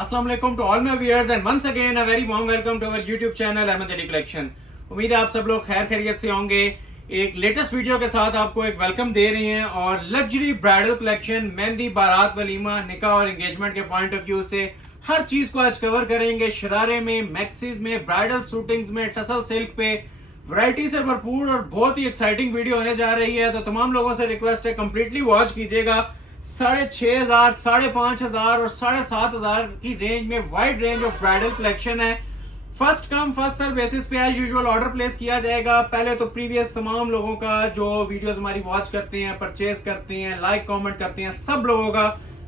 अस्सलाम वालेकुम to all my viewers and once again a very warm welcome to our YouTube channel Ahmad Ali collection. उम्मीद है आप सब लोग खैर खैरियत से होंगे। एक लेटेस्ट वीडियो के साथ आपको एक वेलकम दे रहे हैं और लग्जरी ब्राइडल कलेक्शन, मेहंदी, बारात, वलीमा, निकाह और एंगेजमेंट के पॉइंट ऑफ व्यू से हर चीज को आज कवर करेंगे। शरारे में, मैक्सीज में, ब्राइडल सूटिंग्स में, टसल सिल्क पे वैरायटी से भरपूर और बहुत ही एक्साइटिंग वीडियो होने जा रही है। तो तमाम लोगों से रिक्वेस्ट है कंप्लीटली वॉच कीजिएगा। 6,500, 5,500 और 7,500 की रेंज में wide range of bridal collection है। First come first serve basis पे एज यूजुअल ऑर्डर प्लेस किया जाएगा। पहले तो प्रीवियस तमाम लोगों का जो वीडियोस हमारी वॉच करते हैं, परचेज करते हैं, लाइक कमेंट करते हैं, सब लोगों का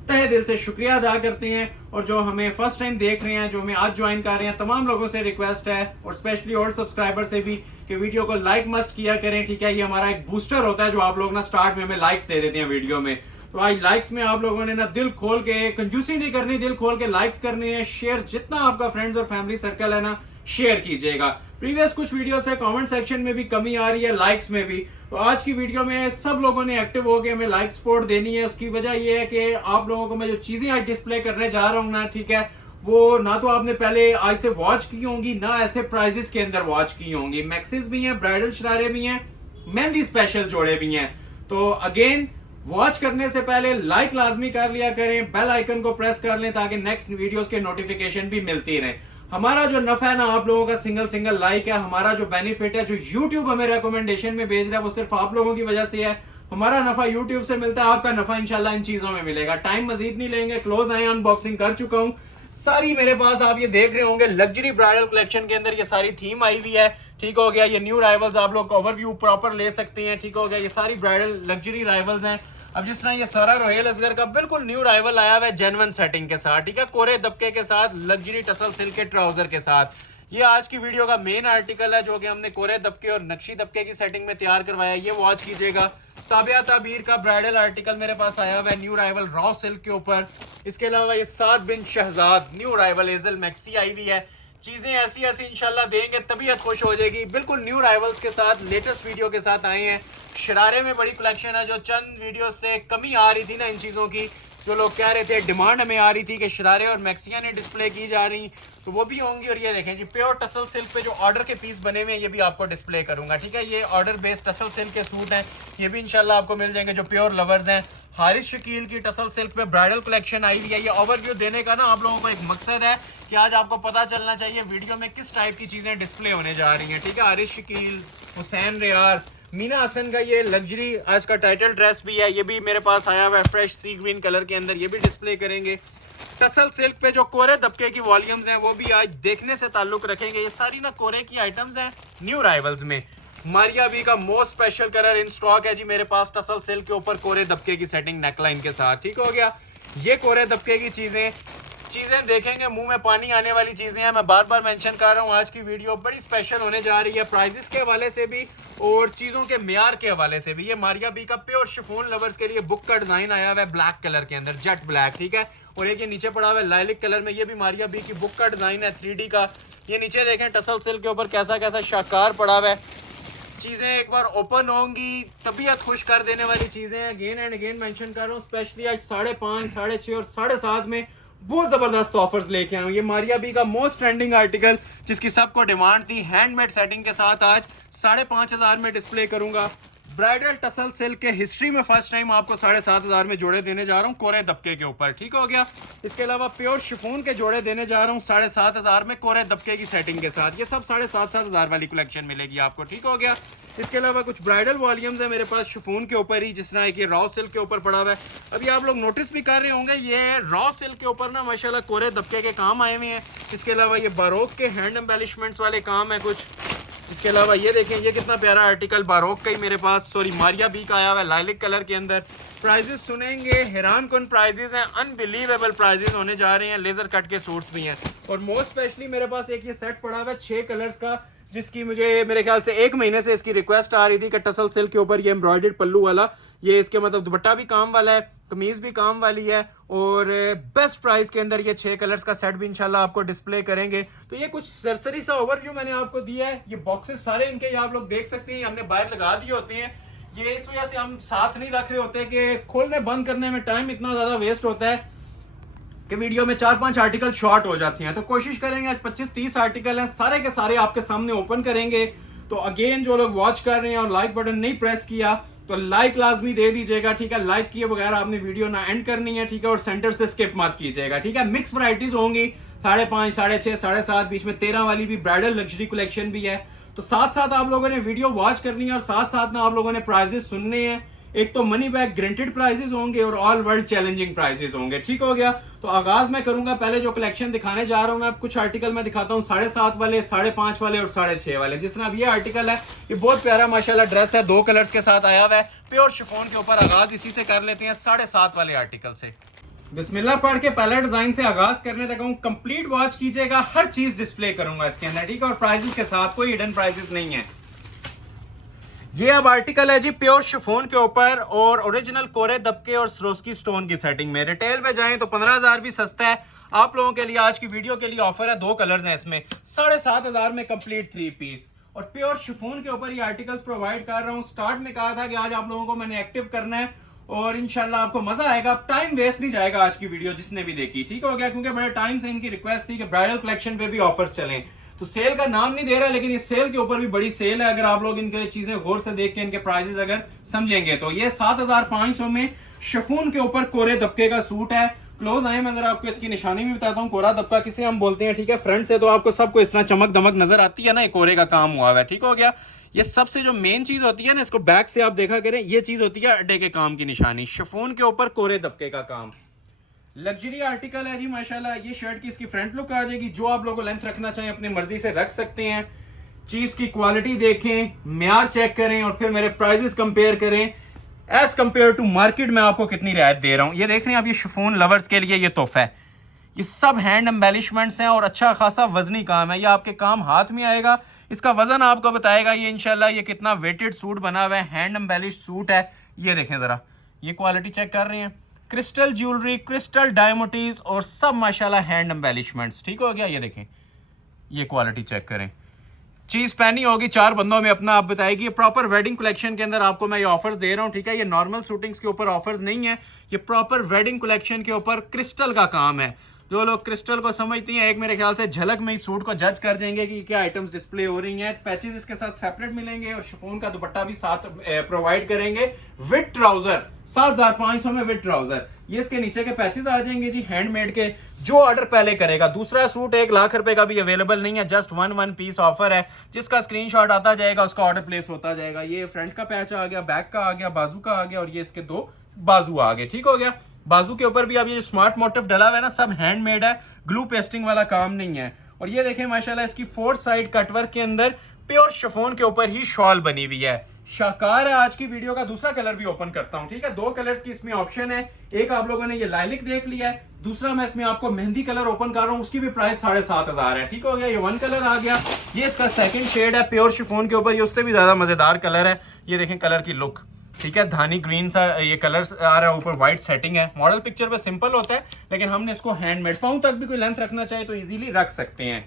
तहे दिल से शुक्रिया अदा करते हैं। और जो हमें फर्स्ट टाइम देख रहे हैं, जो हमें आज ज्वाइन कर रहे हैं, तमाम लोगों से रिक्वेस्ट है और स्पेशली ओल्ड सब्सक्राइबर से भी कि वीडियो को लाइक मस्ट किया करें। ठीक है, ये हमारा एक बूस्टर होता है जो आप लोग ना स्टार्ट में हमें लाइक्स दे देते हैं वीडियो में। तो आज लाइक्स में आप लोगों ने ना दिल खोल के, कंजूसी नहीं करनी, दिल खोल के लाइक्स करने हैं। शेयर जितना आपका फ्रेंड्स और फैमिली सर्कल है ना, शेयर कीजिएगा। प्रीवियस कुछ वीडियो से कमेंट सेक्शन में भी कमी आ रही है, लाइक्स में भी। तो आज की वीडियो में सब लोगों ने एक्टिव होकर हमें लाइक सपोर्ट देनी है। उसकी वजह यह है कि आप लोगों को मैं जो चीजें आज डिस्प्ले करने जा रहा हूं ना, ठीक है, वो ना तो आपने पहले आज से वॉच की होंगी, ना ऐसे प्राइजेस के अंदर वॉच की होंगी। मैक्सिस भी हैं, ब्राइडल शरारे भी हैं, मेहंदी स्पेशल जोड़े भी हैं। तो अगेन वॉच करने से पहले लाइक लाजमी कर लिया करें, बेल आइकन को प्रेस कर लें ताकि नेक्स्ट वीडियोस के नोटिफिकेशन भी मिलती रहे। हमारा जो नफा है ना, आप लोगों का सिंगल लाइक है। हमारा जो बेनिफिट है, जो यूट्यूब हमें रिकमेंडेशन में भेज रहा है, वो सिर्फ आप लोगों की वजह से है। हमारा नफा यूट्यूब से मिलता है, आपका नफा इंशाल्लाह इन चीजों में मिलेगा। टाइम मजीद नहीं लेंगे, क्लोज आए, अनबॉक्सिंग कर चुका हूं सारी। मेरे पास आप ये देख रहे होंगे लग्जरी ब्राइडल कलेक्शन के अंदर ये सारी थीम आई हुई है। ठीक हो गया, ये न्यू राइवल्स आप लोग ओवरव्यू प्रॉपर ले सकते हैं। ठीक हो गया, ये सारी ब्राइडल लग्जरी राइवल्स हैं। अब जिस तरह ये सारा रोहेल असगर का बिल्कुल न्यू राइवल आया हुआ है जेन्युइन सेटिंग के साथ, ठीक है, कोरे दबके के साथ, लग्जरी टसल सिल्क के ट्राउजर के साथ। ये आज की वीडियो का मेन आर्टिकल है जो कि हमने कोरे दबके और नक्शी दबके की सेटिंग में तैयार करवाया। ये वॉच कीजिएगा। ताबिया ताबीर का ब्राइडल आर्टिकल मेरे पास आया हुआ है न्यू राइवल रॉ सिल्क के ऊपर। इसके अलावा ये 7 बिन शहजाद न्यू राइवल एजल मैक्सी आई हुई है। चीजें ऐसी ऐसी इंशाल्लाह देंगे, तबीयत खुश हो जाएगी। बिल्कुल न्यू राइवल्स के साथ, लेटेस्ट वीडियो के साथ आए हैं। शरारे में बड़ी कलेक्शन है। जो चंद वीडियो से कमी आ रही थी ना इन चीज़ों की, जो लोग कह रहे थे, डिमांड हमें आ रही थी कि शरारे और मैक्सियाँ ने डिस्प्ले की जा रही, तो वो भी होंगी। और ये देखें जी, प्योर टसल सिल्क पे जो ऑर्डर के पीस बने हुए हैं, ये भी आपको डिस्प्ले करूंगा। ठीक है, ये ऑर्डर बेस्ड टसल सिल्क के सूट हैं, ये भी इंशाल्लाह आपको मिल जाएंगे जो प्योर लवर्स हैं। हारिस शकील की टसल सिल्क पे ब्राइडल कलेक्शन आई हुई है। ये ओवरव्यू देने का ना आप लोगों को एक मकसद है कि आज आपको पता चलना चाहिए वीडियो में किस टाइप की चीज़ें डिस्प्ले होने जा रही हैं। ठीक है, हारिस शकील, हुसैन रियार, मीना हसन का ये लग्जरी आज का टाइटल ड्रेस भी है, ये भी मेरे पास आया हुआ है फ्रेश सी ग्रीन कलर के अंदर, ये भी डिस्प्ले करेंगे। टसल सिल्क पे जो कोरे दबके की वॉल्यूम्स हैं वो भी आज देखने से ताल्लुक रखेंगे। ये सारी ना कोरे की आइटम्स हैं न्यू राइवल्स में। मारिया बी का most special colour in stock है जी मेरे पास, टसल सिल्क के ऊपर कोरे दबके की सेटिंग नेकलाइन के साथ। ठीक हो गया, ये कोरे दबके की चीज़ें देखेंगे मुंह में पानी आने वाली चीज़ें हैं। मैं बार बार मेंशन कर रहा हूँ, आज की वीडियो बड़ी स्पेशल होने जा रही है, प्राइजेस के हवाले से भी और चीज़ों के म्यार के हवाले से भी। ये मारिया बी का प्योर शिफॉन लवर्स के लिए बुक का डिज़ाइन आया हुआ है ब्लैक कलर के अंदर, जेट ब्लैक। ठीक है, और एक ये नीचे पड़ा हुआ है लाइलिक कलर में, ये भी मारिया बी की बुक का डिज़ाइन है 3D का। ये नीचे देखें टसल सिल्क के ऊपर कैसा कैसा शाकार पड़ा हुआ है। चीज़ें एक बार ओपन होंगी, तबीयत खुश कर देने वाली चीज़ें हैं। अगेन एंड अगेन मेंशन कर रहा हूँ, स्पेशली आज 5.5, 6.5 और 7.5 में बहुत ज़बरदस्त ऑफर्स लेके आए हूँ। ये मारिया बी का मोस्ट ट्रेंडिंग आर्टिकल जिसकी सबको डिमांड थी, हैंडमेड सेटिंग के साथ आज 5,500 में डिस्प्ले करूंगा। ब्राइडल टसल सिल्क के हिस्ट्री में फर्स्ट टाइम आपको 7,500 में जोड़े देने जा रहा हूँ कोरे दबके के ऊपर। ठीक हो गया, इसके अलावा प्योर शिफॉन के जोड़े देने जा रहा हूँ 7,500 में कोरे दबके की सेटिंग के साथ। ये सब 7,500 वाली कलेक्शन मिलेगी आपको। ठीक हो गया, इसके अलावा कुछ ब्राइडल वॉल्यूम्स है मेरे पास शिफॉन के ऊपर ही, जिस तरह एक ये रॉ सिल्क के ऊपर पड़ा हुआ है। अभी आप लोग नोटिस भी कर रहे होंगे, ये रॉ सिल्क के ऊपर ना माशाल्लाह कोरे दबके के काम आए हुए हैं। इसके अलावा ये बारोक के हैंड एम्बेलिशमेंट्स वाले काम है कुछ। इसके अलावा ये देखें, ये कितना प्यारा आर्टिकल बारोक का ही मेरे पास, सॉरी मारिया बी का आया हुआ है लाइलिक कलर के अंदर। प्राइजेस सुनेंगे, हैरान कुन प्राइजेस हैं, अनबिलीवेबल प्राइजेस होने जा रहे हैं। लेजर कट के सूट्स भी हैं और मोस्ट स्पेशली मेरे पास एक ये सेट पड़ा हुआ है 6 कलर्स का, जिसकी मुझे मेरे ख्याल से 1 महीने से इसकी रिक्वेस्ट आ रही थी कि टसल सिल्क के ऊपर ये एम्ब्रॉयडर्ड पल्लू वाला, ये इसके मतलब दुपट्टा भी काम वाला है, कमीज भी काम वाली है और बेस्ट प्राइस के अंदर ये 6 कलर्स का सेट भी इंशाल्लाह आपको डिस्प्ले करेंगे। तो ये कुछ सरसरी सा ओवरव्यू मैंने आपको दिया है। ये बॉक्सेस सारे इनके आप लोग देख सकते हैं, हमने बाहर लगा दिए होते हैं। ये इस वजह से हम साथ नहीं रख रहे होते कि खोलने बंद करने में टाइम इतना ज्यादा वेस्ट होता है कि वीडियो में 4-5 आर्टिकल शॉर्ट हो जाती हैं, तो कोशिश करेंगे आज 25-30 आर्टिकल हैं, सारे के सारे आपके सामने ओपन करेंगे। तो अगेन जो लोग वॉच कर रहे हैं और लाइक बटन नहीं प्रेस किया तो लाइक लाजमी दे दीजिएगा, ठीक है। लाइक किए बगैर आपने वीडियो ना एंड करनी है, ठीक है, और सेंटर से स्किप मत कीजिएगा, ठीक है। मिक्स वैरायटीज होंगी, 5.5, 6.5, 7.5, बीच में 13 वाली भी ब्राइडल लग्जरी कलेक्शन भी है। तो साथ साथ आप लोगों ने वीडियो वॉच करनी है और साथ साथ में आप लोगों ने प्राइजेस सुनने हैं। एक तो मनी बैक गारंटेड प्राइजेस होंगे और ऑल वर्ल्ड चैलेंजिंग प्राइजेस होंगे, ठीक हो गया। तो आगाज मैं करूंगा, पहले जो कलेक्शन दिखाने जा रहा हूं ना, कुछ आर्टिकल मैं दिखाता हूं 7.5 वाले, 5.5 वाले और 6.5 वाले। जिस तरह अब ये आर्टिकल है, ये बहुत प्यारा माशाल्लाह ड्रेस है, 2 कलर्स के साथ आया हुआ है, प्योर शिफॉन के ऊपर। आगाज इसी से कर लेते हैं 7.5 वाले आर्टिकल से। बिस्मिल्लाह पढ़ के पहले डिजाइन से आगाज करने लगा हूं। कंप्लीट वॉच कीजिएगा, हर चीज डिस्प्ले करूंगा इसके अंदर, ठीक है, और प्राइजेस के साथ, कोई हिडन प्राइजेस नहीं है। ये अब आर्टिकल है जी प्योर शिफॉन के ऊपर और ओरिजिनल कोरे दबके और सरोस्की स्टोन की सेटिंग में। रिटेल पे जाएं तो 15,000 भी सस्ता है। आप लोगों के लिए आज की वीडियो के लिए ऑफर है, 2 कलर्स हैं इसमें, 7,500 में कंप्लीट 3 पीस और प्योर शिफॉन के ऊपर ये आर्टिकल्स प्रोवाइड कर रहा हूँ। स्टार्ट में कहा था कि आज आप लोगों को मैंने एक्टिव करना है और इंशाल्लाह आपको मजा आएगा, टाइम वेस्ट नहीं जाएगा आज की वीडियो जिसने भी देखी, ठीक हो गया। क्योंकि बड़े टाइम से इनकी रिक्वेस्ट थी कि ब्राइडल कलेक्शन पे भी ऑफर्स चलें, तो सेल का नाम नहीं दे रहा, लेकिन इस सेल के ऊपर भी बड़ी सेल है। अगर आप लोग इनके चीजें गौर से देख के इनके प्राइसेस अगर समझेंगे तो ये 7,500 में शिफॉन के ऊपर कोरे दबके का सूट है। क्लोज आए, मैं जरा आपको इसकी निशानी भी बताता हूँ। कोरा दबका किसे हम बोलते हैं, ठीक है। फ्रंट से तो आपको सबको इस तरह चमक दमक नजर आती है ना, कोरे का काम हुआ है, ठीक हो गया। ये सबसे जो मेन चीज होती है ना, इसको बैक से आप देखा करें, ये चीज होती है अड्डे के काम की निशानी। शिफॉन के ऊपर कोरे दबके का काम, लग्जरी आर्टिकल है जी माशाल्लाह। ये शर्ट की इसकी फ्रंट लुक आ जाएगी, जो आप लोगों को लेंथ रखना चाहें अपनी मर्जी से रख सकते हैं। चीज की क्वालिटी देखें, म्यार चेक करें और फिर मेरे प्राइजेस कंपेयर करें एज कंपेयर टू मार्केट में आपको कितनी रियायत दे रहा हूं। ये देख रहे हैं आप, ये शिफॉन लवर्स के लिए ये तोहफा है। ये सब हैंड एम्बेलिशमेंट्स हैं और अच्छा खासा वजनी काम है। ये आपके काम हाथ में आएगा, इसका वजन आपको बताएगा ये इंशाल्लाह। ये कितना वेटेड सूट बना हुआ है, हैंड एम्बेलिश सूट है। ये देखें जरा, ये क्वालिटी चेक कर रहे हैं, क्रिस्टल ज्वेलरी, क्रिस्टल डायमंड्स और सब माशाल्लाह हैंड एम्बेलिशमेंट्स, ठीक हो गया। ये देखें, ये क्वालिटी चेक करें। चीज पहनी होगी 4 बंदों में अपना आप बताएगी। ये प्रॉपर वेडिंग कलेक्शन के अंदर आपको मैं ये ऑफर्स दे रहा हूं, ठीक है। ये नॉर्मल शूटिंग्स के ऊपर ऑफर्स नहीं है, ये प्रॉपर वेडिंग कलेक्शन के ऊपर क्रिस्टल का काम है। जो लोग क्रिस्टल को समझती हैं, एक मेरे ख्याल से झलक में इस सूट को जज कर जाएंगे कि क्या आइटम्स डिस्प्ले हो रही हैं। पैचेस इसके साथ सेपरेट मिलेंगे और शिफॉन का दुपट्टा भी साथ प्रोवाइड करेंगे विद ट्राउजर, 7,500 में विद ट्राउजर। ये इसके नीचे के पैचेस आ जाएंगे जी हैंडमेड के। जो ऑर्डर पहले करेगा, दूसरा सूट 1 लाख रुपए का भी अवेलेबल नहीं है, जस्ट वन पीस ऑफर है। जिसका स्क्रीनशॉट आता जाएगा उसका ऑर्डर प्लेस होता जाएगा। ये फ्रंट का पैच आ गया, बैक का आ गया, बाजू का आ गया और ये इसके 2 बाजू आ गए, ठीक हो गया। बाजू के ऊपर भी अब ये स्मार्ट मोटिव डला हुआ है ना, सब हैंडमेड है, ग्लू पेस्टिंग वाला काम नहीं है। और ये देखें माशाल्लाह, इसकी 4 साइड कटवर्क के अंदर प्योर शिफॉन के ऊपर ही शॉल बनी हुई है। शाकार है। आज की वीडियो का दूसरा कलर भी ओपन करता हूं, ठीक है। 2 कलर्स की इसमें ऑप्शन है। एक आप लोगों ने ये लाइलिक देख लिया है, दूसरा मैं इसमें आपको मेहंदी कलर ओपन कर रहा हूं, उसकी भी प्राइस 7,500 है, ठीक हो गया। ये 1 कलर आ गया, ये इसका सेकंड शेड है प्योर शिफॉन के ऊपर। ये उससे भी ज्यादा मजेदार कलर है। ये देखें कलर की लुक, ठीक है, धानी ग्रीन सा ये कलर आ रहा है, ऊपर व्हाइट सेटिंग है। मॉडल पिक्चर पे सिंपल होता है, लेकिन हमने इसको हैंडमेड, पाँव तक भी कोई लेंथ रखना चाहे तो इजीली रख सकते हैं।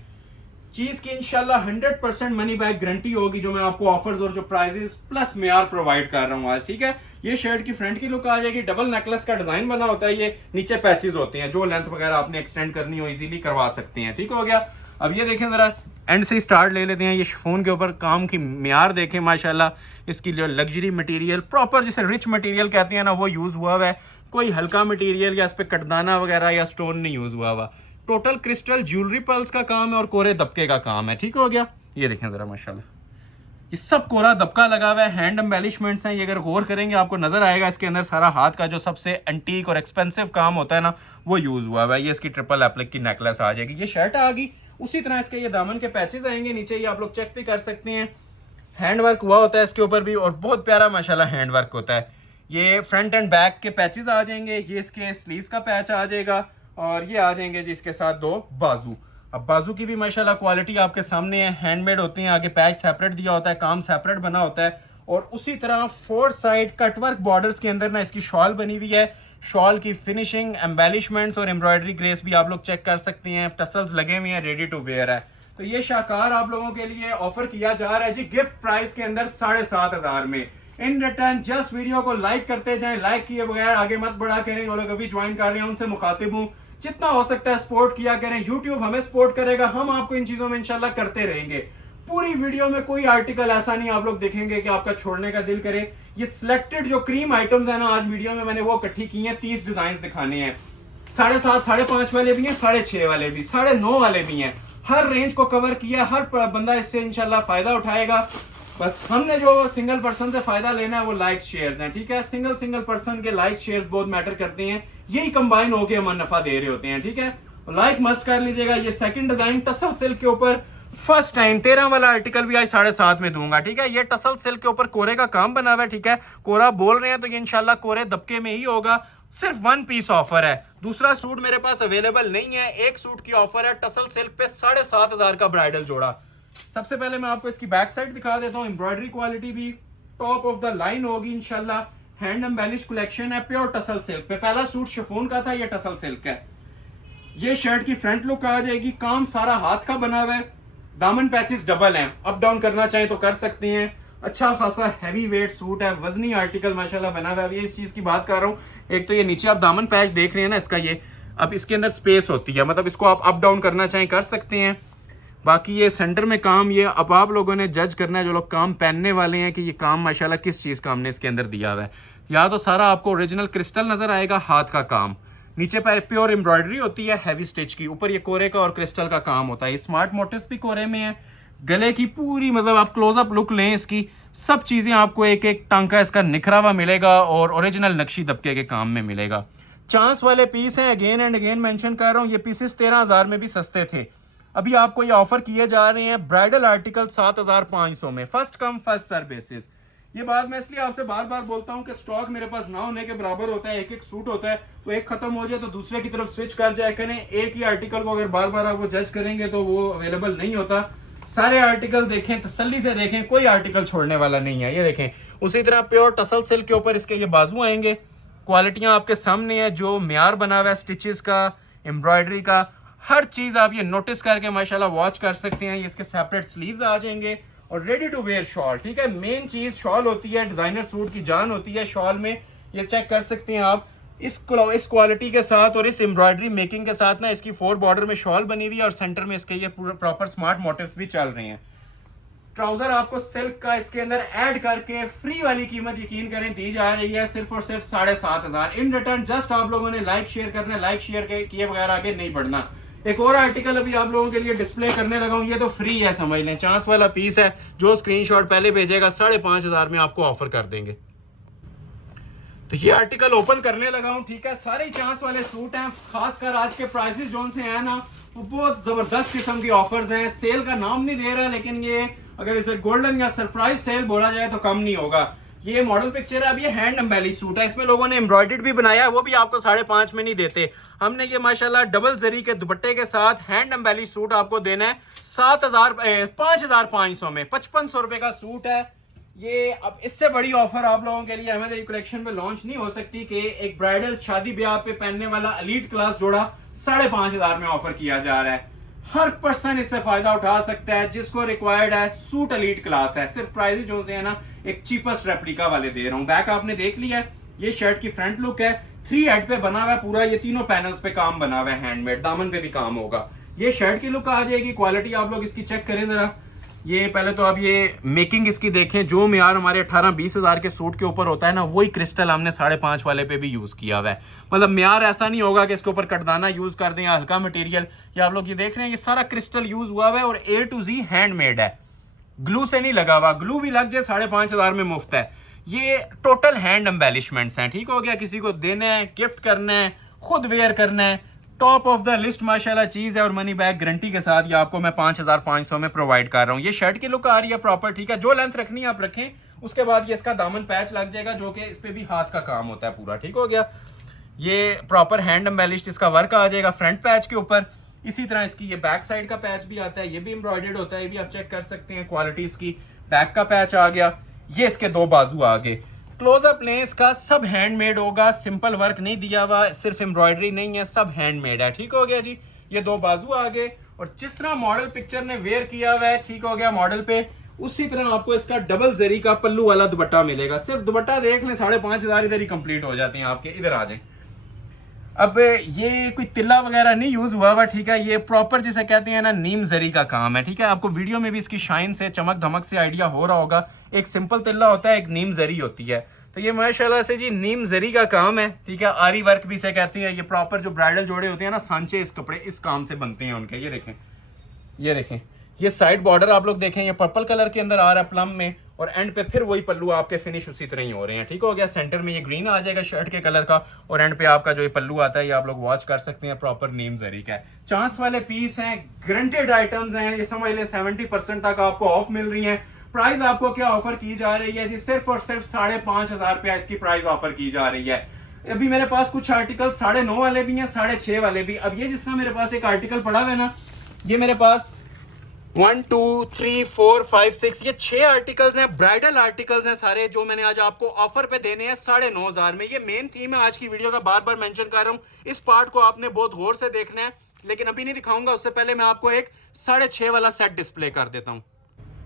चीज की इंशाल्लाह 100% मनी बैक गारंटी होगी, जो मैं आपको ऑफर्स और जो प्राइजेस प्लस मेयार प्रोवाइड कर रहा हूं आज, ठीक है। ये शर्ट की फ्रंट की लुक आ जाएगी, डबल नेकलेस का डिजाइन बना होता है, ये नीचे पैचेस होते हैं, जो लेंथ वगैरह आपने एक्सटेंड करनी हो इजीली करवा सकते हैं, ठीक हो गया। अब ये देखें जरा, एंड से स्टार्ट ले लेते हैं। ये शिफॉन के ऊपर काम की म्यार देखें माशाल्लाह, इसकी जो लग्जरी मटेरियल प्रॉपर जिसे रिच मटेरियल कहते हैं ना, वो यूज हुआ हुआ है। कोई हल्का मटेरियल या इस पे कटदाना वगैरह या स्टोन नहीं यूज हुआ हुआ। टोटल क्रिस्टल ज्वेलरी पर्ल्स का काम है और कोरे दबके का काम है, ठीक हो गया। ये देखें जरा माशाल्लाह, ये सब कोरा दबका लगा हुआ है, हैंड एम्बेलिशमेंट्स हैं। ये अगर गौर करेंगे आपको नजर आएगा, इसके अंदर सारा हाथ का जो सबसे एंटीक और एक्सपेंसिव काम होता है ना, वो यूज हुआ है। ये इसकी ट्रिपल एप्लिक की नेकलेस आ जाएगी। ये शर्ट आ गई, उसी तरह इसके ये दामन के पैचेस आएंगे नीचे, ये आप लोग चेक भी कर सकते हैं। हैंड वर्क हुआ होता है इसके ऊपर भी और बहुत प्यारा माशाल्लाह हैंड वर्क होता है। ये फ्रंट एंड बैक के पैचेस आ जाएंगे, ये इसके स्लीव्स का पैच आ जाएगा और ये आ जाएंगे जिसके साथ 2 बाजू। अब बाजू की भी माशाल्लाह क्वालिटी आपके सामने है, हैंडमेड होते हैं, आगे पैच सेपरेट दिया होता है, काम सेपरेट बना होता है। और उसी तरह 4 साइड कटवर्क बॉर्डर्स के अंदर ना इसकी शॉल बनी हुई है। शॉल की फिनिशिंग, एम्बेलिशमेंट्स और एम्ब्रॉयडरी ग्रेस भी आप लोग चेक कर सकते हैं, टसल्स लगे हुए हैं, रेडी टू वेयर है। तो ये शाकार आप लोगों के लिए ऑफर किया जा रहा है जी, गिफ्ट प्राइस के अंदर 7,500 में। इन रिटर्न जस्ट वीडियो को लाइक करते जाएं, लाइक किए बगैर आगे मत बढ़ा करें। और लोग अभी ज्वाइन कर रहे हैं उनसे मुखातिब हूँ, जितना हो सकता है सपोर्ट किया करें, यूट्यूब हमें सपोर्ट करेगा, हम आपको इन चीजों में इंशाल्लाह करते रहेंगे। पूरी वीडियो में कोई आर्टिकल ऐसा नहीं आप लोग देखेंगे कि आपका छोड़ने का दिल करे। ये सिलेक्टेड जो क्रीम आइटम्स है ना, आज वीडियो में मैंने वो इकट्ठी की हैं, 30 डिजाइन दिखाने हैं। 7.5, 5.5 वाले भी हैं, 6.5 वाले भी, 9.5 वाले भी हैं। हर रेंज को कवर किया, हर बंदा इससे इंशाल्लाह फायदा उठाएगा। बस हमने जो सिंगल पर्सन से फायदा लेना है वो लाइक शेयर्स हैं, ठीक है। सिंगल पर्सन के लाइक शेयर्स बहुत मैटर करते हैं, यही कंबाइन होकर हम नफा दे रहे होते हैं, ठीक है। लाइक मस्ट कर लीजिएगा। ये सेकंड डिजाइन टसल सिल्क के ऊपर फर्स्ट टाइम 13 वाला आर्टिकल भी आज 7.5 में दूंगा, ठीक है। ये टसल सिल्क के ऊपर कोरे का काम बना हुआ है, ठीक है। कोरा बोल रहे हैं तो ये इंशाल्लाह कोरे दबके में ही होगा। सिर्फ 1 पीस ऑफर है, दूसरा सूट मेरे पास अवेलेबल नहीं है। एक सूट की ऑफर है टसल सिल्क पे 7,500 का ब्राइडल जोड़ा। सबसे पहले मैं आपको इसकी बैक साइड दिखा देता हूँ। एम्ब्रॉयडरी क्वालिटी भी टॉप ऑफ द लाइन होगी इंशाल्लाह। हैंड एम्बेलिश कलेक्शन है प्योर टसल सिल्क पे। पहला सूट शिफॉन का था, ये टसल सिल्क है। ये शर्ट की फ्रंट लुक आ जाएगी। काम सारा हाथ का बना हुआ है, दामन पैचेस डबल हैं, अप डाउन करना चाहें तो कर सकते हैं। अच्छा खासा हैवी वेट सूट है, वजनी आर्टिकल माशाल्लाह बना हुआ है। ये इस चीज की बात कर रहा हूँ। एक तो ये नीचे आप दामन पैच देख रहे हैं ना इसका, ये अब इसके अंदर स्पेस होती है, मतलब इसको आप अप डाउन करना चाहें कर सकते हैं। बाकी ये सेंटर में काम, ये अब आप लोगों ने जज करना है जो लोग काम पहनने वाले हैं कि ये काम माशाल्लाह किस चीज का हमने इसके अंदर दिया हुआ है। या तो सारा आपको ओरिजिनल क्रिस्टल नजर आएगा, हाथ का काम, नीचे पर प्योर एम्ब्रॉयडरी होती है हैवी स्टिच की, ऊपर ये कोरे का और क्रिस्टल का काम होता है। स्मार्ट मोटिव्स भी कोरे में है। गले की पूरी मतलब आप क्लोजअप लुक लें इसकी, सब चीजें आपको एक एक टांका इसका निखरा हुआ मिलेगा और ओरिजिनल नक्शी दबके के काम में मिलेगा। चांस वाले पीस हैं, अगेन एंड अगेन मेंशन कर रहा हूँ। ये पीसेस 13,000 में भी सस्ते थे, अभी आपको ये ऑफर किए जा रहे हैं। ब्राइडल आर्टिकल 7,500 में, first come first serve basis. ये बात मैं इसलिए आपसे बार बार बोलता हूँ कि स्टॉक मेरे पास ना होने के बराबर होता है। एक एक सूट होता है तो एक खत्म हो जाए तो दूसरे की तरफ स्विच कर जाए करें। एक ही आर्टिकल को अगर बार बार आप वो जज करेंगे तो वो अवेलेबल नहीं होता। सारे आर्टिकल देखें, तसल्ली से देखें, कोई आर्टिकल छोड़ने वाला नहीं है। ये देखें, उसी तरह प्योर टसल सिल्क के ऊपर इसके ये बाजू आएंगे। क्वालिटियां आपके सामने है, जो म्यार बना हुआ है स्टिचेस का, एम्ब्रॉयडरी का, हर चीज आप ये नोटिस करके माशाल्लाह वॉच कर सकते हैं। ये इसके सेपरेट स्लीव्स आ जाएंगे और रेडी टू वेयर शॉल, ठीक है। मेन चीज शॉल होती है, डिजाइनर सूट की जान होती है शॉल में। ये चेक कर सकते हैं आप, इस क्वालिटी के साथ और इस एम्ब्रॉयडरी मेकिंग के साथ ना इसकी 4 बॉर्डर में शॉल बनी हुई है और सेंटर में इसके ये प्रॉपर स्मार्ट मोटिव्स भी चल रहे हैं। ट्राउजर आपको सिल्क का इसके अंदर ऐड करके फ्री वाली कीमत यकीन करें दी जा रही है सिर्फ और सिर्फ 7,500। इन रिटर्न जस्ट आप लोगों ने लाइक शेयर करना है, लाइक शेयर किए बगैर आगे नहीं बढ़ना। एक और आर्टिकल अभी आप लोगों के लिए डिस्प्ले करने लगा हूं, ये तो फ्री है समझ लें, चांस वाला पीस है। जो स्क्रीनशॉट पहले भेजेगा 5,500 में आपको ऑफर कर देंगे। तो ये आर्टिकल ओपन करने लगा हूं, ठीक है। सारे चांस वाले सूट हैं, खासकर आज के प्राइसेस जोन से हैं ना, वो बहुत जबरदस्त किस्म की ऑफर्स हैं। सेल का नाम नहीं दे रहा, लेकिन ये अगर इसे गोल्डन या सरप्राइज सेल बोला जाए तो कम नहीं होगा। ये मॉडल पिक्चर है, अब ये हैंड एम्बेलिश सूट है, इसमें लोगों ने एम्ब्रॉयडर्ड भी बनाया है, वो भी आपको 5.5 में नहीं देते। हमने ये माशाल्लाह डबल जरी के दुपट्टे के साथ हैंड एम्बेलिश सूट आपको देना है 5,500 में। 5,500 रुपए का सूट है ये। अब इससे बड़ी ऑफर आप लोगों के लिए अहमद अली कलेक्शन में लॉन्च नहीं हो सकती कि एक ब्राइडल शादी ब्याह पे पहनने वाला एलीट क्लास जोड़ा 5,500 में ऑफर किया जा रहा है। हर पर्सन इससे फायदा उठा सकता है जिसको रिक्वायर्ड है। सूट एलीट क्लास है, सिर्फ प्राइस जो से है ना एक चीपेस्ट रेप्लिका वाले दे रहा हूं। बैक आपने देख लिया है, ये शर्ट की फ्रंट लुक है, 3 हेड पे बना हुआ है पूरा, ये तीनों पैनल्स पे काम बना हुआ है हैंडमेड, दामन पे भी काम होगा। ये शर्ट की लुक आ जाएगी। क्वालिटी आप लोग इसकी चेक करें जरा। ये पहले तो आप ये मेकिंग इसकी देखें, जो म्यार हमारे 18-20 हज़ार के सूट के ऊपर होता है ना, वही क्रिस्टल हमने 5.5 वाले पे भी यूज किया हुआ है। मतलब म्यार ऐसा नहीं होगा कि इसके ऊपर कटदाना यूज कर दें या हल्का मटेरियल। या आप लोग ये देख रहे हैं, ये सारा क्रिस्टल यूज हुआ हुआ है और A to Z हैंडमेड है, ग्लू से नहीं लगा हुआ। ग्लू भी लग जाए 5,500 में मुफ्त है। ये टोटल हैंड एम्बेलिशमेंट्स हैं, ठीक हो गया। किसी को देना है, गिफ्ट करना है, खुद वेयर करना है, टॉप ऑफ द लिस्ट माशाल्लाह चीज है। और मनी बैक गारंटी के साथ ये आपको मैं 5,500 में प्रोवाइड कर रहा हूँ। ये शर्ट की लुक आ रही है प्रॉपर, ठीक है। जो लेंथ रखनी है आप रखें, उसके बाद ये इसका दामन पैच लग जाएगा जो कि इस पे भी हाथ का काम होता है पूरा, ठीक हो गया। ये प्रॉपर हैंड एम्बेलिश्ड इसका वर्क आ जाएगा फ्रंट पैच के ऊपर। इसी तरह इसकी ये बैक साइड का पैच भी आता है, ये भी एम्ब्रॉयडर्ड होता है, ये भी आप चेक कर सकते हैं क्वालिटी इसकी। बैक का पैच आ गया, ये इसके 2 बाजू आ गए। क्लोजअप लें, इसका सब हैंडमेड होगा, सिंपल वर्क नहीं दिया हुआ, सिर्फ एम्ब्रॉयडरी नहीं है, सब हैंडमेड है, ठीक हो गया जी। ये 2 बाजू आ गए और जिस तरह मॉडल पिक्चर ने वेयर किया हुआ है, ठीक हो गया मॉडल पे, उसी तरह आपको इसका डबल जरी का पल्लू वाला दुपट्टा मिलेगा। सिर्फ दुपट्टा देख लें 5,500 इधर ही कंप्लीट हो जाते हैं आपके। इधर आ जाए, अब ये कोई तिल्ला वगैरह नहीं यूज़ हुआ हुआ, ठीक है, ये प्रॉपर जिसे कहते हैं ना नीम जरी का काम है, ठीक है। आपको वीडियो में भी इसकी शाइन से, चमक धमक से आइडिया हो रहा होगा। एक सिंपल तिल्ला होता है, एक नीम जरी होती है। तो ये माशाल्लाह से जी नीम जरी का काम है, ठीक है। आरी वर्क भी से कहते हैं। ये प्रॉपर जो ब्राइडल जोड़े होते हैं ना, सांचे इस कपड़े इस काम से बनते हैं उनके। ये देखें, ये देखें, ये साइड बॉर्डर आप लोग देखें, ये पर्पल कलर के अंदर आ रहा है प्लम में, और एंड पे फिर वही पल्लू आपके फिनिश उसी तरह ही हो रहे हैं, ठीक हो गया। सेंटर में ये ग्रीन आ जाएगा शर्ट के कलर का, और एंड पे आपका जो ये पल्लू आता है ये आप लोग वॉच कर सकते हैं, प्रॉपर नीम जरी का है। चांस वाले पीस हैं, ग्रंटेड आइटम्स हैं, ये समझ ले 70% तक आपको ऑफ मिल रही है। प्राइस आपको क्या ऑफर की जा रही है जी, सिर्फ और सिर्फ 5,500 रुपया इसकी प्राइस ऑफर की जा रही है। अभी मेरे पास कुछ आर्टिकल 9.5 वाले भी हैं, 6.5 वाले भी। अब ये जिस तरह मेरे पास एक आर्टिकल पड़ा हुआ है ना, ये मेरे पास 1 2 3 4 5 6 ये 6 आर्टिकल्स हैं, ब्राइडल आर्टिकल्स हैं सारे, जो मैंने आज आपको ऑफर पे देने हैं 9,500 में। ये मेन थीम है आज की वीडियो का, बार बार मेंशन कर रहा हूँ। इस पार्ट को आपने बहुत गौर से देखना है, लेकिन अभी नहीं दिखाऊंगा। उससे पहले मैं आपको एक 6.5 वाला सेट डिस्प्ले कर देता हूँ।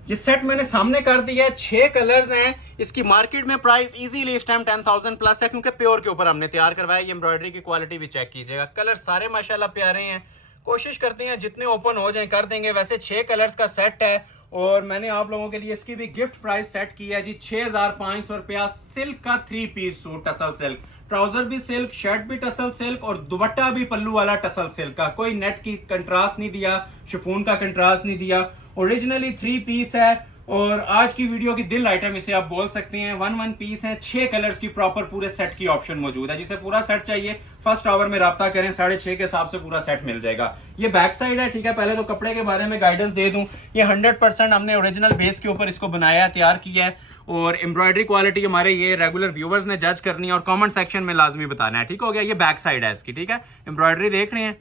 ये सेट मैंने सामने कर दिया है, 6 कलर्स हैं। इसकी मार्केट में प्राइस इजीली इस टाइम 10,000 प्लस है, क्योंकि प्योर के ऊपर हमने तैयार करवाया। ये एम्ब्रॉयडरी की क्वालिटी भी चेक कीजिएगा, कलर सारे माशाल्लाह प्यारे हैं। कोशिश करते हैं जितने ओपन हो जाए कर देंगे। वैसे 6 कलर्स का सेट है, और मैंने आप लोगों के लिए इसकी भी गिफ्ट प्राइस सेट की है जी 6,500 रुपया। सिल्क का 3 piece suit, tussar silk, trouser भी सिल्क, शर्ट भी टसल सिल्क, और दुपट्टा भी पल्लू वाला टसल सिल्क का। कोई नेट की कंट्रास्ट नहीं दिया, शिफॉन का कंट्रास्ट नहीं दिया, ओरिजिनली 3 पीस है। और आज की वीडियो की दिल आइटम इसे आप बोल सकते हैं। 1 पीस है, 6 कलर्स की प्रॉपर पूरे सेट की ऑप्शन मौजूद है। जिसे पूरा सेट चाहिए फर्स्ट आवर में राब्ता करें, 6.5 के हिसाब से पूरा सेट मिल जाएगा। ये बैक साइड है, ठीक है। पहले तो कपड़े के बारे में गाइडेंस दे दूं, ये 100% हमने ओरिजिनल बेस के ऊपर इसको बनाया, तैयार किया है। और एम्ब्रॉयडरी क्वालिटी हमारे ये रेगुलर व्यूवर्स ने जज करनी है और कमेंट सेक्शन में लाजमी बताना है, ठीक हो गया। ये बैक साइड है इसकी, ठीक है। एम्ब्रॉयडरी देख रहे हैं,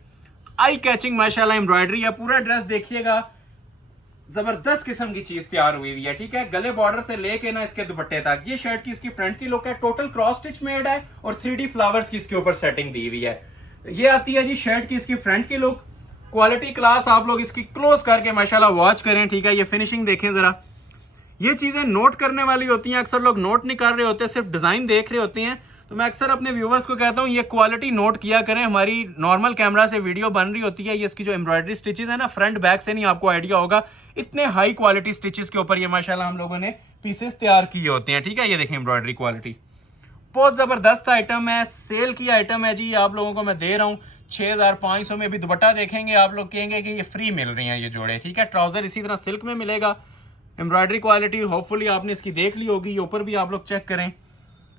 आई कैचिंग माशाल्लाह एम्ब्रॉयडरी है। पूरा ड्रेस देखिएगा, जबरदस्त किस्म की चीज तैयार हुई है, ठीक है। गले बॉर्डर से लेके ना इसके दुपट्टे तक। ये शर्ट की इसकी फ्रंट की लुक है, टोटल क्रॉस स्टिच मेड है, और 3D फ्लावर्स की इसके ऊपर सेटिंग दी हुई है। ये आती है जी शर्ट की इसकी फ्रंट की लुक। क्वालिटी क्लास आप लोग इसकी क्लोज करके माशाल्लाह वॉच करें, ठीक है। ये फिनिशिंग देखें जरा, ये चीजें नोट करने वाली होती हैं। अक्सर लोग नोट नहीं कर रहे होते, सिर्फ डिजाइन देख रहे होते हैं। तो मैं अक्सर अपने व्यूवर्स को कहता हूँ ये क्वालिटी नोट किया करें। हमारी नॉर्मल कैमरा से वीडियो बन रही होती है, ये इसकी जो एम्ब्रॉयडरी स्टिचेस है ना, फ्रंट बैक से नहीं आपको आइडिया होगा। इतने हाई क्वालिटी स्टिचेस के ऊपर ये माशाल्लाह हम लोगों ने पीसेस तैयार किए होते हैं, ठीक है। ये देखें एम्ब्रॉयडरी क्वालिटी बहुत जबरदस्त आइटम है, सेल की आइटम है जी। आप लोगों को मैं दे रहा हूँ 6,500 में। भी दुपट्टा देखेंगे आप लोग कहेंगे कि ये फ्री मिल रही हैं ये जोड़े, ठीक है। ट्राउजर इसी तरह सिल्क में मिलेगा। एम्ब्रॉयडरी क्वालिटी होपफुली आपने इसकी देख ली होगी, ये ऊपर भी आप लोग चेक करें,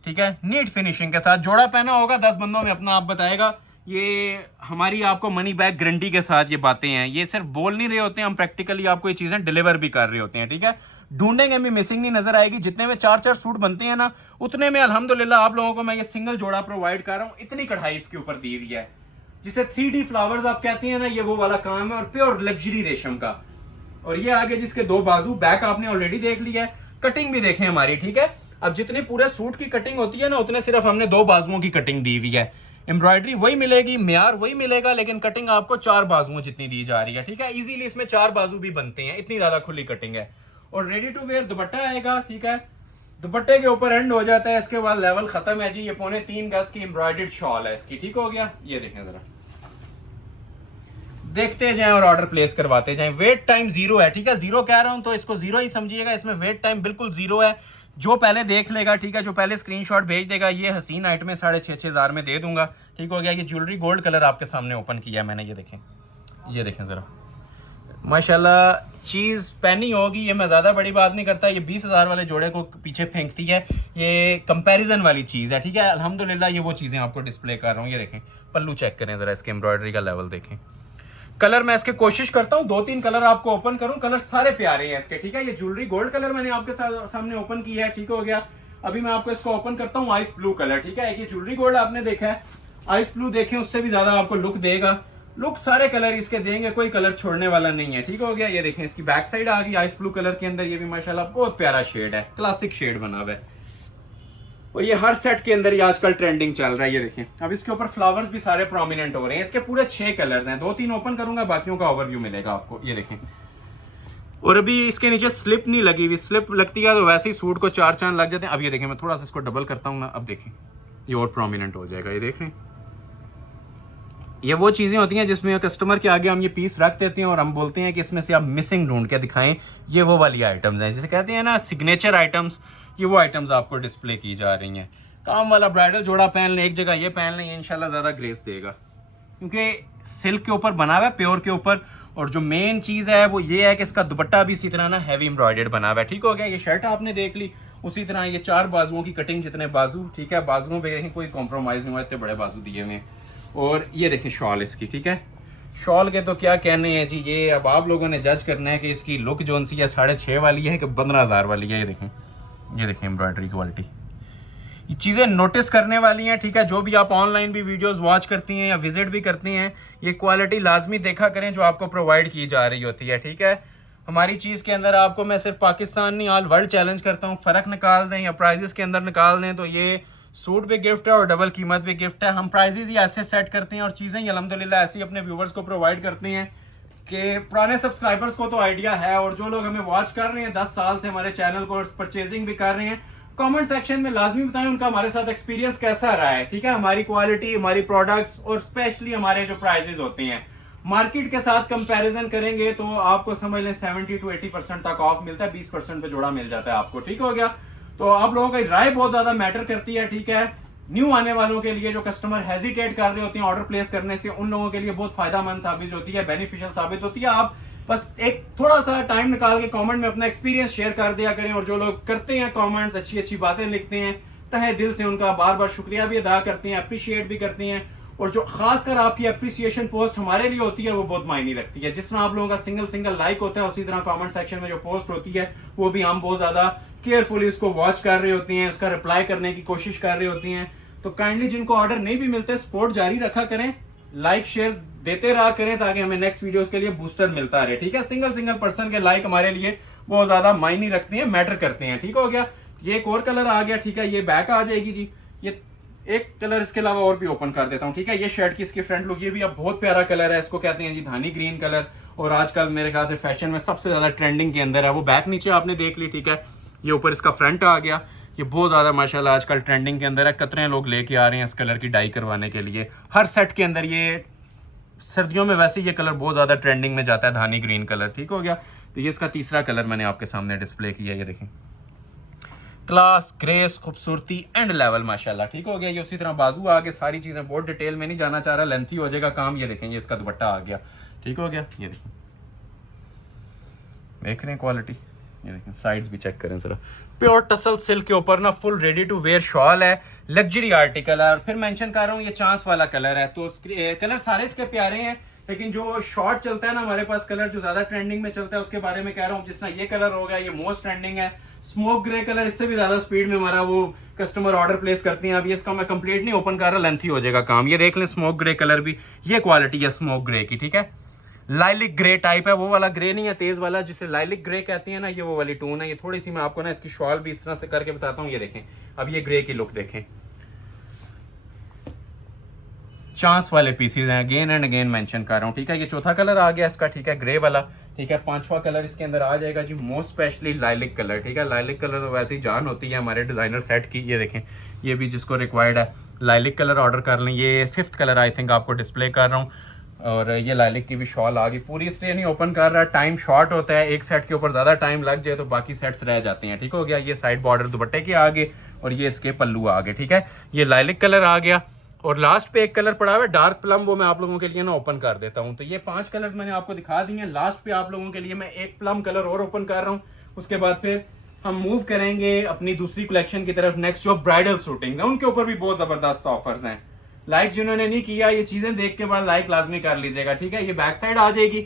ठीक है। नीट फिनिशिंग के साथ जोड़ा पहना होगा 10 बंदों में अपना आप बताएगा। ये हमारी आपको मनी बैक गारंटी के साथ ये बातें हैं। ये सिर्फ बोल नहीं रहे होते हैं, हम प्रैक्टिकली आपको ये चीजें डिलीवर भी कर रहे होते हैं, ठीक है। ढूंढेंगे भी मिसिंग नहीं नजर आएगी। जितने में 4-4 सूट बनते हैं ना, उतने में अल्हम्दुलिल्लाह आप लोगों को मैं ये सिंगल जोड़ा प्रोवाइड कर रहा हूँ। इतनी कढ़ाई इसके ऊपर दी हुई है, जिसे 3D फ्लावर्स आप कहते हैं ना, ये वो वाला काम है, और प्योर लग्जरी रेशम का। और ये आगे जिसके 2 बाजू, बैक आपने ऑलरेडी देख लिया है। कटिंग भी देखें हमारी, ठीक है। अब जितनी पूरे सूट की कटिंग होती है ना, उतने सिर्फ हमने 2 बाजुओं की कटिंग दी हुई है। एम्ब्रॉयडरी वही मिलेगी, म्यार वही मिलेगा, लेकिन कटिंग आपको 4 बाजुओं जितनी दी जा रही है, ठीक है। इजीली इसमें 4 बाजू भी बनते हैं, इतनी ज्यादा खुली कटिंग है। और रेडी टू वेयर दुपट्टा आएगा, ठीक है। दुपट्टे के ऊपर एंड हो जाता है, इसके बाद लेवल खत्म है जी। ये 3.25 गज की एम्ब्रॉयडर्ड शॉल है इसकी, ठीक हो गया। ये देखें जरा, देखते जाएं और ऑर्डर प्लेस करवाते जाएं। वेट टाइम 0 है, ठीक है। 0 कह रहा हूं तो इसको 0 ही समझिएगा, इसमें वेट टाइम बिल्कुल 0 है। जो पहले देख लेगा, ठीक है, जो पहले स्क्रीनशॉट भेज देगा, ये हसीन आइटमें 6,500 में दे दूंगा, ठीक हो गया। ये ज्वेलरी गोल्ड कलर आपके सामने ओपन किया मैंने, ये देखें, ये देखें जरा, माशाल्लाह चीज़ पहनी होगी। ये मैं ज़्यादा बड़ी बात नहीं करता, ये 20,000 वाले जोड़े को पीछे फेंकती है। ये कंपैरिजन वाली चीज़ है, ठीक है। अल्हम्दुलिल्लाह ये वो चीज़ें आपको डिस्प्ले कर रहा हूँ। ये देखें पल्लू चेक करें ज़रा, इसके एम्ब्रॉयडरी का लेवल देखें। कलर मैं इसके कोशिश करता हूँ 2-3 कलर आपको ओपन करूँ। कलर सारे प्यारे हैं इसके, ठीक है। ये ज्वेलरी गोल्ड कलर मैंने आपके सामने ओपन किया है, ठीक हो गया। अभी मैं आपको इसको ओपन करता हूँ आइस ब्लू कलर, ठीक है। एक ये ज्वेलरी गोल्ड आपने देखा है, आइस ब्लू देखें, उससे भी ज्यादा आपको लुक देगा। लुक सारे कलर इसके देंगे, कोई कलर छोड़ने वाला नहीं है, ठीक हो गया। ये देखें इसकी बैक साइड आ गई आइस ब्लू कलर के अंदर। ये भी माशाल्लाह बहुत प्यारा शेड है, क्लासिक शेड बना हुआ है। और ये हर सेट के अंदर ये आजकल ट्रेंडिंग चल रहा है। ये देखें, अब इसके ऊपर फ्लावर्स भी सारे प्रोमिनेंट हो रहे हैं। इसके पूरे 6 कलर्स हैं, 2-3 ओपन करूंगा, बाकियों का ओवरव्यू मिलेगा आपको। ये देखें, और अभी इसके नीचे स्लिप नहीं लगी हुई। स्लिप लगती है तो वैसे ही सूट को 4 चांद लग जाते हैं। अब ये देखें, मैं थोड़ा सा इसको डबल करता हूँ ना, अब देखें ये और प्रोमिनेंट हो जाएगा। ये देख रहे हैं, ये वो चीज़ें होती हैं जिसमें कस्टमर के आगे हम ये पीस रख देते हैं और हम बोलते हैं कि इसमें से आप मिसिंग ढूंढ के दिखाएं। ये वो वाली आइटम्स हैं, जैसे कहते हैं ना सिग्नेचर आइटम्स, ये वो आइटम्स आपको डिस्प्ले की जा रही हैं। काम वाला ब्राइडल जोड़ा पहन लें, एक जगह ये पहन लें, इंशाल्लाह ज़्यादा ग्रेस देगा, क्योंकि सिल्क के ऊपर बना हुआ है, प्योर के ऊपर। और जो मेन चीज़ है वो ये है कि इसका दुपट्टा भी इसी तरह ना हैवी एम्ब्रॉयडर्ड बना हुआ है। ठीक हो गया। ये शर्ट आपने देख ली, उसी तरह ये 4 बाजुओं की कटिंग, जितने बाजू, ठीक है, बाजुओं पे देखें कोई कॉम्प्रोमाइज़ नहीं हुआ, इतने बड़े बाजू दिए हुए। और ये देखें शॉल इसकी, ठीक है, शॉल के तो क्या कहने हैं जी, ये अब आप लोगों ने जज करना है कि इसकी लुक जो सी है 6.5 वाली है कि 15,000 वाली है। ये देखें एम्ब्रॉयडरी क्वालिटी, ये चीज़ें नोटिस करने वाली हैं। ठीक है, जो भी आप ऑनलाइन भी वीडियोस वॉच करती हैं या विजिट भी करती हैं, ये क्वालिटी लाजमी देखा करें जो आपको प्रोवाइड की जा रही होती है। ठीक है, हमारी चीज़ के अंदर आपको मैं सिर्फ पाकिस्तान नहीं ऑल वर्ल्ड चैलेंज करता हूँ, फ़र्क निकाल दें या प्राइजेस के अंदर निकाल दें तो ये सूट भी गिफ्ट है और डबल कीमत भी गिफ्ट है। हम प्राइजेस ही ऐसे सेट करते हैं और चीज़ें ही अल्हम्दुलिल्लाह ऐसे ही अपने व्यूवर्स को प्रोवाइड करते हैं कि पुराने सब्सक्राइबर्स को तो आइडिया है, और जो लोग हमें वॉच कर रहे हैं 10 साल से हमारे चैनल को परचेजिंग भी कर रहे हैं, कमेंट सेक्शन में लाजमी बताएं उनका हमारे साथ एक्सपीरियंस कैसा रहा है। ठीक है, हमारी क्वालिटी, हमारी प्रोडक्ट्स और स्पेशली हमारे जो प्राइजेस होते हैं मार्केट के साथ कंपैरिजन करेंगे तो आपको समझ लें 70 to 80% तक ऑफ मिलता है, 20% पे जोड़ा मिल जाता है आपको। ठीक हो गया। तो आप लोगों की राय बहुत ज्यादा मैटर करती है। ठीक है, न्यू आने वालों के लिए, जो कस्टमर हेजिटेट कर रहे होते हैं ऑर्डर प्लेस करने से, उन लोगों के लिए बहुत फायदेमंद साबित होती है, बेनिफिशियल साबित होती है। आप बस एक थोड़ा सा टाइम निकाल के कमेंट में अपना एक्सपीरियंस शेयर कर दिया करें, और जो लोग करते हैं कमेंट्स, अच्छी अच्छी बातें लिखते हैं, तहे दिल से उनका बार बार शुक्रिया भी अदा करते हैं, अप्रिशिएट भी करते हैं। और जो खासकर आपकी अप्रिसिएशन पोस्ट हमारे लिए होती है वो बहुत मायने रखती है। जिस तरह आप लोगों का सिंगल लाइक होता है, उसी तरह कमेंट सेक्शन में जो पोस्ट होती है वो भी हम बहुत ज्यादा केयरफुली उसको वॉच कर रहे होते हैं, उसका रिप्लाई करने की कोशिश कर रहे होती हैं। तो काइंडली जिनको ऑर्डर नहीं भी मिलते, सपोर्ट जारी रखा करें, लाइक शेयर देते रहा करें, ताकि हमें नेक्स्ट वीडियोस के लिए बूस्टर मिलता रहे। ठीक है, सिंगल पर्सन के लाइक हमारे लिए बहुत ज्यादा मायने रखते हैं, मैटर करते हैं। ठीक हो गया। ये एक और कलर आ गया। ठीक है, ये बैक आ जाएगी जी। ये एक कलर इसके अलावा और भी ओपन कर देता हूँ। ठीक है, ये शर्ट की इसकी फ्रंट लुक, ये भी अब बहुत प्यारा कलर है, इसको कहते हैं जी धानी ग्रीन कलर, और आजकल मेरे ख्याल से फैशन में सबसे ज्यादा ट्रेंडिंग के अंदर है। वो बैक नीचे आपने देख ली। ठीक है, ये ऊपर इसका फ्रंट आ गया। ये बहुत ज़्यादा माशाल्लाह आजकल ट्रेंडिंग के अंदर है, कतरे लोग लेके आ रहे हैं इस कलर की डाई करवाने के लिए हर सेट के अंदर। ये सर्दियों में वैसे ये कलर बहुत ज़्यादा ट्रेंडिंग में जाता है, धानी ग्रीन कलर। ठीक हो गया। तो ये इसका तीसरा कलर मैंने आपके सामने डिस्प्ले किया, ये देखें, क्लास, ग्रेस, खूबसूरती एंड लेवल माशाल्लाह। ठीक हो गया। ये उसी तरह बाजू आ गए, सारी चीज़ें बहुत डिटेल में नहीं जाना चाह रहा, लेंथी हो जाएगा काम। ये देखें, ये इसका दुपट्टा आ गया। ठीक हो गया। ये देखें, देख रहे हैं क्वालिटी, ये देखें, साइड्स भी चेक करें जरा। प्योर टसल सिल्क के ऊपर ना full ready to wear shawl है, लग्जरी आर्टिकल है। और फिर मेंशन कर रहा हूँ ये चांस वाला कलर है, तो कलर सारे इसके प्यारे हैं, लेकिन जो शॉर्ट चलता है ना हमारे पास कलर जो ज्यादा ट्रेंडिंग में चलता है उसके बारे में कह रहा हूँ। जिस तरह ये कलर हो गया, ये मोस्ट ट्रेंडिंग है। स्मोक ग्रे कलर इससे भी ज्यादा स्पीड में हमारा वो कस्टमर ऑर्डर प्लेस करते हैं। अभी इसका मैं कंप्लीट नहीं ओपन कर रहा, लेंथी हो जाएगा काम। ये देख लें, स्मोक ग्रे कलर भी, ये क्वालिटी है स्मोक ग्रे की। ठीक है, लाइलिक ग्रे टाइप है, वो वाला ग्रे नहीं है तेज वाला जिसे लाइलिक ग्रे कहती है ना, ये वो वाली टोन है। ये थोड़ी सी मैं आपको ना इसकी शॉल भी इस तरह से करके बताता हूँ। ये देखें, अब ये ग्रे की लुक देखें, चांस वाले पीसीज हैं, अगेन एंड अगेन मेंशन कर रहा हूँ। ठीक है, ये चौथा कलर आ गया इसका। ठीक है, ग्रे वाला। ठीक है, पांचवा कलर इसके अंदर आ जाएगा जी, मोस्ट स्पेशली लाइलिक कलर। ठीक है, लाइलिक कलर तो वैसे ही जान होती है हमारे डिजाइनर सेट की। ये देखें, ये भी जिसको रिक्वायर्ड है लाइलिक कलर ऑर्डर कर लें। ये 5th कलर आई थिंक आपको डिस्प्ले कर रहा हूँ, और ये लाइलिक की भी शॉल आ गई पूरी। इसलिए नहीं ओपन कर रहा, टाइम शॉर्ट होता है, एक सेट के ऊपर ज्यादा टाइम लग जाए तो बाकी सेट्स रह जाते हैं। ठीक हो गया। ये साइड बॉर्डर दुपट्टे के आगे और ये इसके पल्लू आ गए। ठीक है, ये लाइलिक कलर आ गया, और लास्ट पे एक कलर पड़ा हुआ है डार्क प्लम, वो मैं आप लोगों के लिए ना ओपन कर देता हूं। तो ये 5 कलर्स मैंने आपको दिखा दिए हैं। लास्ट पे आप लोगों के लिए मैं एक प्लम कलर और ओपन कर रहा हूं, उसके बाद फिर हम मूव करेंगे अपनी दूसरी कलेक्शन की तरफ। नेक्स्ट जो ब्राइडल शूटिंग है उनके ऊपर भी बहुत जबरदस्त ऑफर्स हैं। लाइक जिन्होंने नहीं किया, ये चीजें देख के बाद लाइक लाजमी कर लीजिएगा। ठीक है, ये बैक साइड आ जाएगी,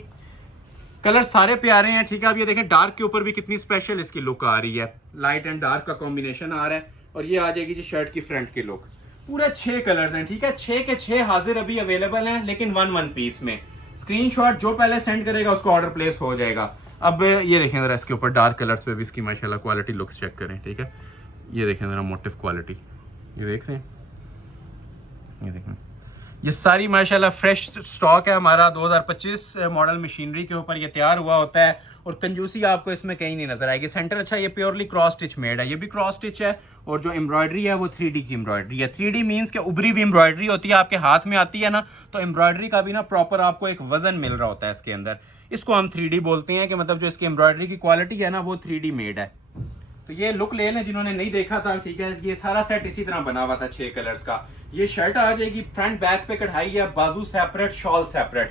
कलर सारे प्यारे हैं। ठीक है, अब ये देखें डार्क के ऊपर भी कितनी स्पेशल इसकी लुक आ रही है, लाइट एंड डार्क का कॉम्बिनेशन आ रहा है। और ये आ जाएगी जी शर्ट की फ्रंट की लुक। पूरे 6 कलर्स हैं। ठीक है, 6 के 6 हाजिर अभी अवेलेबल हैं, लेकिन 1 पीस में। स्क्रीनशॉट जो पहले सेंड करेगा उसको ऑर्डर प्लेस हो जाएगा। अब ये देखें जरा, इसके ऊपर डार्क कलर्स पे भी इसकी माशाल्लाह क्वालिटी लुक्स चेक करें। ठीक है, ये देखें जरा मोटिव क्वालिटी, ये देख रहे हैं, ये देखें, ये सारी माशाल्लाह फ्रेश स्टॉक है हमारा, 2025 मॉडल मशीनरी के ऊपर ये तैयार हुआ होता है और कंजूसी आपको इसमें कहीं नहीं नजर आएगी। सेंटर अच्छा, ये प्योरली क्रॉस स्टिच मेड है, ये भी क्रॉस स्टिच है और जो एम्ब्रॉयडरी है वो 3D की एम्ब्रॉयडरी है। 3D मीन्स के उभरी हुई एम्ब्रॉयडरी होती है, आपके हाथ में आती है ना, तो एम्ब्रॉयडरी का भी ना प्रॉपर आपको एक वजन मिल रहा होता है इसके अंदर। इसको हम 3D बोलते हैं कि मतलब जो इसकी एम्ब्रॉयडरी की क्वालिटी है ना वो 3D मेड है। तो ये लुक ले लें जिन्होंने नहीं देखा था, ठीक है। ये सारा सेट इसी तरह बना हुआ था 6 कलर्स का। ये शर्ट आ जाएगी, फ्रंट बैक पे कढ़ाई है, बाजू separate, shawl separate,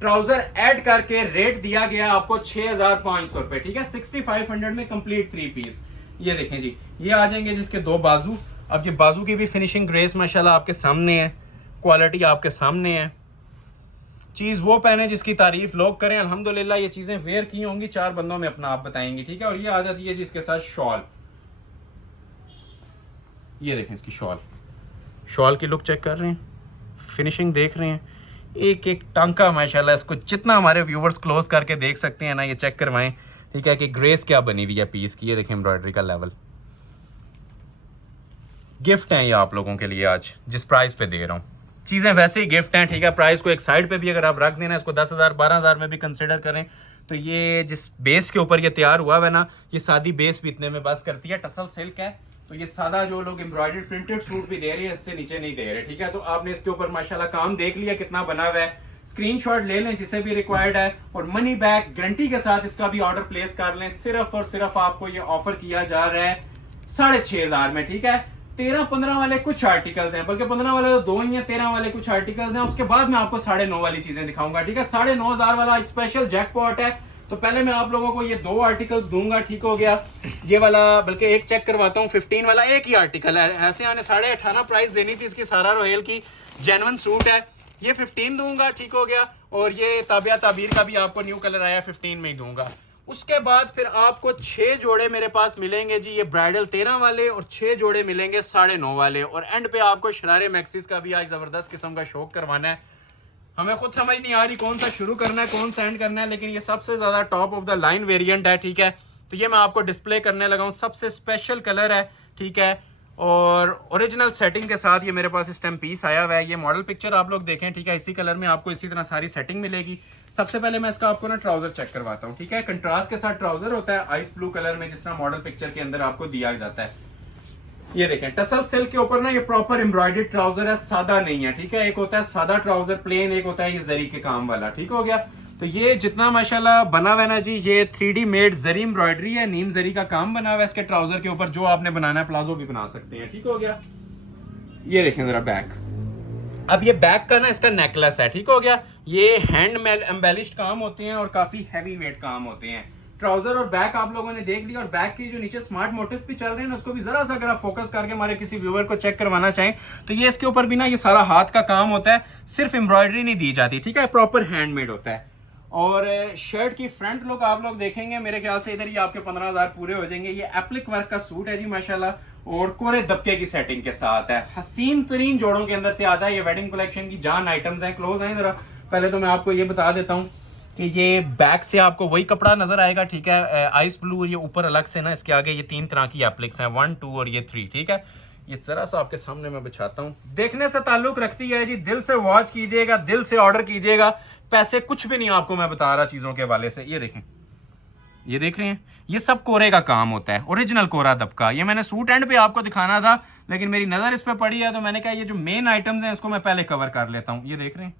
trouser add करके रेट दिया गया आपको 6500 रुपए, ठीक है। 6500 में कंप्लीट 3 पीस। ये देखें जी, ये आ जाएंगे जिसके 2 बाजू। अब ये बाजू की भी फिनिशिंग ग्रेस माशाल्लाह आपके सामने है, क्वालिटी आपके सामने है। चीज़ वो पहने जिसकी तारीफ लोग करें। अल्हम्दुलिल्लाह ये चीज़ें वेयर की होंगी, 4 बंदों में अपना आप बताएंगे, ठीक है। और ये आ जाती है जिसके साथ शॉल। ये देखें इसकी शॉल की लुक चेक कर रहे हैं, फिनिशिंग देख रहे हैं, एक एक टांका माशाल्लाह। इसको जितना हमारे व्यूवर्स क्लोज करके देख सकते हैं ना, ये चेक करवाएं, ठीक है, कि ग्रेस क्या बनी हुई है पीस की। ये देखें एम्ब्रॉयडरी का लेवल। गिफ्ट है ये आप लोगों के लिए आज जिस प्राइस पे दे रहा हूँ। चीज़ें वैसे ही गिफ्ट हैं, ठीक है। प्राइस को एक साइड पे भी अगर आप रख देना, इसको 10,000 12,000 में भी कंसिडर करें, तो ये जिस बेस के ऊपर ये तैयार हुआ है ना, ये सादी बेस भी इतने में बस करती है। टसल सिल्क है, तो ये सादा जो लोग एम्ब्रॉयडर्ड प्रिंटेड सूट भी दे रहे हैं इससे नीचे नहीं दे रहे, ठीक है। तो आपने इसके ऊपर माशाल्लाह काम देख लिया कितना बना हुआ है। स्क्रीनशॉट ले लें जिसे भी रिक्वायर्ड है और मनी बैक गारंटी के साथ इसका भी ऑर्डर प्लेस कर लें। सिर्फ और सिर्फ आपको ये ऑफर किया जा रहा है 6,500 में, ठीक है। 13-15 वाले कुछ आर्टिकल्स हैं, बल्कि 15 वाले तो 2 ही हैं, 13 वाले कुछ आर्टिकल्स हैं। उसके बाद मैं आपको 9,500 वाली चीजें दिखाऊंगा, ठीक है। 9,500 वाला स्पेशल जैकपॉट है। तो पहले मैं आप लोगों को ये 2 आर्टिकल्स दूंगा, ठीक हो गया। ये वाला बल्कि एक चेक करवाता हूँ, 15 वाला एक ही आर्टिकल है। ऐसे आने 18,500 प्राइस देनी थी इसकी। सारा रोहेल की जेन्युइन सूट है, ये 15 दूंगा, ठीक हो गया। और ये ताबिया ताबीर का भी आपको न्यू कलर आया, 15 में ही दूंगा। उसके बाद फिर आपको 6 जोड़े मेरे पास मिलेंगे जी, ये ब्राइडल 13 वाले, और 6 जोड़े मिलेंगे 9.5 वाले। और एंड पे आपको शरारे मैक्सिस का भी आज जबरदस्त किस्म का शौक करवाना है। हमें खुद समझ नहीं आ रही कौन सा शुरू करना है, कौन सा एंड करना है, लेकिन ये सबसे ज्यादा top of the line variant है, ठीक है। तो ये मैं आपको डिस्प्ले करने लगा हूँ, सबसे स्पेशल कलर है, ठीक है। और ओरिजिनल सेटिंग के साथ ये मेरे पास इस टाइम पीस आया हुआ है। ये मॉडल पिक्चर आप लोग देखें, ठीक है। इसी कलर में आपको इसी तरह सारी सेटिंग मिलेगी। सबसे पहले मैं इसका आपको ना ट्राउजर चेक करवाता हूँ, ठीक है। कंट्रास्ट के साथ ट्राउजर होता है आइस ब्लू कलर में, जिस तरह मॉडल पिक्चर के अंदर आपको दिया जाता है। ये देखें टसल सिल्क के ऊपर ना ये प्रॉपर एम्ब्रॉयडर्ड ट्राउजर है, सादा नहीं है, ठीक है। एक होता है सादा ट्राउजर प्लेन, एक होता है ये जरी के काम वाला, ठीक हो गया। तो ये जितना माशाल्लाह बना हुआ है ना जी, ये 3D मेड जरी एम्ब्रॉयडरी है, नीम जरी का काम बना हुआ है इसके ट्राउजर के ऊपर। जो आपने बनाना है प्लाजो भी बना सकते हैं, ठीक हो गया। ये देखें जरा बैक। अब ये बैक का ना इसका नेकलेस है, ठीक हो गया। ये हैंड एम्बेलिश्ड काम होते हैं और काफी हैवी वेट काम होते हैं। ट्राउजर और बैक आप लोगों ने देख लिया, और बैक की जो नीचे स्मार्ट मोटिव्स भी चल रहे हैं ना, उसको भी जरा सा अगर आप फोकस करके हमारे किसी व्यूअर को चेक करवाना चाहें, तो ये इसके ऊपर भी ना ये सारा हाथ का काम होता है, सिर्फ एम्ब्रॉयडरी नहीं दी जाती, ठीक है। प्रॉपर हैंडमेड होता है। और शर्ट की फ्रंट लुक आप लोग देखेंगे, मेरे ख्याल से इधर ही आपके 15,000 पूरे हो जाएंगे। ये एप्लिक वर्क का सूट है जी माशाल्लाह, और कोरे दबके की सेटिंग के साथ है। हसीन तरीन जोड़ों के अंदर से आता है। ये वेडिंग कलेक्शन की जान आइटम्स हैं। क्लोज हैं जरा। पहले तो मैं आपको ये बता देता हूँ कि ये बैक से आपको वही कपड़ा नजर आएगा, ठीक है। आइस ब्लू, ये ऊपर अलग से ना इसके आगे ये 3 तरह की एप्लिक्स हैं, 1, 2 और ये 3, ठीक है। ये जरा सा आपके सामने मैं बिछाता हूँ, देखने से ताल्लुक रखती है जी। दिल से वॉच कीजिएगा, दिल से ऑर्डर कीजिएगा, पैसे कुछ भी नहीं आपको मैं बता रहा चीजों के हवाले से। ये देखें, ये देख रहे हैं, ये सब कोरे का काम होता है, ओरिजिनल कोरा दबका। ये मैंने सूट एंड पे आपको दिखाना था, लेकिन मेरी नजर इस पे पड़ी है, तो मैंने कहा ये जो मेन आइटम्स हैं इसको मैं पहले कवर कर लेता हूँ। ये देख रहे हैं,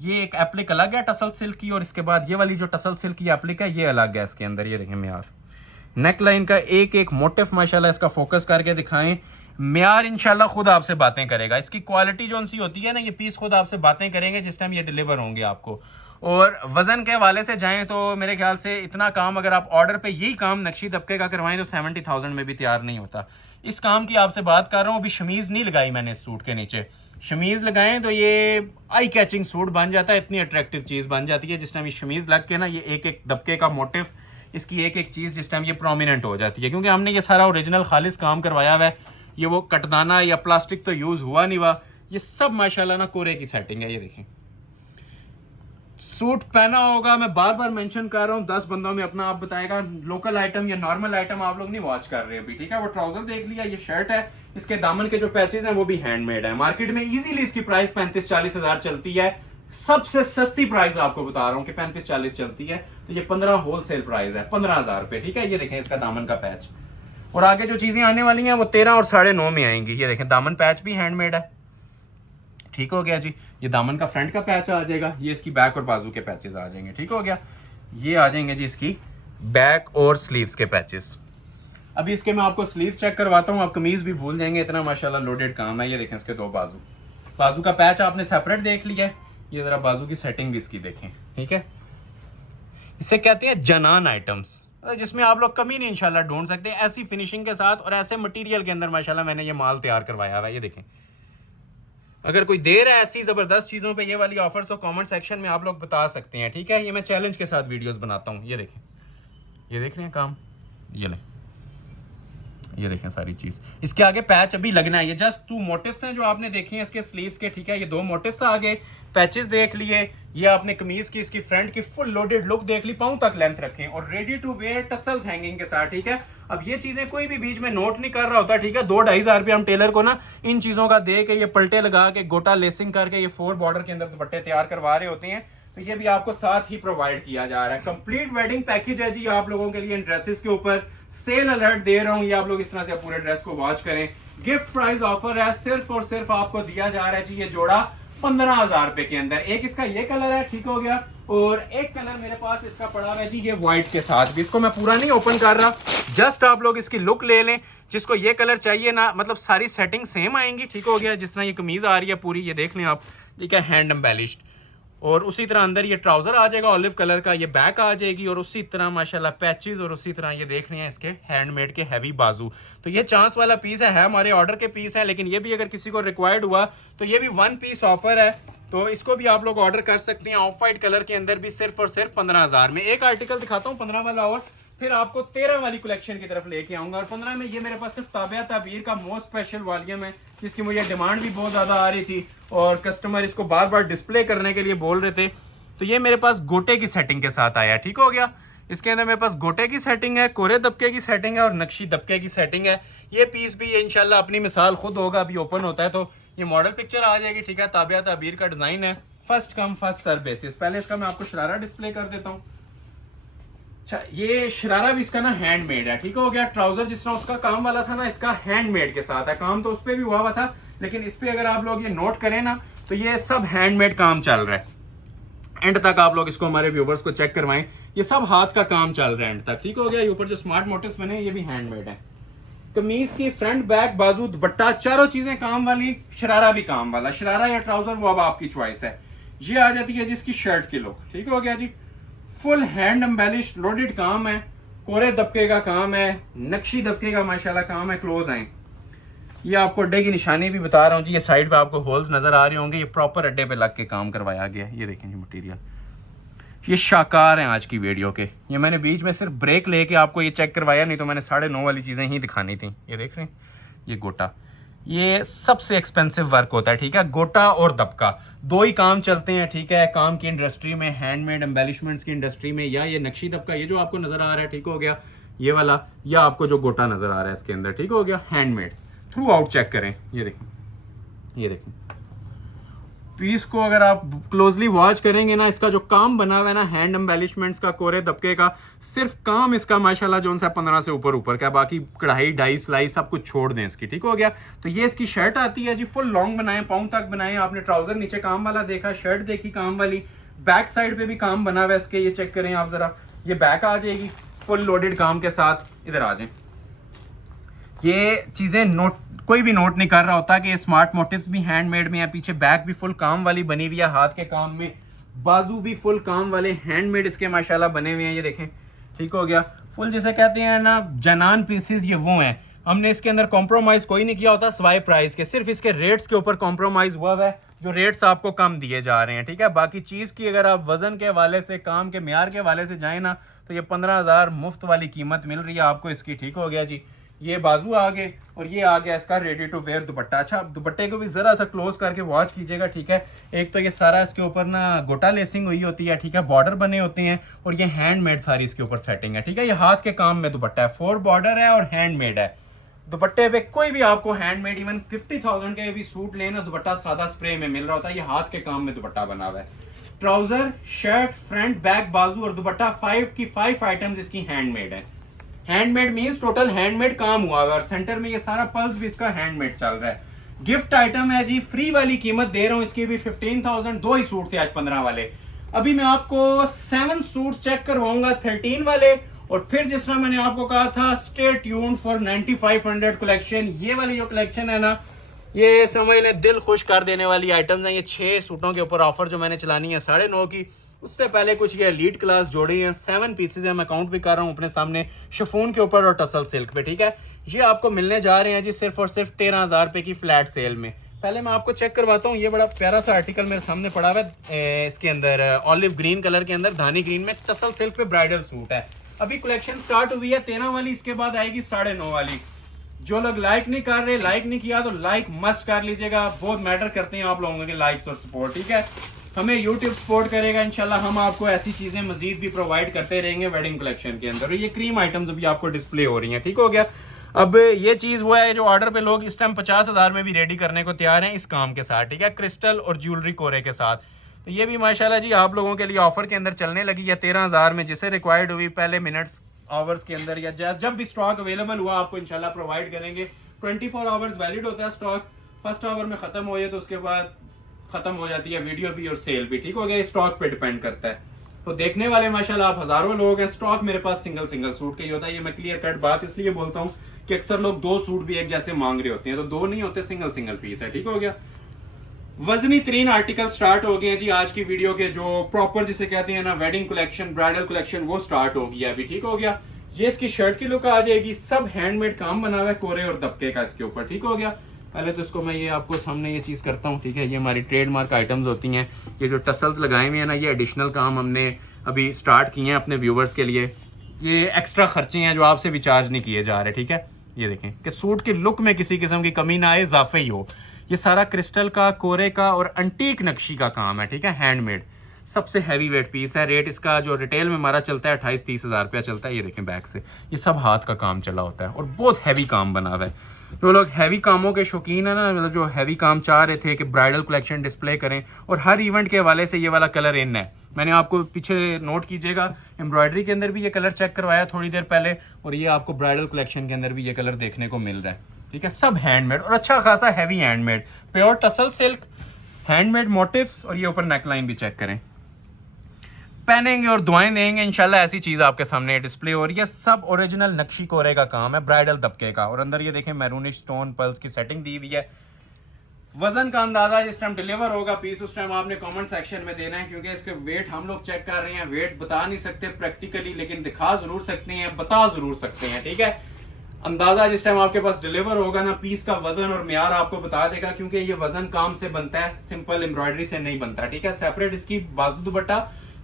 ये एक एप्लिक अलग है टसल सिल्क की, और इसके बाद ये वाली जो टसल सिल्क की एप्लिक है ये अलग है इसके अंदर। ये देखें म्यार, नेक लाइन का एक एक मोटिव माशाल्लाह इसका फोकस करके दिखाएं। म्यार इंशाल्लाह खुद आपसे बातें करेगा। इसकी क्वालिटी जो सी होती है ना, ये पीस खुद आपसे बातें करेंगे जिस टाइम ये डिलीवर होंगे आपको। और वजन के हवाले से जाएं तो मेरे ख्याल से इतना काम अगर आप ऑर्डर पे यही काम नक्शी दबके का करवाएं तो 70,000 में भी तैयार नहीं होता। इस काम की आपसे बात कर रहा हूँ। अभी शमीज नहीं लगाई मैंने इस सूट के नीचे, शमीज लगाएं तो ये आई कैचिंग सूट बन जाता है, इतनी अट्रैक्टिव चीज बन जाती है जिस टाइम ये शमीज लग के ना, ये एक एक दबके का मोटिव, इसकी एक एक चीज जिस टाइम ये प्रोमिनेंट हो जाती है, क्योंकि हमने ये सारा ओरिजिनल खालिस काम करवाया हुआ है। ये वो कटदाना या प्लास्टिक तो यूज हुआ नहीं हुआ, ये सब माशाल्लाह ना कोरे की सेटिंग है। ये देखें, सूट पहना होगा, मैं बार बार मेंशन कर रहा हूँ, 10 बंदों में अपना आप बताएगा। लोकल आइटम या नॉर्मल आइटम आप लोग नहीं वॉच कर रहे अभी, ठीक है। वो ट्राउजर देख लिया, ये शर्ट है, इसके दामन के जो पैचेस हैं वो भी हैंडमेड है। मार्केट में इजीली इसकी प्राइस 35-40 हजार चलती है। सबसे सस्ती प्राइस आपको बता रहा हूँ कि 35-40 चलती है, तो ये 15 होलसेल प्राइस है, 15,000 रुपए, ठीक है। ये देखें इसका दामन का पैच, और आगे जो चीजें आने वाली हैं वो 13 और 9.5 में आएंगी। ये देखें दामन पैच भी हैंडमेड है, ठीक हो गया जी। ये दामन का फ्रंट का पैच आ जाएगा, ये इसकी बैक और बाजू के पैचेस आ जाएंगे, ठीक हो गया। ये आ जाएंगे जी इसकी बैक और स्लीव्स के पैचेस। अभी इसके मैं आपको स्लीव्स चेक करवाता हूँ, आप कमीज भी भूल जाएंगे, इतना माशाल्लाह लोडेड काम है। ये देखें इसके 2 बाजू, बाजू का पैच आपने सेपरेट देख लिया है। ये जरा बाजू की सेटिंग भी इसकी देखें, ठीक है। इसे कहते हैं जनान आइटम्स, जिसमें आप लोग कमी नहीं इंशाल्लाह ढूंढ सकते, ऐसी फिनिशिंग के साथ और ऐसे मटेरियल के अंदर माशाल्लाह मैंने ये माल तैयार करवाया हुआ है। ये देखें, अगर कोई दे रहा है ऐसी जबरदस्त चीजों पे ये वाली ऑफर्स, तो कमेंट सेक्शन में आप लोग बता सकते हैं, ठीक है। ये मैं चैलेंज के साथ वीडियोस बनाता हूँ। ये देखें, ये देख रहे हैं काम, ये लें, ये देखें सारी चीज। इसके आगे पैच अभी लगना है, ये जस्ट 2 मोटिव्स हैं जो आपने देखे हैं इसके स्लीव्स के, ठीक है। ये 2 मोटिव्स आगे, पैचेस देख लिए, ये आपने कमीज की इसकी फ्रंट की फुल लोडेड लुक देख ली, पाँव तक लेंथ रखें और ready to wear tassels hanging के साथ, ठीक है। अब ये चीजें कोई भी बीच में नोट नहीं कर रहा होता, ठीक है। 2-2.5 हजार रुपये हम टेलर को ना इन चीजों का दे के, ये पलटे लगा के, गोटा लेसिंग करके, ये 4 बॉर्डर के अंदर दुपट्टे तैयार करवा रहे होते हैं, तो ये भी आपको साथ ही प्रोवाइड किया जा रहा है। कंप्लीट वेडिंग पैकेज है जी आप लोगों के लिए। ड्रेसेस के ऊपर सेल अलर्ट दे रहा हूं, ये आप लोग इस तरह से पूरे ड्रेस को वॉच करें। गिफ्ट प्राइस ऑफर है, सिर्फ और सिर्फ आपको दिया जा रहा है जी ये जोड़ा 15,000 रुपए के अंदर। एक इसका ये कलर है, ठीक हो गया, और एक कलर मेरे पास इसका पड़ा हुआ है जी ये व्हाइट के साथ भी। इसको मैं पूरा नहीं ओपन कर रहा, जस्ट आप लोग इसकी लुक ले लें। जिसको ये कलर चाहिए ना, मतलब सारी सेटिंग सेम आएंगी, ठीक हो गया। जिस तरह ये कमीज आ रही है पूरी, ये देख लें आप, ठीक है, हैंड एम्बेलिश्ड, और उसी तरह अंदर ये ट्राउजर आ जाएगा ऑलिव कलर का, ये बैक आ जाएगी, और उसी तरह माशाल्लाह पैचेस, और उसी तरह ये देख रहे हैं इसके हैंडमेड के हैवी बाजू। तो ये चांस वाला पीस है हमारे ऑर्डर के पीस है, लेकिन ये भी अगर किसी को रिक्वायर्ड हुआ तो ये भी 1 पीस ऑफर है, तो इसको भी आप लोग ऑर्डर कर सकते हैं। ऑफ वाइट कलर के अंदर भी सिर्फ और सिर्फ 15,000 में। एक आर्टिकल दिखाता हूँ 15 वाला, और फिर आपको 13 वाली कलेक्शन की तरफ लेके आऊंगा। और 15 में ये मेरे पास सिर्फ ताबिया ताबीर का मोस्ट स्पेशल वॉल्यूम है, जिसकी मुझे डिमांड भी बहुत ज्यादा आ रही थी और कस्टमर इसको बार बार डिस्प्ले करने के लिए बोल रहे थे। तो ये मेरे पास गोटे की सेटिंग के साथ आया, ठीक हो गया। इसके अंदर मेरे पास गोटे की सेटिंग है, कोरे दबके की सेटिंग है और नक्शी दबके की सेटिंग है। ये पीस भी इंशाल्लाह अपनी मिसाल खुद होगा, अभी ओपन होता है तो ये मॉडल पिक्चर आ जाएगी, ठीक है। ताबिया ताबीर का डिजाइन है, first come first serve basis. पहले इसका मैं आपको शरारा डिस्प्ले कर देता हूँ। अच्छा, ये शरारा भी इसका ना हैंडमेड है, ठीक हो गया। ट्राउजर जिस तरह उसका काम वाला था ना, इसका हैंडमेड के साथ है। काम तो उस पर भी हुआ था, लेकिन इस पे अगर आप लोग ये नोट करें ना, तो ये सब हैंडमेड काम चल रहा है। एंड तक आप लोग इसको हमारे व्यूवर्स को चेक करवाएं, ये सब हाथ का काम चल रहा है एंड तक, ठीक हो गया। ये ऊपर जो स्मार्ट मोटिव्स बने ये भी हैंडमेड है। कमीज की फ्रंट बैक बाजू दुपट्टा चारों चीजें काम वाली, शरारा भी काम वाला। शरारा या ट्राउजर वो अब आपकी चॉइस है। ये आ जाती है जिसकी शर्ट की लुक, ठीक हो गया जी। फुल हैंड एम्बेलिश लोडेड काम है, कोरे दबके का काम है, नक्शी दबके का माशाल्लाह काम है। क्लोज आए, ये आपको अड्डे की निशानी भी बता रहा हूँ जी। ये साइड पे आपको होल्स नजर आ रहे होंगे, ये प्रॉपर अड्डे पे लग के काम करवाया गया है। ये देखें जी मटेरियल, ये शाकार हैं आज की वीडियो के। ये मैंने बीच में सिर्फ ब्रेक लेके आपको ये चेक करवाया, नहीं तो मैंने 9.5 वाली चीजें ही दिखानी थी। ये देख रहे हैं, ये गोटा, ये सबसे एक्सपेंसिव वर्क होता है, ठीक है। गोटा और दबका दो ही काम चलते हैं, ठीक है। काम की इंडस्ट्री में, हैंडमेड एम्बेलिशमेंट्स की इंडस्ट्री में, या ये नक्शी दबका, ये जो आपको नजर आ रहा है, ठीक हो गया, ये वाला, या आपको जो गोटा नजर आ रहा है इसके अंदर, ठीक हो गया, हैंडमेड। थ्रू आउट चेक करें, ये देखें, ये देखें पीस को अगर आप क्लोजली वॉच करेंगे ना, इसका जो काम बना हुआ है ना, हैंड एम्बेलिशमेंट्स का, कोरे दबके का, सिर्फ काम इसका माशाल्लाह जो सा 15 से ऊपर का, बाकी कढ़ाई डाई सिलाई सब कुछ छोड़ दें इसकी, ठीक हो गया। तो ये इसकी शर्ट आती है जी, फुल लॉन्ग बनाए, पाँव तक बनाए। आपने ट्राउजर नीचे काम वाला देखा, शर्ट देखी काम वाली, बैक साइड पे भी काम बना हुआ है इसके, ये चेक करें आप जरा। ये बैक आ जाएगी फुल लोडेड काम के साथ। इधर आ जाए, ये चीजें नोट कोई भी नोट नहीं कर रहा होता कि ये स्मार्ट मोटिव्स भी हैंडमेड में है। पीछे बैक भी फुल काम वाली बनी हुई है, हाथ के काम में, बाजू भी फुल काम वाले हैंडमेड इसके माशाल्लाह बने हुए हैं। ये देखें, ठीक हो गया। फुल जिसे कहते हैं ना जनान पीसेस, ये वो हैं। हमने इसके अंदर कॉम्प्रोमाइज कोई नहीं किया होता सिवाय प्राइस के, सिर्फ इसके रेट्स के ऊपर कॉम्प्रोमाइज हुआ है, जो रेट्स आपको कम दिए जा रहे हैं, ठीक है। बाकी चीज की अगर आप वजन के हवाले से, काम के म्यार के हवाले से जाए ना, तो ये 15,000 मुफ्त वाली कीमत मिल रही है आपको इसकी, ठीक हो गया जी। ये बाजू आ गए और ये आ गया इसका रेडी टू वेयर दुपट्टा। अच्छा, दुपट्टे को भी जरा सा क्लोज करके वॉच कीजिएगा, ठीक है। एक तो ये सारा इसके ऊपर ना गोटा लेसिंग हुई होती है, ठीक है, बॉर्डर बने होते हैं और ये हैंडमेड सारी इसके ऊपर सेटिंग है, ठीक है। ये हाथ के काम में दुपट्टा है, 4 बॉर्डर है और हैंडमेड है। दुपट्टे पे कोई भी आपको हैंडमेड इवन 50,000 का भी सूट लेना, दुपट्टा सादा स्प्रे में मिल रहा होता है, ये हाथ के काम में दुपट्टा बना हुआ है। ट्राउजर, शर्ट, फ्रंट, बैक, बाजू और दुपट्टा 5 की 5 आइटम्स इसकी हैंडमेड है। हैंडमेड मींस टोटल हैंडमेड काम हुआ है और सेंटर में ये सारा पल्स भी इसका हैंडमेड चल रहा है। गिफ्ट आइटम है जी, फ्री वाली कीमत दे रहा हूं इसकी भी 15,000। 2 ही सूट थे आज 15 वाले। अभी मैं आपको 7 सूट चेक करवाऊंगा 13 वाले, और फिर जिस तरह मैंने आपको कहा था स्टे ट्यून्ड फॉर 9500 कलेक्शन। ये वाली जो कलेक्शन है ना, ये समझ लें दिल खुश कर देने वाली आइटम्स हैं। ये 6 सूटों के ऊपर ऑफर जो मैंने चलानी है 9.5 की, उससे पहले कुछ ये लीड क्लास जोड़ी हैं। 7 पीसेज है, मैं काउंट भी कर रहा हूँ अपने सामने, शिफॉन के ऊपर और टसल सिल्क पे, ठीक है। ये आपको मिलने जा रहे हैं जी सिर्फ और सिर्फ 13,000 रुपए की फ्लैट सेल में। पहले मैं आपको चेक करवाता हूँ, ये बड़ा प्यारा सा आर्टिकल मेरे सामने पड़ा हुआ है, इसके अंदर ऑलिव ग्रीन कलर के अंदर धानी ग्रीन में टसल सिल्क पे ब्राइडल सूट है। अभी कलेक्शन स्टार्ट हुई है 13 वाली, इसके बाद आएगी 9.5 वाली। जो लोग लाइक नहीं कर रहे, लाइक नहीं किया तो लाइक मस्ट कर लीजिएगा, बहुत मैटर करते हैं आप लोगों के लाइक्स और सपोर्ट, ठीक है। हमें YouTube सपोर्ट करेगा, इंशाल्लाह हम आपको ऐसी चीजें मजीद भी प्रोवाइड करते रहेंगे वेडिंग कलेक्शन के अंदर। ये क्रीम आइटम्स अभी आपको डिस्प्ले हो रही हैं, ठीक हो गया। अब ये चीज वो है जो ऑर्डर पे लोग इस टाइम 50,000 में भी रेडी करने को तैयार हैं इस काम के साथ, ठीक है, क्रिस्टल और ज्वेलरी कोरे के साथ। तो ये भी माशाल्लाह जी आप लोगों के लिए ऑफर के अंदर चलने लगी है 13,000 में, जिसे रिक्वायर्ड हुई पहले मिनट्स आवर्स के अंदर या जब भी स्टॉक अवेलेबल हुआ आपको इंशाल्लाह प्रोवाइड करेंगे। 24 आवर्स वैलिड होता है स्टॉक, फर्स्ट आवर में खत्म हो जाए तो उसके बाद खत्म हो जाती है वीडियो भी और सेल भी, ठीक हो गया। स्टॉक पे डिपेंड करता है। तो देखने वाले माशाल्लाह आप हजारों लोग हैं। स्टॉक मेरे पास सिंगल सूट का ही होता है। ये मैं क्लियर कट बात इसलिए बोलता हूँ कि अक्सर लोग 2 सूट भी एक जैसे मांग रहे होते हैं, तो 2 नहीं होते, सिंगल पीस है, ठीक हो गया। वजनी 3 आर्टिकल स्टार्ट हो गए हैं जी आज की वीडियो के, जो प्रॉपर जिसे कहते हैं ना वेडिंग कलेक्शन, ब्राइडल कलेक्शन, वो स्टार्ट हो गया अभी, ठीक हो गया। ये इसकी शर्ट की लुक आ जाएगी, सब हैंडमेड काम बना हुआ है कोरे और दबके का इसके ऊपर, ठीक हो गया। पहले तो इसको मैं ये आपको सामने ये चीज़ करता हूँ, ठीक है। ये हमारी ट्रेडमार्क आइटम्स होती हैं। ये जो टसल्स लगाए हुए हैं ना, ये एडिशनल काम हमने अभी स्टार्ट किए हैं अपने व्यूवर्स के लिए। ये एक्स्ट्रा खर्चे हैं जो आपसे भी चार्ज नहीं किए जा रहे, ठीक है। ये देखें कि सूट की लुक में किसी किस्म की कमी ना आए, इजाफे ही हो। ये सारा क्रिस्टल का, कोरे का और अंटीक नक्शी का काम है, ठीक है, हैंडमेड। सबसे हैवी वेट पीस है। रेट इसका जो रिटेल में हमारा चलता है 28-30 हज़ार रुपया चलता है। ये देखें बैक से, ये सब हाथ का काम चला होता है और बहुत हैवी काम बना हुआ है। जो लोग हैवी कामों के शौकीन है ना, मतलब जो हैवी काम चाह रहे थे कि ब्राइडल कलेक्शन डिस्प्ले करें, और हर इवेंट के हवाले से ये वाला कलर इन है। मैंने आपको पीछे नोट कीजिएगा, एम्ब्रॉयडरी के अंदर भी ये कलर चेक करवाया थोड़ी देर पहले, और ये आपको ब्राइडल कलेक्शन के अंदर भी ये कलर देखने को मिल रहा है, ठीक है। सब हैंडमेड और अच्छा खासा heavy handmade, pure tussar silk, handmade motifs, और ये ऊपर नेकलाइन भी चेक करें। पहनेंगे और दुआएं देंगे इंशाल्लाह, ऐसी चीज आपके सामने डिस्प्ले हो रही है। सब ओरिजिनल नक्शी कोरे का काम है, ब्राइडल दबके का, और अंदर ये देखें मैरूनिश स्टोन पल्स की सेटिंग दी हुई है। वजन का अंदाजा जिस टाइम डिलीवर होगा पीस, उस टाइम आपने कमेंट सेक्शन में देना है, क्योंकि इसके वेट हम लोग चेक कर रहे हैं। वेट बता नहीं सकते प्रैक्टिकली, लेकिन दिखा जरूर सकते हैं, बता जरूर सकते हैं, ठीक है। अंदाजा जिस टाइम आपके पास डिलीवर होगा ना, पीस का वजन और म्यार आपको बता देगा, क्योंकि ये वजन काम से बनता है, सिंपल एम्ब्रॉयडरी से नहीं बनता, ठीक है। सेपरेट इसकी बाजू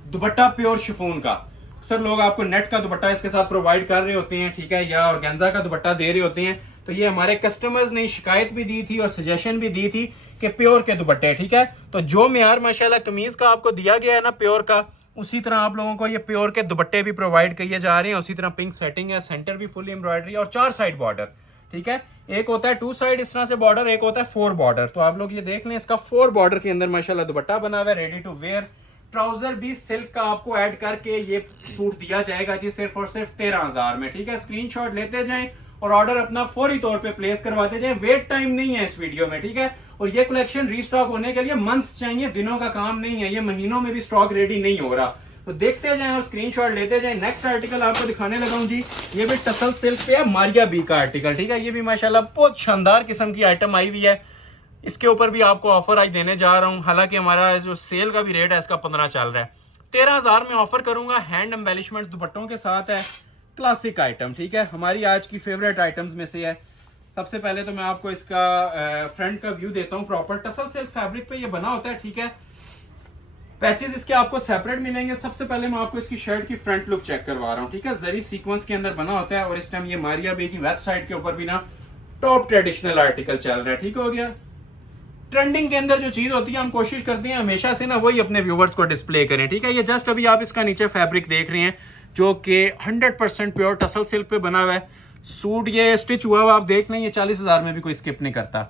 दुपट्टा प्योर शिफॉन का। अक्सर लोग आपको नेट का दुपट्टा इसके साथ प्रोवाइड कर रहे होते हैं, ठीक है, या ऑर्गेन्जा का दुपट्टा दे रहे होते हैं। तो ये हमारे कस्टमर्स ने शिकायत भी दी थी और सजेशन भी दी थी कि प्योर के दुपट्टे, ठीक है। तो जो म्यार माशाल्लाह कमीज का आपको दिया गया है ना प्योर का, उसी तरह आप लोगों को ये प्योर के दुपट्टे भी प्रोवाइड किए जा रहे हैं। उसी तरह पिंक सेटिंग है, सेंटर भी फुल एम्ब्रॉयडरी और 4 साइड बॉर्डर, ठीक है। एक होता है 2 साइड इस तरह से बॉर्डर, एक होता है 4 बॉर्डर। तो आप लोग ये देख लें, इसका 4 बॉर्डर के अंदर माशाल्लाह दुपट्टा बना हुआ है, रेडी टू वेयर। ट्राउजर भी सिल्क का आपको ऐड करके ये सूट दिया जाएगा जी सिर्फ और सिर्फ 13,000 में, ठीक है। स्क्रीनशॉट लेते जाएं और ऑर्डर अपना फौरी तौर पे प्लेस करवाते जाएं। वेट टाइम नहीं है इस वीडियो में, ठीक है। और ये कलेक्शन रीस्टॉक होने के लिए मंथ्स चाहिए, दिनों का काम नहीं है। ये महीनों में भी स्टॉक रेडी नहीं हो रहा। तो देखते जाएं और स्क्रीनशॉट लेते जाएं। नेक्स्ट आर्टिकल आपको दिखाने लगा हूं जी, ये भी टसल सिल्क पे है, मारिया बी का आर्टिकल, ठीक है। ये भी माशाल्लाह बहुत शानदार किस्म की आइटम आई हुई है। इसके ऊपर भी आपको ऑफर आज देने जा रहा हूं। हालांकि हमारा जो सेल का भी रेट है इसका 15 चल रहा है, 13,000 में ऑफर करूंगा। हैंड एम्बेलिशमेंट्स दुपट्टों के साथ है, क्लासिक आइटम, ठीक है, हमारी आज की फेवरेट आइटम्स में से है। सबसे पहले तो मैं आपको इसका फ्रंट का व्यू देता हूं। प्रॉपर टसल सिल्क फैब्रिक पे ये बना होता है, ठीक है। पैचेस इसके आपको सेपरेट मिलेंगे। सबसे पहले मैं आपको इसकी शर्ट की फ्रंट लुक चेक करवा रहा हूँ, ठीक है। जरी सीक्वेंस के अंदर बना होता है और इस टाइम ये मारिया बे की वेबसाइट के ऊपर भी ना टॉप ट्रेडिशनल आर्टिकल चल रहा है, ठीक हो गया। ट्रेंडिंग के अंदर जो चीज होती है हम कोशिश करते हैं हमेशा से ना वही अपने व्यूवर्स को डिस्प्ले करें, ठीक है। ये जस्ट अभी आप इसका नीचे फैब्रिक देख रहे हैं जो कि 100% प्योर टसल सिल्क पे बना हुआ है। सूट ये स्टिच हुआ हुआ आप देख लें, ये 40,000 में भी कोई स्किप नहीं करता।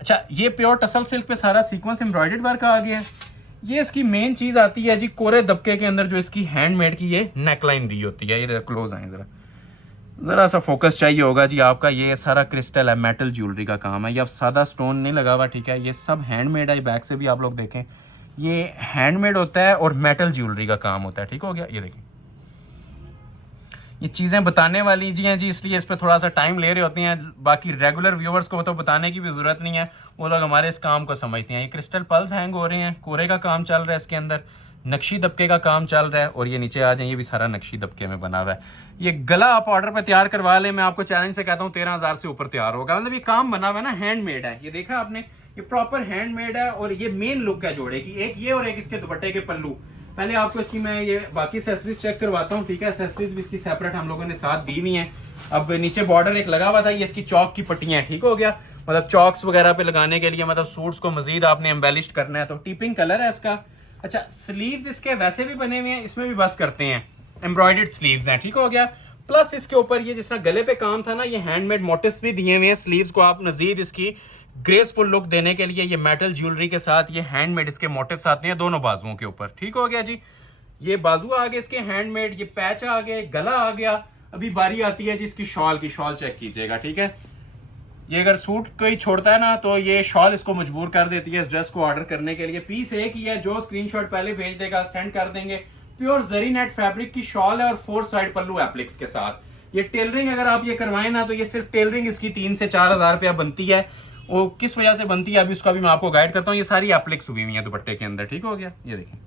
अच्छा, ये प्योर टसल सिल्क पे सारा सीक्वेंस एम्ब्रॉयडर्ड वर्क आ गया है। ये इसकी मेन चीज आती है जी कोरे दबके के अंदर जो इसकी हैंडमेड की ये नेकलाइन दी होती है। ये क्लोज आए जरा सा फोकस चाहिए होगा जी आपका। ये सारा क्रिस्टल है, मेटल ज्वेलरी का काम है। ये अब सादा स्टोन नहीं लगा हुआ, ठीक है। ये सब हैंडमेड है। बैक से भी आप लोग देखें ये हैंडमेड होता है और मेटल ज्वेलरी का काम होता है, ठीक हो गया। ये देखें ये चीज़ें बताने वाली जी हैं जी, इसलिए इस पर थोड़ा सा टाइम ले रहे होते हैं। बाकी रेगुलर व्यूवर्स को तो बताने की भी ज़रूरत नहीं है, वो लोग हमारे इस काम को समझते हैं। ये क्रिस्टल पल्स हैंग हो रहे हैं, कोरे का काम चल रहा है इसके अंदर, नक्शी दबके का काम चल रहा है। और ये नीचे आ जाए, ये भी सारा नक्शी दबके में बना हुआ है। ये गला आप ऑर्डर पे तैयार करवा लें, मैं आपको चैलेंज से कहता हूँ 13,000 से ऊपर तैयार होगा। मतलब ये काम बना हुआ है ना, हैंडमेड है। ये देखा आपने, ये प्रॉपर हैंडमेड है। और ये मेन लुक है जोड़े की, एक ये और एक इसके दुपट्टे के पल्लू। पहले आपको इसकी मैं ये बाकी एक्सेसरीज चेक करवाता हूँ, ठीक है। एक्सेसरीज भी इसकी सेपरेट हम लोगों ने साथ दी हुई है। अब नीचे बॉर्डर एक लगा हुआ था, ये इसकी चौक की पट्टियां, ठीक हो गया। मतलब चौक्स वगैरह पे लगाने के लिए, मतलब सूट्स को मजीद आपने एम्बेलिश करना है तो टीपिंग कलर है इसका। अच्छा, स्लीव्स इसके वैसे भी बने हुए हैं, इसमें भी बस करते हैं, एम्ब्रॉयडर्ड स्लीव्स हैं, ठीक हो गया। प्लस इसके ऊपर ये जिस तरह गले पे काम था ना, ये हैंडमेड मोटिव्स भी दिए हुए हैं। स्लीव्स को आप मजीद इसकी ग्रेसफुल लुक देने के लिए ये मेटल ज्वेलरी के साथ ये हैंडमेड इसके मोटिव्स आते हैं दोनों बाजुओं के ऊपर, ठीक हो गया जी। ये बाजू आ गए इसके हैंडमेड, ये पैच आ गए, गला आ गया। अभी बारी आती है जी इसकी शॉल की। शॉल चेक कीजिएगा, ठीक है। ये अगर सूट कोई छोड़ता है ना तो ये शॉल इसको मजबूर कर देती है इस ड्रेस को ऑर्डर करने के लिए। पीस एक ही है, जो स्क्रीनशॉट पहले भेज देगा सेंड कर देंगे। प्योर जरी नेट फैब्रिक की शॉल है और 4 साइड पल्लू एप्लिक्स के साथ। ये टेलरिंग अगर आप ये करवाएं ना तो ये सिर्फ टेलरिंग इसकी 3 से 4,000 रुपया बनती है। वो किस वजह से बनती है अभी उसका भी मैं आपको गाइड करता हूँ। ये सारी एप्लिक्स हुई हुई है दुपट्टे के अंदर, ठीक हो गया। ये देखें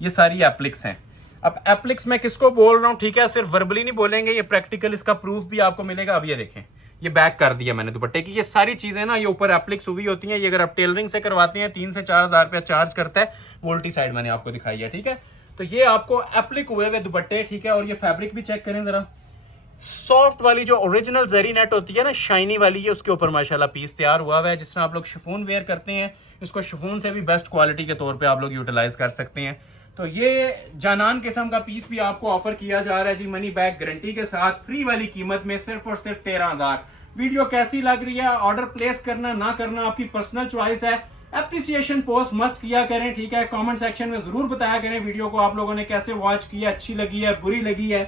ये सारी एप्लिक्स हैं। अब एप्लिक्स मैं किसको बोल रहा हूँ, ठीक है, सिर्फ वर्बली नहीं बोलेंगे, ये प्रैक्टिकल इसका प्रूफ भी आपको मिलेगा। अब ये देखें, ये बैक कर दिया मैंने दुपट्टे की। ये सारी चीजें ना ये ऊपर एप्लिक्स हुई होती हैं। ये अगर आप टेलरिंग से करवाते हैं 3 से 4,000 रुपया चार्ज करता है। वो उल्टी साइड मैंने आपको दिखाई है, ठीक है। तो ये आपको एप्लिक हुए हुए दुपट्टे, ठीक है। और ये फैब्रिक भी चेक करें जरा, सॉफ्ट वाली जो ओरिजिनल जरी नेट होती है ना, शाइनी वाली, ये उसके ऊपर माशाल्लाह पीस तैयार हुआ है। जिस तरह आप लोग शिफॉन वेयर करते हैं, इसको शिफॉन से भी बेस्ट क्वालिटी के तौर पे आप लोग यूटिलाइज कर सकते हैं। तो ये जानान किस्म का पीस भी आपको ऑफर किया जा रहा है जी, मनी बैक गारंटी के साथ, फ्री वाली कीमत में, सिर्फ और सिर्फ 13,000। वीडियो कैसी लग रही है, ऑर्डर प्लेस करना ना करना आपकी पर्सनल चॉइस है। एप्रिसिएशन पोस्ट मस्ट किया करें, ठीक है। कमेंट सेक्शन में जरूर बताया करें वीडियो को आप लोगों ने कैसे वॉच किया, अच्छी लगी है, बुरी लगी है।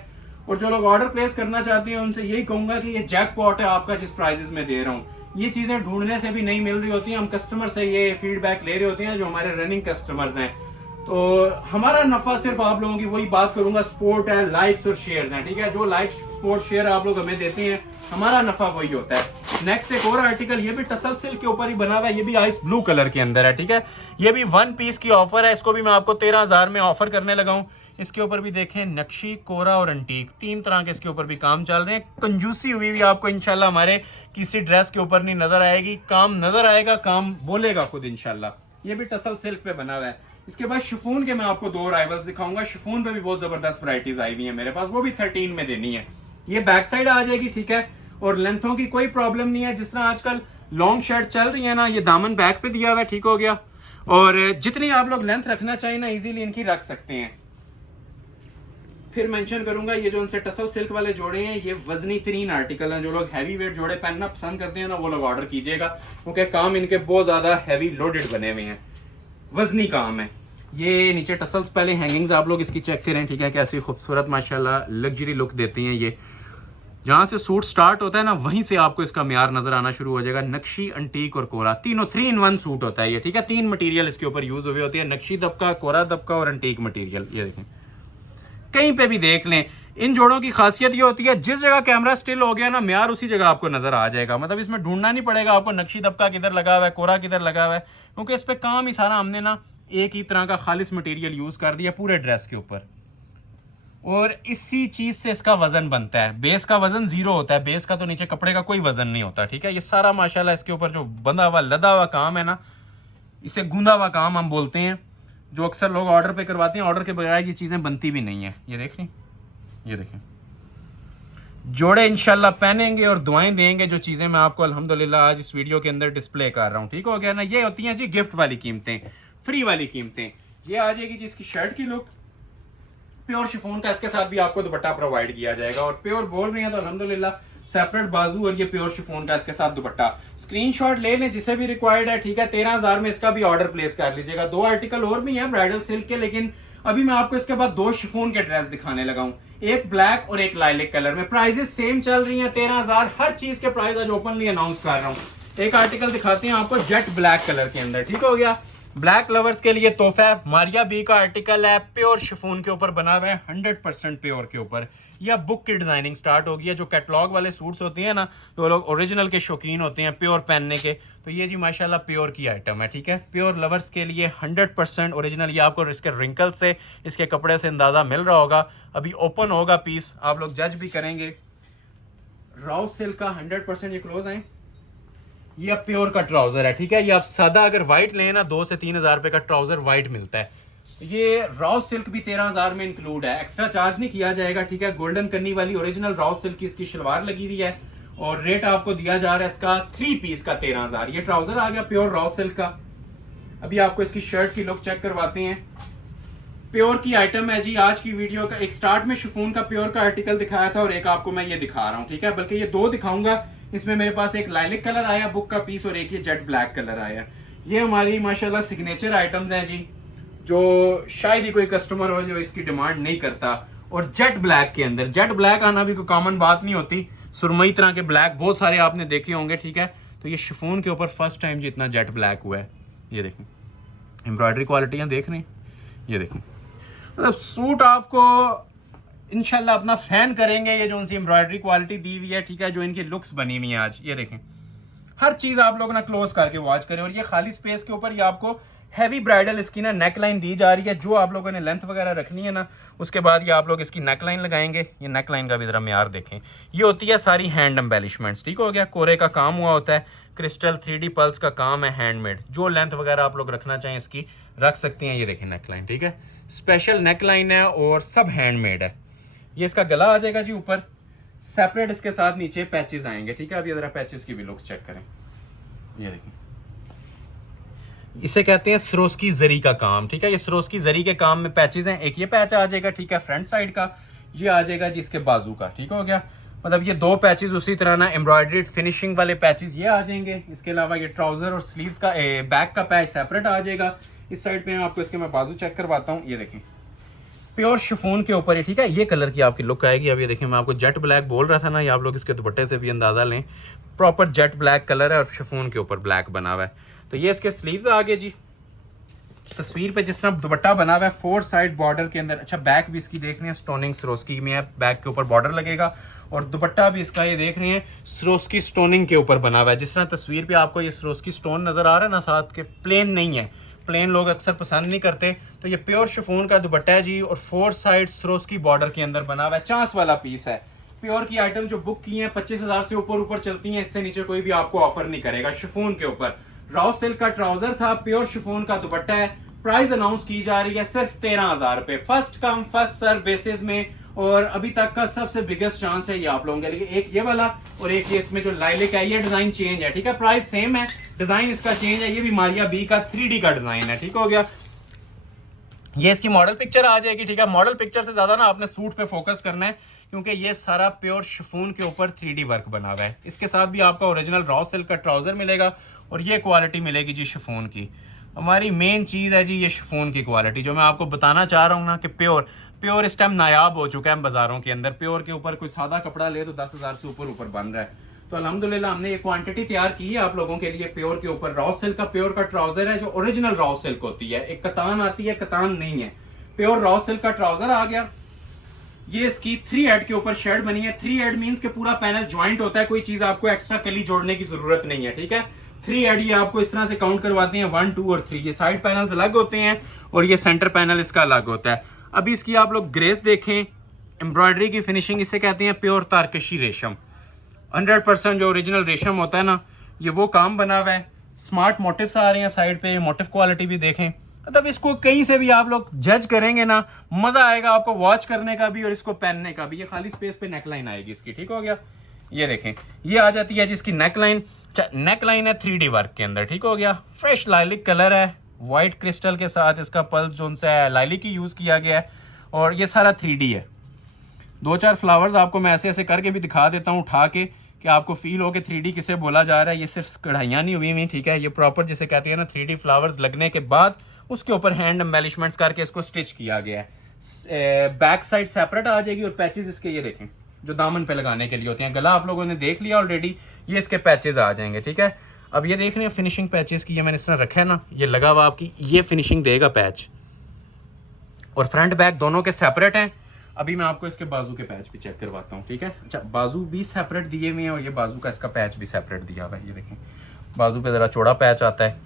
और जो लोग ऑर्डर प्लेस करना चाहते हैं उनसे यही कहूंगा कि ये जैकपॉट है आपका जिस प्राइजेस में दे रहा हूँ। ये चीजें ढूंढने से भी नहीं मिल रही होती हैं। हम कस्टमर से ये फीडबैक ले रहे होते हैं जो हमारे रनिंग कस्टमर्स हैं। तो हमारा नफा सिर्फ आप लोगों की, वही बात करूंगा, सपोर्ट है, लाइक्स और शेयर्स हैं, ठीक है। जो लाइक सपोर्ट शेयर आप लोग हमें देते हैं, हमारा नफा वही होता है। नेक्स्ट एक और आर्टिकल, ये भी टसल सिल्क के ऊपर ही बना हुआ है। ये भी आइस ब्लू कलर के अंदर है, ठीक है। ये भी 1 पीस की ऑफर है। इसको भी मैं आपको 13,000 में ऑफर करने लगा हूँ। इसके ऊपर भी देखें नक्शी, कोरा और अंटीक, 3 तरह के इसके ऊपर भी काम चल रहे हैं। कंजूसी हुई भी आपको इंशाल्लाह हमारे किसी ड्रेस के ऊपर नहीं नजर आएगी। काम नजर आएगा, काम बोलेगा खुद इंशाल्लाह। ये भी टसल सिल्क पे बना हुआ है। इसके बाद शिफॉन के मैं आपको 2 राइवल्स दिखाऊंगा। शिफॉन पे भी बहुत जबरदस्त वैरायटीज आई हुई है मेरे पास, वो भी 13 में देनी है। ये बैक साइड आ जाएगी, ठीक है। और लेंथों की कोई प्रॉब्लम नहीं है। जिस तरह आजकल लॉन्ग शर्ट चल रही है ना, ये दामन बैक पे दिया हुआ है, ठीक हो गया। और जितनी आप लोग लेंथ रखना चाहिए ना, इजीली इनकी रख सकते हैं। फिर मेंशन करूंगा, ये जो उनसे टसल सिल्क वाले जोड़े हैं, ये वजनी तरीन आर्टिकल हैं। जो लोग हैवी वेट जोड़े पहनना पसंद करते हैं ना, वो लोग ऑर्डर कीजिएगा, क्योंकि काम इनके बहुत ज्यादा हैवी लोडेड बने हुए हैं, वजनी काम है। ये नीचे टसल्स, पहले हैंगिंग्स आप लोग इसकी चेक करें, ठीक है। कैसी खूबसूरत माशाल्लाह लग्जरी लुक देती हैं ये। जहाँ से सूट स्टार्ट होता है ना, वहीं से आपको इसका म्यार नजर आना शुरू हो जाएगा। नक्शी, अंटीक और कोरा, तीनों 3 in 1 सूट होता है ये, ठीक है। 3 मटेरियल इसके ऊपर यूज हुए होती है, नक्शी दबका, कोरा दबका और अंटीक मटेरियल। ये देखें, कहीं पे भी देख लें, इन जोड़ों की खासियत ये होती है, जिस जगह कैमरा स्टिल हो गया ना, म्यार उसी जगह आपको नजर आ जाएगा। मतलब इसमें ढूंढना नहीं पड़ेगा आपको नक्शी दबका किधर लगा हुआ है, कोरा किधर लगा हुआ है, क्योंकि इस पे काम ही सारा हमने ना एक ही तरह का खालिस मटेरियल यूज कर दिया पूरे ड्रेस के ऊपर। और इसी चीज से इसका वजन बनता है। बेस का वजन 0 होता है, बेस का तो नीचे कपड़े का कोई वजन नहीं होता, ठीक है। ये सारा माशाल्लाह इसके ऊपर जो बंधा हुआ लदा हुआ काम है ना, इसे गूंदा हुआ काम हम बोलते हैं। जो अक्सर लोग ऑर्डर पे करवाते हैं, ऑर्डर के बगैर ये चीज़ें बनती भी नहीं है। ये देख रही, ये देखें, जोड़े इंशाल्लाह पहनेंगे और दुआएं देंगे। जो चीज़ें मैं आपको अल्हम्दुलिल्लाह आज इस वीडियो के अंदर डिस्प्ले कर रहा हूँ, ठीक हो गया ना। ये होती हैं जी गिफ्ट वाली कीमतें, फ्री वाली कीमतें। ये आ जाएगी जिसकी शर्ट की लुक, प्योर शिफॉन का, इसके साथ भी आपको दुपट्टा प्रोवाइड किया जाएगा। और प्योर बोल रहे हैं तो अल्हम्दुलिल्लाह सेपरेट बाजू और ये प्योर शिफॉन का इसके साथ दुपट्टा। स्क्रीनशॉट ले लें जिसे भी रिक्वायर्ड है, ठीक है। 13,000 में इसका भी ऑर्डर प्लेस कर लीजिएगा। 2 आर्टिकल और भी हैं ब्राइडल सिल्क के, लेकिन अभी मैं आपको इसके बाद 2 शिफॉन के ड्रेस दिखाने लगा हूं, एक ब्लैक और एक लाइलिक कलर में। प्राइजेस सेम चल रही हैं 13,000। हर चीज के प्राइस आज ओपनली अनाउंस कर रहा हूं। एक आर्टिकल दिखाते हैं आपको जेट ब्लैक कलर के अंदर, ठीक हो गया। ब्लैक लवर्स के लिए तोहफा है, मारिया बी का आर्टिकल है, प्योर शिफॉन के ऊपर बना हुआ है, 100% प्योर के ऊपर। या बुक की डिजाइनिंग स्टार्ट होगी है। जो कैटलॉग वाले सूट्स होते हैं ना, तो लोग ओरिजिनल के शौकीन होते हैं प्योर पहनने के, तो ये जी माशाल्लाह प्योर की आइटम है, ठीक है। प्योर लवर्स के लिए 100% ओरिजिनल। ये आपको इसके रिंकल से, इसके कपड़े से अंदाजा मिल रहा होगा। अभी ओपन होगा पीस, आप लोग जज भी करेंगे। रॉ सिल्क का 100%, ये क्लोज है। ये अब प्योर का ट्राउजर है, ठीक है। ये आप सादा अगर व्हाइट लें ना, 2 से 3,000 रुपए का ट्राउजर व्हाइट मिलता है। ये रॉ सिल्क भी 13,000 में इंक्लूड है, एक्स्ट्रा चार्ज नहीं किया जाएगा, ठीक है। गोल्डन करनी वाली ओरिजिनल रॉ सिल्क की इसकी शलवार लगी हुई है और रेट आपको दिया जा रहा है इसका 3 पीस का 13,000। ये ट्राउजर आ गया प्योर रॉ सिल्क का। अभी आपको इसकी शर्ट की लुक चेक करवाते हैं। प्योर की आइटम है जी आज की वीडियो का। एक स्टार्ट में शिफॉन का प्योर का आर्टिकल दिखाया था और एक आपको मैं ये दिखा रहा हूँ, ठीक है। बल्कि ये 2 दिखाऊंगा। इसमें मेरे पास एक लाइलिक कलर आया बुक का पीस और एक ये जेट ब्लैक कलर आया। ये हमारी माशाल्लाह सिग्नेचर आइटम्स हैं जी, जो शायद ही कोई कस्टमर हो जो इसकी डिमांड नहीं करता। और जेट ब्लैक के अंदर, जेट ब्लैक आना भी कोई कॉमन बात नहीं होती। सुरमई तरह के ब्लैक बहुत सारे आपने देखे होंगे, ठीक है। तो ये शिफॉन के ऊपर फर्स्ट टाइम जितना जेट ब्लैक हुआ है। ये देखें, एम्ब्रॉयडरी क्वालिटियाँ देख रहे हैं, ये देखें। मतलब सूट आपको इंशाल्लाह अपना फैन करेंगे। ये जो सी एम्ब्रॉयडरी क्वालिटी दी हुई है, ठीक है, जो इनकी लुक्स बनी हुई है आज, ये देखें। हर चीज़ आप लोग ना क्लोज करके वॉच करें। और ये खाली स्पेस के ऊपर ये आपको हैवी ब्राइडल इसकी ना नेक लाइन दी जा रही है। जो आप लोगों ने लेंथ वगैरह रखनी है ना, उसके बाद ये आप लोग इसकी नेक लाइन लगाएंगे। ये नेक लाइन का भी ज़रा म्यार देखें। ये होती है सारी हैंड एम्बेलिशमेंट्स, ठीक हो गया। कोरे का काम हुआ होता है, क्रिस्टल 3D पल्स का काम है, हैंडमेड। जो लेंथ वगैरह आप लोग रखना चाहें इसकी रख सकती हैं। ये देखें नेक लाइन, ठीक है, स्पेशल नेक लाइन है और सब हैंडमेड है। ये इसका गला आ जाएगा जी ऊपर सेपरेट, इसके साथ नीचे पैचेस आएंगे, ठीक है। अब ये जरा पैचेस की भी लुक्स चेक करें। ये देखिए, इसे कहते हैं सरोस्की जरी का काम, ठीक है। ये सरोस्की जरी के काम में पैचेस हैं। एक ये पैच आ जाएगा, ठीक है, फ्रंट साइड का। ये आ जाएगा जी इसके बाजू का, ठीक हो गया। मतलब ये 2 पैचेस उसी तरह ना एम्ब्रॉयडरी फिनिशिंग वाले पैचेस ये आ जाएंगे। इसके अलावा ये ट्राउजर और स्लीव्स का बैक का पैच सेपरेट आ जाएगा। इस साइड पे आपको इसके मैं बाजू चेक करवाता हूँ। ये देखें, प्योर शिफॉन के ऊपर है, ठीक है। ये कलर की आपकी लुक आएगी। अब ये देखिए, मैं आपको जेट ब्लैक बोल रहा था ना, ये आप लोग इसके दुपट्टे से भी अंदाजा लें। प्रॉपर जेट ब्लैक कलर है और शिफॉन के ऊपर ब्लैक बना हुआ है। तो ये इसके स्लीव्स आ गए जी। तस्वीर पे जिस तरह दुपट्टा बना हुआ है 4 साइड बॉर्डर के अंदर। अच्छा, बैक भी इसकी देख रहे हैं स्टोनिंग सरोस्की में है, बैक के ऊपर बॉर्डर लगेगा। और दुपट्टा भी इसका ये देख रहे हैं सरोस्की स्टोनिंग के ऊपर बना हुआ है। जिस तरह तस्वीर पे आपको ये सरोस्की स्टोन नजर आ रहा है ना, साथ के प्लेन नहीं है, प्लेन लोग अक्सर पसंद नहीं करते। तो ये प्योर शिफॉन का दुपट्टा है जी और 4 साइड सरोस्की बॉर्डर के अंदर बना हुआ है। चांस वाला पीस है। प्योर की आइटम जो बुक की हैं 25,000 से ऊपर चलती हैं, इससे नीचे कोई भी आपको ऑफर नहीं करेगा। शिफॉन के ऊपर रॉ सिल्क का ट्राउजर था, प्योर शिफॉन का दुपट्टा है। प्राइस अनाउंस की जा रही है सिर्फ 13,000 रुपए, first come first serve basis में। और अभी तक का सबसे बिगेस्ट चांस है ये आप लोगों के लिए। एक ये वाला और एक ये इसमें जो लाइलिक है, ये डिजाइन चेंज है, ठीक है। प्राइस सेम है, डिजाइन इसका चेंज है। ये भी मारिया बी का 3D का डिजाइन है, ठीक हो गया। ये इसकी मॉडल पिक्चर आ जाएगी, ठीक है। मॉडल पिक्चर से ज्यादा ना आपने सूट पे फोकस करना है, क्योंकि ये सारा प्योर शिफॉन के ऊपर 3D वर्क बना हुआ है। इसके साथ भी आपका ओरिजिनल रॉ सिल्क का ट्राउजर मिलेगा और ये क्वालिटी मिलेगी जी शिफॉन की। हमारी मेन चीज़ है जी ये शिफॉन की क्वालिटी, जो मैं आपको बताना चाह रहा हूँ ना कि प्योर इस टाइम नायाब हो चुका है बाजारों के अंदर। प्योर के ऊपर कोई सादा कपड़ा ले तो 10,000 से ऊपर बन रहा है। तो अल्हम्दुलिल्लाह हमने ये क्वांटिटी तैयार की है आप लोगों के लिए। प्योर के ऊपर रॉ सिल्क का प्योर का ट्राउजर है, जो ओरिजिनल रॉ सिल्क होती है। एक कतान आती है, कतान नहीं है। प्योर रॉ सिल्क का ट्राउजर आ गया। ये इसकी 3 एड के ऊपर शेड बनी है। 3 एड मींस के पूरा पैनल ज्वाइंट होता है, कोई चीज आपको एक्स्ट्रा कली जोड़ने की जरूरत नहीं है, ठीक है। 3 एड ये आपको इस तरह से काउंट करवाते हैं, 1, 2 और 3। ये साइड पैनल्स अलग होते हैं और ये सेंटर पैनल इसका अलग होता है। अभी इसकी आप लोग ग्रेस देखें, एम्ब्रॉयडरी की फिनिशिंग, इसे कहते हैं प्योर तारकशी रेशम। 100% जो ओरिजिनल रेशम होता है ना, ये वो काम बना हुआ है। स्मार्ट मोटिव्स आ रहे हैं साइड पे, मोटिव क्वालिटी भी देखें। मतलब इसको कहीं से भी आप लोग जज करेंगे ना, मजा आएगा आपको वॉच करने का भी और इसको पहनने का भी। ये खाली स्पेस पे नेकलाइन आएगी इसकी, ठीक हो गया। ये देखें, ये आ जाती है जिसकी नेकलाइन। नेकलाइन है 3D वर्क के अंदर, ठीक हो गया। फ्रेश लाइलिक कलर है, वाइट क्रिस्टल के साथ इसका पल्स जोन सा है, लाइलिक ही यूज किया गया है और ये सारा 3D है। 2-4 फ्लावर्स आपको मैं ऐसे ऐसे करके भी दिखा देता हूँ उठा के, कि आपको फील हो कि 3D किसे बोला जा रहा है। ये सिर्फ कढ़ाइयाँ नहीं हुई हुई, ठीक है। ये प्रॉपर जिसे कहते हैं ना 3D फ्लावर्स लगने के बाद उसके ऊपर हैंड एम्बेलिशमेंट्स करके इसको स्टिच किया गया है। बैक साइड सेपरेट आ जाएगी और पैचेस इसके ये देखें जो दामन पे लगाने के लिए होते हैं। गला आप लोगों ने देख लिया ऑलरेडी, ये इसके पैचेस आ जाएंगे, ठीक है। अब ये देख रहे हैं फिनिशिंग पैचेस की, ये मैंने इस तरह रखा है ना, ये लगा हुआ आपकी ये फिनिशिंग देगा पैच। और फ्रंट बैक दोनों के सेपरेट हैं। अभी मैं आपको इसके बाजू के पैच भी चेक करवाता हूँ, ठीक है। अच्छा, बाजू भी सेपरेट दिए हुए हैं और ये बाजू का इसका पैच भी सेपरेट दिया हुआ है। ये देखें, बाजू पे ज़रा चौड़ा पैच आता है,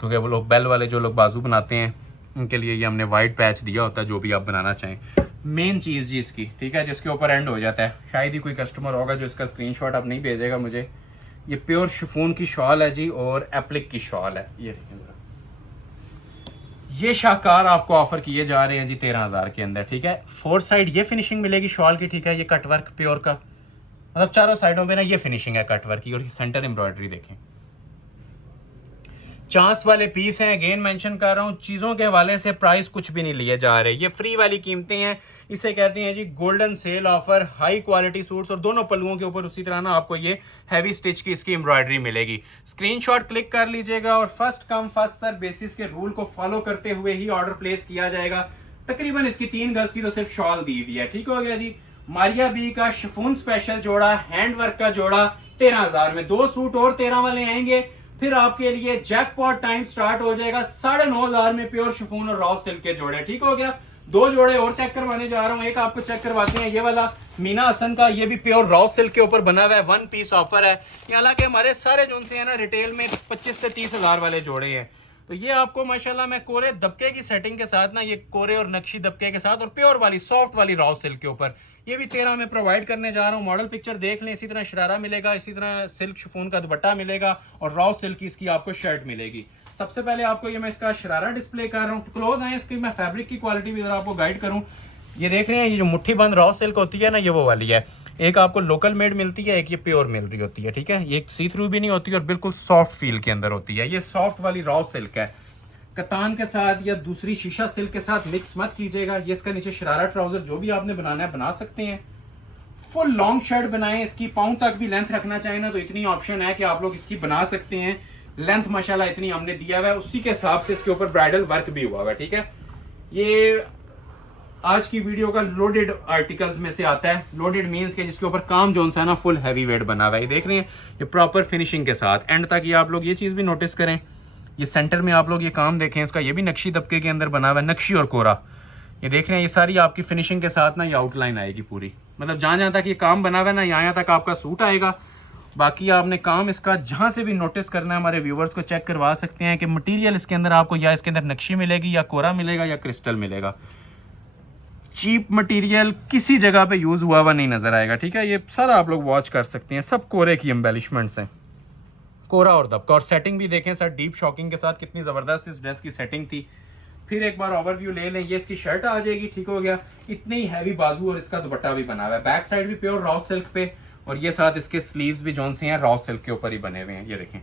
क्योंकि वो लोग बेल वाले जो लोग बाजू बनाते हैं उनके लिए ये हमने वाइड पैच दिया होता है, जो भी आप बनाना चाहें। मेन चीज़ जी इसकी, ठीक है, जिसके ऊपर एंड हो जाता है। शायद ही कोई कस्टमर होगा जो इसका स्क्रीनशॉट अब नहीं भेजेगा मुझे। ये प्योर शिफॉन की शॉल है जी और एप्लिक की शॉल है। ये देखें ज़रा, ये शाहकार आपको ऑफर किए जा रहे हैं जी 13,000 के अंदर, ठीक है। 4 साइड ये फिनिशिंग मिलेगी शॉल की, ठीक है। ये कटवर्क प्योर का, मतलब चारों साइडों पे ना ये फिनिशिंग है कटवर्क की। और सेंटर एम्ब्रॉयडरी देखें, चांस वाले पीस हैं। अगेन मेंशन कर रहा हूँ, चीज़ों के हवाले से प्राइस कुछ भी नहीं लिए जा रहे, ये फ्री वाली कीमतें हैं। इसे कहते हैं जी golden sale offer. High quality suits और दोनों पल्लुओं के ऊपर उसी तरह ना आपको ये हैवी स्टिच की इसकी एम्ब्रॉयडरी मिलेगी। स्क्रीनशॉट क्लिक कर लीजिएगा और first come first serve basis के रूल को फॉलो करते हुए ही ऑर्डर प्लेस किया जाएगा। तकरीबन इसकी 3 गज की तो सिर्फ शॉल दी हुई है, ठीक हो गया जी। मारिया बी का शिफॉन स्पेशल जोड़ा, हैंडवर्क का जोड़ा 13,000 में। 2 सूट और 13 वाले आएंगे, फिर आपके लिए जैकपॉट टाइम स्टार्ट हो जाएगा 9,500 में। प्योर शिफॉन और रॉ सिल्क के जोड़े, ठीक हो गया। 2 जोड़े और चेक करवाने जा रहा हूं। एक आपको चेक करवाते हैं, ये वाला मीना हसन का, ये भी प्योर रॉ सिल्क के ऊपर बना हुआ है। 1 पीस ऑफर है। हालांकि हमारे सारे जो से है ना रिटेल में 25 से 30,000 वाले जोड़े हैं। तो ये आपको माशाल्लाह मैं कोरे दबके की सेटिंग के साथ ना, ये कोरे और नक्शी दबके के साथ और प्योर वाली सॉफ्ट वाली रॉ सिल्क के ऊपर ये भी 13 में प्रोवाइड करने जा रहा हूँ। मॉडल पिक्चर देख लें। इसी तरह शरारा मिलेगा, इसी तरह सिल्क शिफॉन का दुपट्टा मिलेगा और रॉ सिल्क की इसकी आपको शर्ट मिलेगी। सबसे पहले आपको ये मैं इसका शरारा डिस्प्ले कर रहा हूँ। क्लोज आए इसकी, मैं फैब्रिक की क्वालिटी भी जरा आपको गाइड करूँ। ये देख रहे हैं, ये जो मुट्ठी बंद रॉ सिल्क होती है ना, ये वो वाली है। एक आपको लोकल मेड मिलती है, एक ये प्योर मिल रही होती है, ठीक है। ये सी थ्रू भी नहीं होती और बिल्कुल सॉफ्ट फील के अंदर होती है। ये सॉफ्ट वाली रॉ सिल्क है। कतान के साथ या दूसरी शीशा सिल्क के साथ मिक्स मत कीजिएगा। ये इसका नीचे शरारा ट्राउजर जो भी आपने बनाना है बना सकते हैं। फुल लॉन्ग शर्ट बनाएं, इसकी पाँव तक भी लेंथ रखना चाहें ना तो इतनी ऑप्शन है कि आप लोग इसकी बना सकते हैं। लेंथ माशाल्लाह इतनी हमने दिया हुआ है, उसी के हिसाब से इसके ऊपर ब्राइडल वर्क भी हुआ हुआ है, ठीक है। ये आज की वीडियो का लोडेड आर्टिकल्स में से आता है। लोडेड मीन्स के जिसके ऊपर काम जोन सा है ना फुल हैवी वेट बना हुआ है। ये देख रहे हैं, ये प्रॉपर फिनिशिंग के साथ एंड तक। ये आप लोग ये चीज़ भी नोटिस करें, ये सेंटर में आप लोग ये काम देखें इसका, ये भी नक्शी दबके के अंदर बना हुआ है, नक्शी और कोरा। ये देख रहे हैं, ये सारी आपकी फिनिशिंग के साथ ना ये आउटलाइन आएगी पूरी। मतलब जहाँ जहाँ तक ये काम बना हुआ है ना, यहाँ तक आपका सूट आएगा। बाकी आपने काम इसका जहाँ से भी नोटिस करना है, हमारे व्यूवर्स को चेक करवा सकते हैं कि मटेरियल इसके अंदर आपको या इसके अंदर नक्शी मिलेगी या कोरा मिलेगा या क्रिस्टल मिलेगा। चीप मटेरियल किसी जगह पे यूज़ हुआ हुआ नहीं नज़र आएगा, ठीक है। ये सारा आप लोग वॉच कर सकते हैं, सब कोरे की एम्बेलिशमेंट्स हैं, कोरा और दबका। और सेटिंग भी देखें सर, डीप शॉकिंग के साथ कितनी ज़बरदस्त इस ड्रेस की सेटिंग थी। फिर एक बार ओवरव्यू ले लें। ये इसकी शर्ट आ जाएगी, ठीक हो गया। इतनी हैवी बाजू और इसका दुपट्टा भी बना हुआ है। बैक साइड भी प्योर रॉ सिल्क पे और ये साथ इसके स्लीव्स भी जोन से हैं रॉ सिल्क के ऊपर ही बने हुए हैं। ये देखें,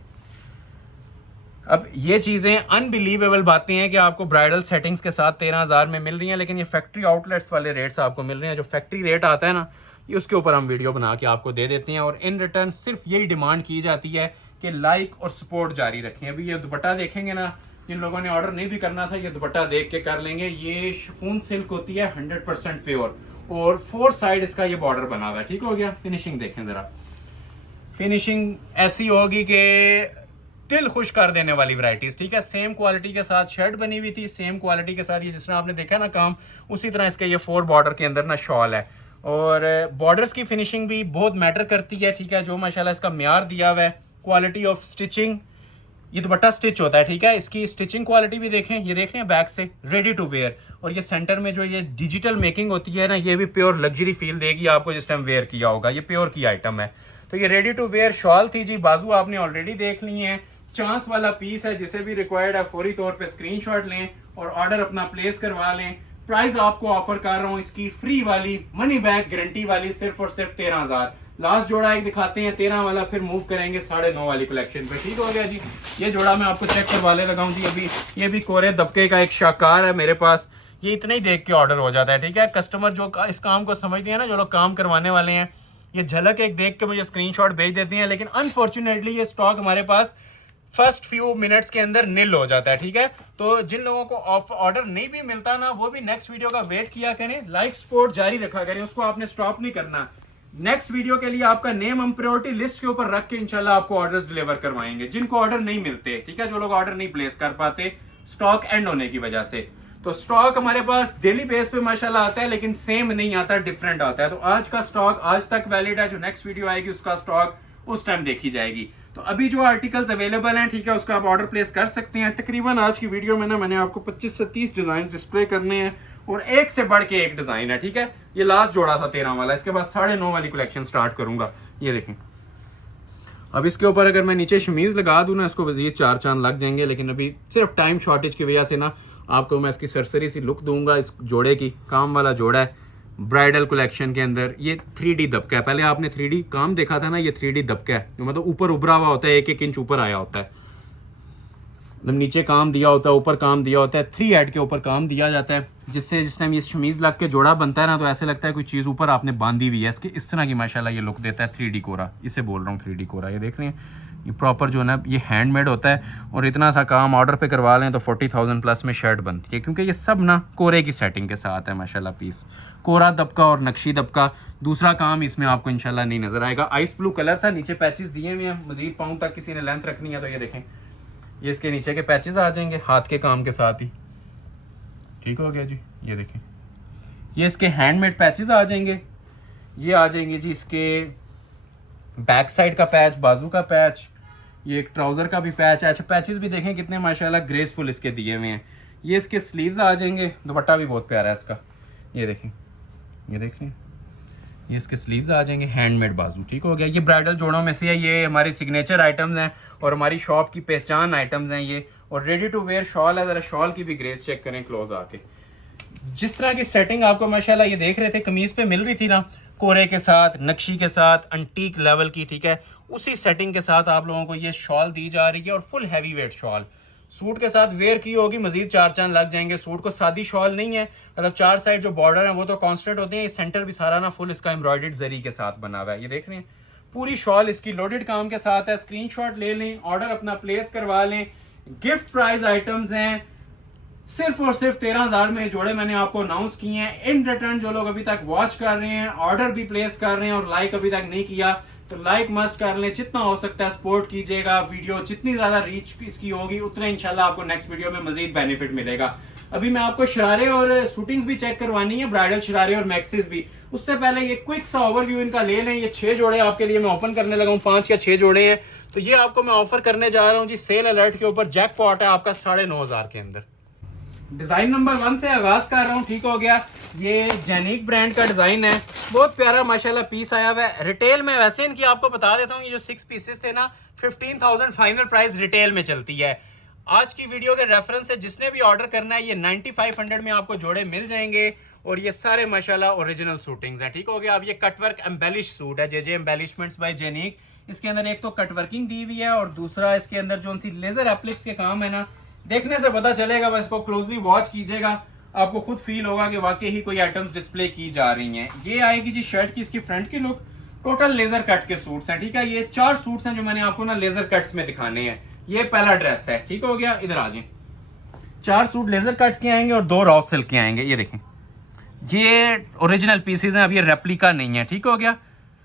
अब ये चीज़ें अनबिलीवेबल बातें हैं कि आपको ब्राइडल सेटिंग्स के साथ 13,000 में मिल रही हैं, लेकिन ये फैक्ट्री आउटलेट्स वाले रेट्स आपको मिल रहे हैं। जो फैक्ट्री रेट आता है ना, ये उसके ऊपर हम वीडियो बना के आपको दे देते हैं और इन रिटर्न सिर्फ यही डिमांड की जाती है कि लाइक और सपोर्ट जारी रखें। अभी ये दुपट्टा देखेंगे ना, जिन लोगों ने ऑर्डर नहीं भी करना था ये दुपट्टा देख के कर लेंगे। ये शिफॉन सिल्क होती है 100% प्योर और 4 साइड इसका ये बॉर्डर बना हुआ है, ठीक हो गया। फिनिशिंग देखें ज़रा, फिनिशिंग ऐसी होगी कि दिल खुश कर देने वाली वैरायटीज, ठीक है। सेम क्वालिटी के साथ शर्ट बनी हुई थी, सेम क्वालिटी के साथ ये जिस तरह आपने देखा ना काम, उसी तरह इसके ये 4 बॉर्डर के अंदर ना शॉल है। और बॉर्डर्स की फिनिशिंग भी बहुत मैटर करती है, ठीक है। जो माशाल्लाह इसका म्यार दिया हुआ है, क्वालिटी ऑफ स्टिचिंग, ये दुपट्टा स्टिच होता है, ठीक है। इसकी स्टिचिंग क्वालिटी भी देखें, ये देख रहे हैं बैक से रेडी टू वेयर। और ये सेंटर में जो ये डिजिटल मेकिंग होती है ना, ये भी प्योर लग्जरी फील देगी आपको जिस टाइम वेयर किया होगा। ये प्योर की आइटम है। तो ये रेडी टू वेयर शॉल थी जी। बाजू आपने ऑलरेडी देख ली है। चांस वाला पीस है, जिसे भी रिक्वायर्ड है फौरी तौर पे स्क्रीनशॉट लें और ऑर्डर अपना प्लेस करवा लें। प्राइस आपको ऑफर कर रहा हूं इसकी फ्री वाली, मनी बैक गारंटी वाली, सिर्फ और सिर्फ 13,000। लास्ट जोड़ा एक दिखाते हैं 13 वाला, फिर मूव करेंगे 9.5 वाली कलेक्शन पे। ठीक हो गया जी। ये जोड़ा मैं आपको चेक करवा ले लगाऊं जी। अभी ये भी कोरे दबके का एक शाकार है मेरे पास, ये इतना ही देख के ऑर्डर हो जाता है। ठीक है, कस्टमर जो इस काम को समझते हैं ना, जो लोग काम करवाने वाले हैं, ये झलक एक देख के मुझे स्क्रीनशॉट भेज देते हैं, लेकिन अनफॉर्चुनेटली ये स्टॉक हमारे पास फर्स्ट फ्यू मिनट्स के अंदर निल हो जाता है। ठीक है, तो जिन लोगों को ऑर्डर नहीं भी मिलता ना, वो भी नेक्स्ट वीडियो का वेट किया करें, लाइक सपोर्ट जारी रखा करें, उसको आपने स्टॉप नहीं करना। नेक्स्ट वीडियो के लिए आपका नेम हम प्रायोरिटी लिस्ट के ऊपर रख के इंशाल्लाह आपको ऑर्डर्स डिलीवर करवाएंगे, जिनको ऑर्डर नहीं मिलते। ठीक है, जो लोग ऑर्डर नहीं प्लेस कर पाते स्टॉक एंड होने की वजह से। तो स्टॉक हमारे पास डेली बेस पे माशाल्लाह आता है, लेकिन सेम नहीं आता, डिफरेंट आता है। तो आज का स्टॉक आज तक वैलिड है, जो नेक्स्ट वीडियो आएगी उसका स्टॉक उस टाइम देखी जाएगी। तो अभी जो आर्टिकल्स अवेलेबल हैं, ठीक है, उसका आप ऑर्डर प्लेस कर सकते हैं। तकरीबन आज की वीडियो में ना मैंने आपको 25 से 30 डिजाइन डिस्प्ले करने हैं, और एक से बढ़ के एक डिजाइन है। ठीक है, ये लास्ट जोड़ा था 13 वाला, इसके बाद 9.5 वाली कलेक्शन स्टार्ट करूंगा। ये देखें, अब इसके ऊपर अगर मैं नीचे शमीज लगा दूं ना, इसको मजीद 4 चांद लग जाएंगे, लेकिन अभी सिर्फ टाइम शॉर्टेज की वजह से ना आपको मैं इसकी सरसरी सी लुक दूंगा। इस जोड़े की काम वाला जोड़ा है ब्राइडल कलेक्शन के अंदर। ये 3D दबका है, पहले आपने 3D काम देखा था ना, ये 3D दबका है, मतलब ऊपर उभरा हुआ होता है, 1-1 इंच ऊपर आया होता है, मतलब नीचे काम दिया होता है, ऊपर काम दिया होता है, 3 हेड के ऊपर काम दिया जाता है, जिससे जिस टाइम ये शमीज लग के जोड़ा बनता है ना, तो ऐसे लगता है कोई चीज़ ऊपर आपने बांधी हुई है। इसके इस तरह की माशाल्लाह ये लुक देता है 3D कोरा, इसे बोल रहा हूँ 3D कोरा। ये देख रहे हैं, ये प्रॉपर जो है ना, ये हैंडमेड होता है, और इतना सा काम ऑर्डर पे करवा लें तो 40,000 प्लस में शर्ट बनती है, क्योंकि ये सब ना कोरे की सेटिंग के साथ है माशाल्लाह। पीस कोरा दबका और नक्शी दबका, दूसरा काम इसमें आपको इंशाल्लाह नहीं नजर आएगा। आइस ब्लू कलर था, नीचे पैचेस दिए हुए हैं, मजीद पाउंड तक किसी ने लेंथ रखनी है तो ये देखें, ये इसके नीचे के पैचेस आ जाएंगे हाथ के काम के साथ ही। ठीक हो गया जी। ये देखें, ये इसके हैंडमेड पैचेस आ जाएंगे, ये आ जाएंगे जी इसके बैक साइड का पैच, बाजू का पैच, ये एक ट्राउजर का भी पैच है। अच्छा, पैचेस भी देखें कितने माशाल्लाह ग्रेसफुल इसके दिए हुए हैं। ये इसके स्लीव्स आ जाएंगे, दुपट्टा भी बहुत प्यारा है इसका। ये देखें, ये देख रहे हैं, ये इसके स्लीव्स आ जाएंगे, हैंडमेड बाजू। ठीक हो गया। ये ब्राइडल जोड़ों में से है, ये हमारी सिग्नेचर आइटम्स हैं और हमारी शॉप की पहचान आइटम्स हैं ये, और रेडी टू वेयर शॉल है। ज़रा शॉल की भी ग्रेस चेक करें क्लोज आके। जिस तरह की सेटिंग आपको माशाल्लाह ये देख रहे थे कमीज पे मिल रही थी ना, कोरे के साथ, नक्शी के साथ, अंटीक लेवल की, ठीक है, उसी सेटिंग के साथ आप लोगों को ये शॉल दी जा रही है, और full heavy weight shawl suit के साथ वेयर की होगी, मजीद 4 चांद लग जाएंगे। सूट को सादी शॉल नहीं है, मतलब 4 साइड जो बॉर्डर है वो तो कांस्टेंट होते हैं, ये सेंटर भी सारा ना फुल इसका एम्ब्रॉयडर्ड जरी के साथ बना हुआ है। ये देख रहे हैं, पूरी शॉल इसकी लोडेड काम के साथ है। स्क्रीनशॉट ले लें, ऑर्डर अपना प्लेस करवा लें। गिफ्ट प्राइस आइटम्स हैं, सिर्फ और सिर्फ 13,000 में जोड़े मैंने आपको अनाउंस किए हैं। इन रिटर्न जो लोग अभी तक वॉच कर रहे हैं, ऑर्डर भी प्लेस कर रहे हैं और लाइक अभी तक नहीं किया, तो लाइक मस्ट कर लें, जितना हो सकता है सपोर्ट कीजिएगा। वीडियो जितनी ज्यादा रीच इसकी होगी उतना इंशाल्लाह आपको नेक्स्ट वीडियो में मजीद बेनिफिट मिलेगा। अभी मैं आपको शरारे और शूटिंग्स भी चेक करवानी है, ब्राइडल शरारे और मैक्सिस भी। उससे पहले ये क्विक सा ओवरव्यू इनका ले लें। ये 6 जोड़े आपके लिए मैं ओपन करने लगा हूँ, 5 या 6 जोड़े हैं, तो ये आपको मैं ऑफर करने जा रहा हूँ जी सेल अलर्ट के ऊपर। जैकपॉट है आपका 9,500 के अंदर। डिजाइन नंबर 1 से आगाज कर रहा हूँ। ठीक हो गया, ये जेनिक ब्रांड का डिजाइन है, बहुत प्यारा माशाल्लाह पीस आया हुआ है। रिटेल में वैसे इनकी आपको बता देता हूँ, ये जो 6 पीसेस थे ना, 15,000 फाइनल प्राइस रिटेल में चलती है। आज की वीडियो के रेफरेंस से जिसने भी ऑर्डर करना है, ये 9500 में आपको जोड़े मिल जाएंगे, और ये सारे माशाल्लाह ओरिजिनल शूटिंग्स हैं। ठीक हो गया। अब ये कटवर्क एम्बेलिश सूट है, जे एम्बेलिशमेंट्स बाय जेनिक। इसके अंदर एक तो कटवर्किंग दी हुई है, और दूसरा इसके अंदर जो सी लेजर एप्लिक्स के काम है ना, देखने से पता चलेगा, बस इसको क्लोजली वॉच कीजिएगा, आपको खुद फील होगा कि वाकई ही कोई आइटम्स डिस्प्ले की जा रही हैं। ये आएगी जी शर्ट की इसकी फ्रंट की लुक। टोटल लेजर कट के सूट्स हैं। ठीक है, ये 4 सूट्स हैं जो मैंने आपको ना लेजर कट्स में दिखाने हैं। ये पहला ड्रेस है। ठीक हो गया, इधर आ जाए। 4 सूट लेजर कट्स के आएंगे और 2 रॉ सिल्क के आएंगे। ये देखें, ये ओरिजिनल पीसेज हैं, अब ये रेप्लिका नहीं है। ठीक हो गया,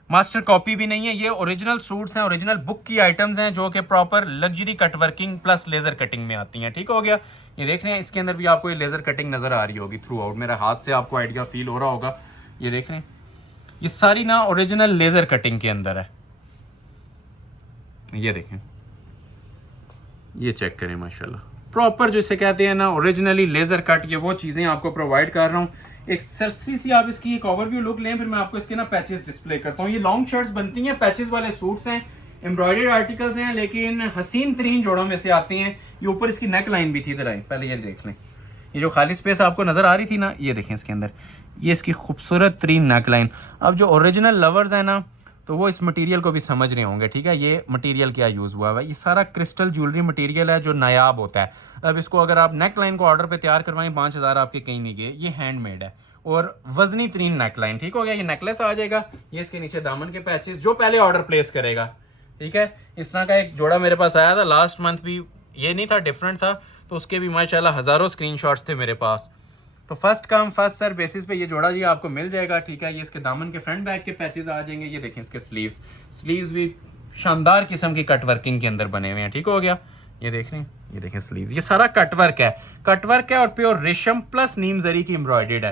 मास्टर कॉपी भी नहीं है, ये ओरिजिनल सूट्स हैं, ओरिजिनल बुक की आइटम्स हैं, जो कि proper luxury cutworking plus laser cutting में आती हैं। ठीक हो गया। ये देख रहे हैं, इसके अंदर भी आपको ये लेजर कटिंग नजर आ रही होगी थ्रू आउट, मेरा हाथ से आपको आइडिया फील हो रहा होगा। ये देख रहे हैं, ये सारी ना ओरिजिनल लेजर कटिंग के अंदर है। ये देखें, ये चेक करें माशाल्लाह, प्रॉपर जिसे कहते हैं ना ओरिजिनली लेजर कट, ये वो चीजें आपको प्रोवाइड कर रहा हूँ। एक सरसरी सी आप इसकी एक ओवरव्यू लुक लें, फिर मैं आपको इसके ना पैचेस डिस्प्ले करता हूँ। ये लॉन्ग शर्ट्स बनती हैं, पैचेस वाले सूट्स हैं, एम्ब्रॉयडर्ड आर्टिकल्स हैं, लेकिन हसीन तरीन जोड़ों में से आते हैं। ये ऊपर इसकी नेक लाइन भी थी, इधर आए पहले ये देख लें, ये जो खाली स्पेस आपको नज़र आ रही थी ना, ये देखें इसके अंदर ये इसकी खूबसूरत तरीन नेक लाइन। अब जो ओरिजिनल लवर्स हैं ना, तो वो इस मटेरियल को भी समझ रहे होंगे, ठीक है। ये मटेरियल क्या यूज़ हुआ है, ये सारा क्रिस्टल ज्वेलरी मटेरियल है जो नायाब होता है। अब इसको अगर आप नेक लाइन को ऑर्डर पे तैयार करवाएं 5,000 आपके कहीं नहीं गए। ये हैंडमेड है और वजनी तरीन नेक लाइन, ठीक हो गया। ये नेकलेस आ जाएगा, ये इसके नीचे दामन के पैचेस, जो पहले ऑर्डर प्लेस करेगा, ठीक है। इस तरह का एक जोड़ा मेरे पास आया था लास्ट मंथ, भी ये नहीं था, डिफरेंट था, तो उसके भी माशाल्लाह हज़ारों स्क्रीनशॉट्स थे मेरे पास। तो first come first serve basis पे ये जोड़ा जी आपको मिल जाएगा, ठीक है। ये इसके दामन के फ्रंट बैक के पैचेस आ जाएंगे। ये देखें इसके स्लीव्स भी शानदार किस्म की कट वर्किंग के अंदर बने हुए हैं, ठीक हो गया। ये देख रहे हैं, ये देखें स्लीव्स, ये सारा कट वर्क है और प्योर रेशम प्लस नीम जरी की एम्ब्रॉयडर्ड है,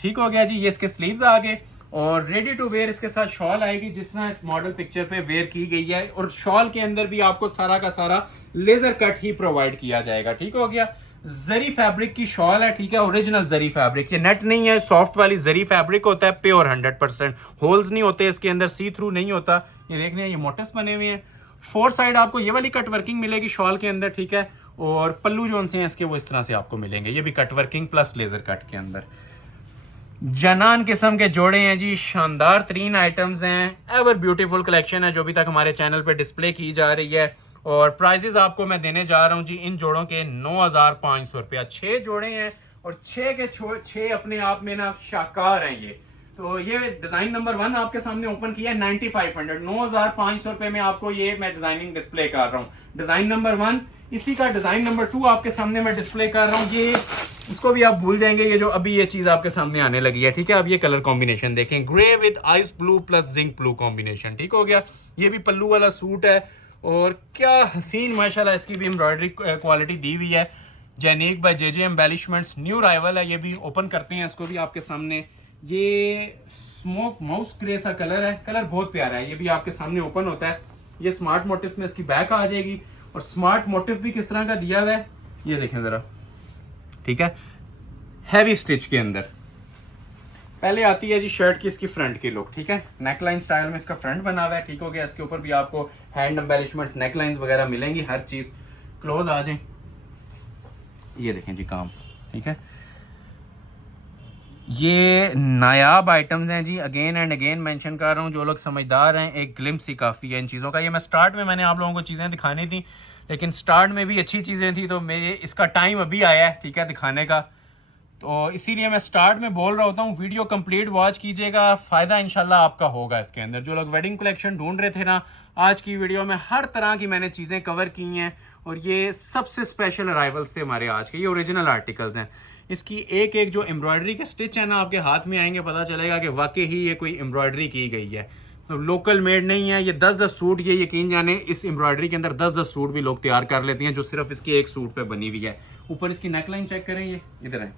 ठीक हो गया जी। ये इसके स्लीव्स आ गए और रेडी टू वेयर इसके साथ शॉल आएगी जिस तरह मॉडल पिक्चर पे वेयर की गई है। और शॉल के अंदर भी आपको सारा का सारा लेजर कट ही प्रोवाइड किया जाएगा, ठीक हो गया। जरी फैब्रिक की शॉल है, ठीक है, ओरिजिनल जरी फैब्रिक, ये नेट नहीं है, सॉफ्ट वाली जरी फैब्रिक होता है, प्योर 100%, होल्स नहीं होते इसके अंदर, सी थ्रू नहीं होता। ये देख रहे हैं, ये मोटिव्स बने हुए हैं। 4 साइड आपको ये वाली कट वर्किंग मिलेगी शॉल के अंदर, ठीक है। और पल्लू जो उनसे हैं इसके वो इस तरह से आपको मिलेंगे, ये भी cut working plus laser cut के अंदर। जनान किस्म के जोड़े हैं जी, शानदार 3 आइटम्स हैं, एवर ब्यूटीफुल कलेक्शन है जो अभी तक हमारे चैनल पे डिस्प्ले की जा रही है। और प्राइजेस आपको मैं देने जा रहा हूं जी इन जोड़ों के 9,500 रुपया। 6 जोड़े हैं और 6 के 6 अपने आप में ना शाकार हैं ये। तो ये डिजाइन नंबर 1 आपके सामने ओपन किया है 9500, 9,500 रुपए में आपको ये मैं डिजाइनिंग डिस्प्ले कर रहा हूँ। डिजाइन नंबर 1, इसी का डिजाइन नंबर 2 आपके सामने मैं डिस्प्ले कर रहा हूँ। ये इसको भी आप भूल जाएंगे, ये जो अभी ये चीज आपके सामने आने लगी है, ठीक है। अब ये कलर कॉम्बिनेशन देखें, grey with ice blue plus zinc blue combination, ठीक हो गया। ये भी पल्लू वाला सूट है और क्या हसीन माशाल्लाह इसकी भी एम्ब्रॉयडरी क्वालिटी दी हुई है। जेनिक by JJ embellishments, new arrival है। ये भी ओपन करते हैं इसको भी आपके सामने। ये स्मोक माउस ग्रे सा कलर है, कलर बहुत प्यारा है। ये भी आपके सामने ओपन होता है। ये स्मार्ट मोटिव में इसकी बैक आ जाएगी और स्मार्ट मोटिव भी किस तरह का दिया हुआ है ये देखें जरा, ठीक है, हैवी स्टिच के अंदर। पहले आती है जी शर्ट की इसकी फ्रंट की लुक, ठीक है। नेकलाइन स्टाइल में इसका फ्रंट बना हुआ है, ठीक हो गया। इसके ऊपर भी आपको हैंड एम्बेलिशमेंट्स, नेकलाइंस वगैरह मिलेंगी, हर चीज। क्लोज आ जाए, ये देखें जी काम, ठीक है। ये नायाब आइटम्स हैं जी, अगेन एंड अगेन मेंशन कर रहा हूँ। जो लोग समझदार हैं, एक ग्लिम्स ही काफ़ी है इन चीज़ों का। ये मैं स्टार्ट में मैंने आप लोगों को चीज़ें दिखानी थी, लेकिन स्टार्ट में भी अच्छी चीज़ें थी, तो मेरे इसका टाइम अभी आया है, ठीक है, दिखाने का। तो इसीलिए मैं स्टार्ट में बोल रहा होता हूँ, वीडियो कंप्लीट वॉच कीजिएगा, फ़ायदा इंशाल्लाह आपका होगा इसके अंदर। जो लोग वेडिंग कलेक्शन ढूंढ रहे थे ना, आज की वीडियो में हर तरह की मैंने चीज़ें कवर की हैं और ये सबसे स्पेशल अराइवल्स थे हमारे आज के। ये ओरिजिनल आर्टिकल्स हैं। इसकी एक एक जो एम्ब्रॉयडरी के स्टिच है ना, आपके हाथ में आएंगे, पता चलेगा कि वाकई ही ये कोई एम्ब्रॉयडरी की गई है, तो लोकल मेड नहीं है। ये 10-10 सूट, ये यकीन जाने इस एम्ब्रॉयडरी के अंदर 10-10 सूट भी लोग तैयार कर लेते हैं, जो सिर्फ इसकी एक सूट पे बनी हुई है। ऊपर इसकी नेकलाइन चेक करें, ये इधर है,